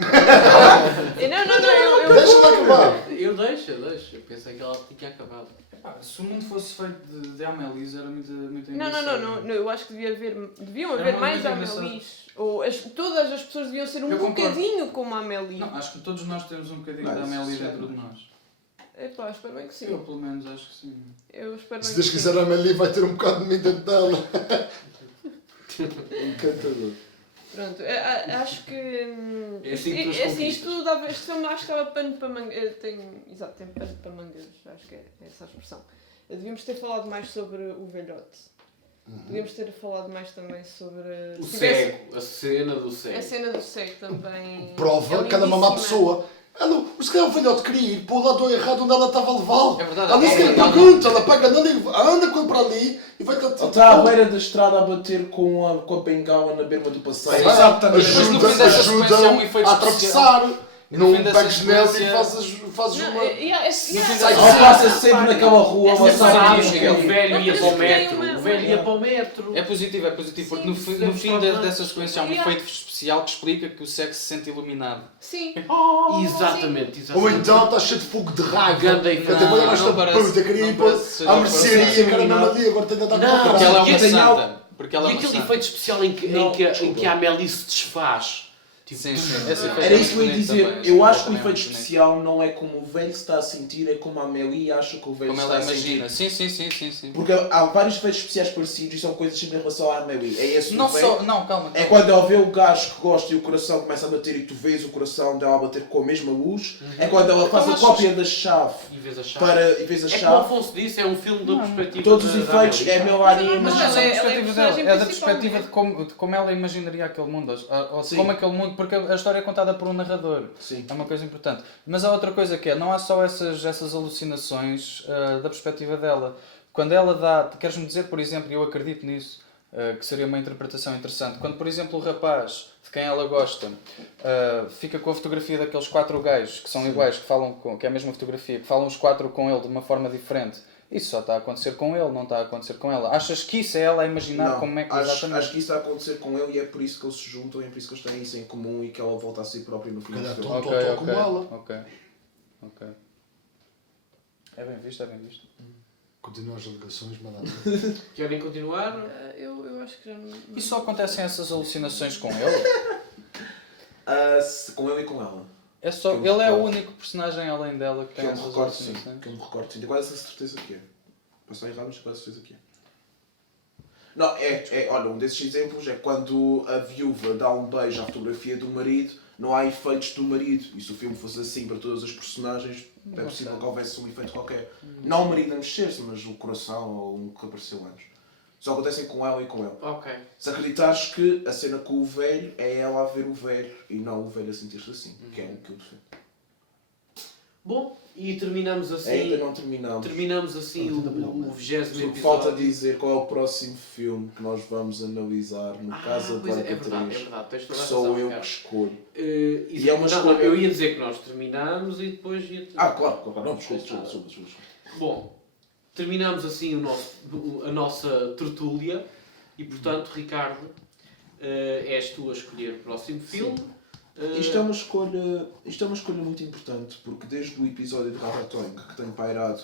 Não, Deixa-me acabar! Eu deixo. Eu pensei que ela tinha acabado. Epá, se o mundo fosse feito de Amélies era muito não, eu acho que deviam haver Era mais muito engraçado. Amélies. Ou todas as pessoas deviam ser um Eu concordo. bocadinho como a Amélie. Não, acho que todos nós temos um bocadinho Não, da Amélie isso dentro sim. de nós. Epá, espero bem que sim. Eu pelo menos acho que sim. Eu espero Se bem Deus que quiser, a Amélie vai ter um bocado de mim dentro dela. Encantador. Pronto, acho que. É assim que tu as este conquistas. este filme acho que estava pano para mangas. Tem pano para mangas, acho que é essa a expressão. Devíamos ter falado mais sobre o velhote. Devíamos ter falado mais também sobre. O se tivesse- cego, a cena do cego. A cena do cego também. Prova é cada mamá lindíssima. pessoa. Ela, se calhar o velhote queria ir para o lado errado onde ela estava a levá-lo. É verdade, Ela nem é sequer verdade. pergunta, ela pega ali, anda com ele para ali e vai estar Ele está à beira da estrada a bater com a bengala na berma do passeio. Sim. Sabe também. Depois no fim dessa sequência há um efeito a atravessar. No Não fim dessa pegues nele e sequência- fazes Não, uma. no fim Ela passa sempre naquela rua, ela Essa sabe parte- que Sabes que o velho ia para o Tem metro. uma- O velho ia para o metro. É positivo, porque no fim, Sim, dessa sequência há um Yeah. efeito especial que explica que o sexo se sente iluminado. Sim. Exatamente. Ou então está cheio de fogo de raiva. Ganda e Que até olha esta não parece- puta, queria ir não parece que seja à uma mercearia, coisa que era mesmo iluminada. ali, agora tenho de andar Não, com Porque ela é e uma tem santa. Porque ela é E uma aquele santa. efeito especial em que, Não, em desculpa. que a Amélie se desfaz. Tipo, Sim, sim. Esse efeito Era é isso que eu ia muito bonito dizer. também. Eu Esse acho que o também é efeito muito bonito. especial não é como o velho se está a sentir, é como a Amélie acha que o velho Como se ela está a sentir. imagina. Sim. Porque há vários efeitos especiais parecidos e são coisas sempre em relação à Amélie. É esse Não o velho. só. Não, calma. É quando ela vê o gajo que gosta e o coração começa a bater e tu vês o coração dela a bater com a mesma luz. É quando ela faz a Mas- cópia da chave E vês a chave. para, e vês a É como o chave. Afonso disse, é um filme da perspectiva Todos os da efeitos é Amélie. Melania, Mas Mas ela essa é- é a ela é a perspectiva personagem dela. É da principal, perspectiva não é? de como ela imaginaria aquele mundo. Ou de Sim. como aquele mundo. Porque a história é contada por um narrador. Sim. É uma coisa importante. Mas há outra coisa que é, não há só essas alucinações da perspectiva dela. Quando ela dá, queres-me dizer, por exemplo, e eu acredito nisso, que seria uma interpretação interessante, quando, por exemplo, o rapaz de quem ela gosta fica com a fotografia daqueles 4 gajos que são iguais, que é a mesma fotografia, que falam os 4 com ele de uma forma diferente. Isso só está a acontecer com ele, não está a acontecer com ela. Achas que isso é ela a imaginar Não, como é que acho exatamente? que isso está a acontecer com ele e é por isso que eles se juntam e é por isso que eles têm isso em comum e que ela volta a si própria no final do Calhar filme. tu- Ok, como ela. ok. É bem visto, é bem visto. Continua as alegações, mas nada. Querem continuar? Eu acho que já não. E só acontecem essas alucinações com ele? Com ele e com ela. É só, Que eu me ele é o recordo. único personagem além dela que Que tem eu me essas recordo sim. alucinações? Que eu me recordo sim. Tenho quase a certeza que é. Posso estar errado, mas tenho quase a certeza que é. Não, olha, um desses exemplos é quando a viúva dá um beijo à fotografia do marido, não há efeitos do marido. E se o filme fosse assim para todas as personagens, é possível que houvesse um efeito qualquer. Não o marido a mexer-se, mas o coração ou um que apareceu antes. Só acontecem com ela e com ele. Ok. Se acreditares que a cena com o velho é ela a ver o velho e não o velho a sentir-se assim, que é o que eu defendo. Bom, e terminamos assim. Ainda não terminamos. Terminamos assim o 20º Porque episódio. falta dizer qual é o próximo filme que nós vamos analisar no Casa pois é, Blanca é verdade, 3. é verdade. Tens Que toda a sou razão, eu Ricardo. que escolho. E é uma escolha- eu ia dizer que nós terminamos e depois ia... Claro. Não, desculpa. Bom, terminamos assim a nossa tertúlia e, portanto, Ricardo, és tu a escolher o próximo filme. Isto é uma escolha muito importante, porque desde o episódio de Ratatouille que tem pairado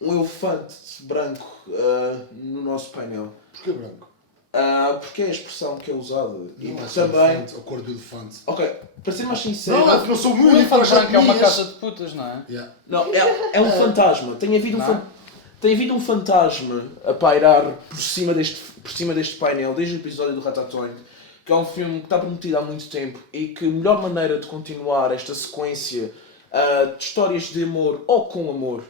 um elefante branco no nosso painel. Porquê branco? Porque é a expressão que é usada. E Não é porque só também... elefante, a cor do elefante. Ok, para ser mais sincero... Não, é que não sou O muito único, elefante já branco é uma comias. caixa de putas, não é? Yeah. Não, é um fantasma. Tem havido Não é? tem havido um fantasma a pairar por cima deste painel, desde o episódio do Ratatouille, que é um filme que está prometido há muito tempo e que a melhor maneira de continuar esta sequência de histórias de amor ou com amor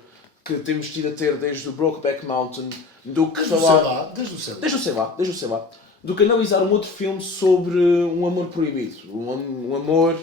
que temos tido a ter desde o Brokeback Mountain, do que Desde o falar... sei lá, desde o sei lá. Desde o sei lá. Do que analisar um outro filme sobre um amor proibido. Um amor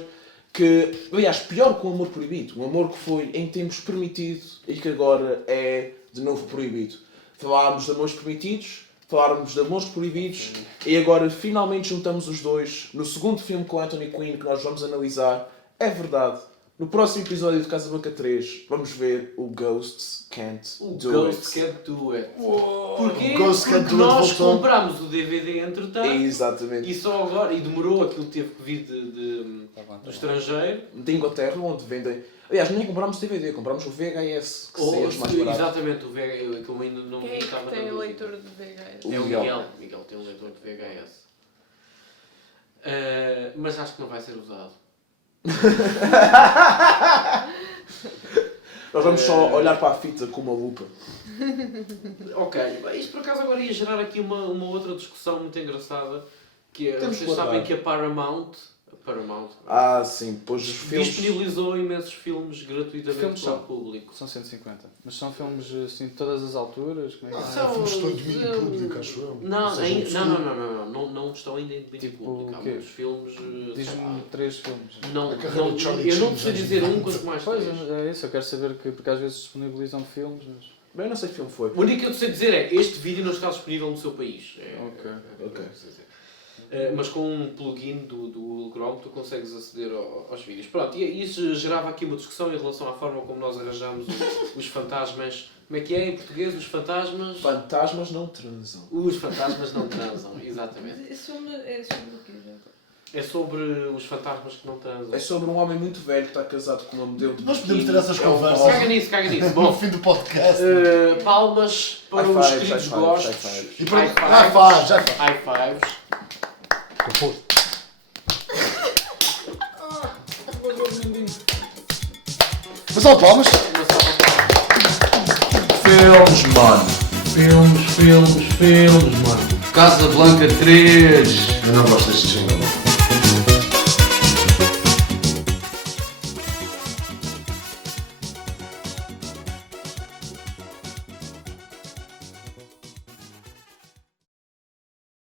que, aliás, pior que um amor proibido. Um amor que foi em tempos permitido e que agora é de novo proibido. Falámos de amores permitidos, falámos de amores proibidos e agora finalmente juntamos os dois no segundo filme com Anthony Quinn que nós vamos analisar. É verdade. No próximo episódio de Casablanca 3 vamos ver o Ghosts Can't Do Ghost It. Can't Do It. Porquê? O Ghost Can't Porque Do It nós voltou. comprámos o DVD entretanto Exatamente. e só agora, e demorou, aquilo teve que vir do estrangeiro. De Inglaterra, onde vendem... Aliás, nem comprámos DVD, comprámos o VHS, que Ou, seja mais barato. exatamente, o VHS, que eu ainda não Quem é estava que na tem dúvida. leitor de VHS? O É o Miguel. Miguel. Miguel tem um leitor de VHS. Mas acho que não vai ser usado. Nós vamos só olhar para a fita com uma lupa. Ok, isto por acaso agora ia gerar aqui uma outra discussão muito engraçada, que é, Temos vocês que sabem guardar. que a Paramount Sim, pois os filmes... disponibilizou imensos filmes gratuitamente Filmes para o são. público. São 150. Mas são filmes assim de todas as alturas? Como é que é? São- Filmes de domínio público, acho eu. Não, Ou seja, ainda, não estão ainda em domínio Tipo, público. Há o quê? muitos filmes. sei lá, Diz-me 3 filmes. não, A carreira de Charlie eu não Sheen sei nos dizer anos um 90. quanto mais Pois, três. é isso. Eu quero saber que, porque às vezes disponibilizam filmes, mas... Bem, eu não sei que filme foi. O único que eu sei dizer é este vídeo não está disponível no seu país. Ok. Ok. Mas com um plugin do Google Chrome tu consegues aceder aos vídeos. Pronto, e isso gerava aqui uma discussão em relação à forma como nós arranjamos os fantasmas. Como é que é em português? Os fantasmas? Fantasmas não transam. Os fantasmas não transam, exatamente. Mas esse filme é sobre o quê, já? É sobre os fantasmas que não transam. É sobre um homem muito velho que está casado com uma modelo de Nós podemos ter biquíni. essas É um conversas. homem. Caga nisso. No Bom, fim do podcast. palmas para High os fives, queridos high fives, gostos. high fives. E para... High fives. Já faz, já faz. High fives. Mas ó, palmas. Uma salva de palmas. Filmes, mano. Filmes, mano. Casablanca 3. Eu não gosto deste jingle.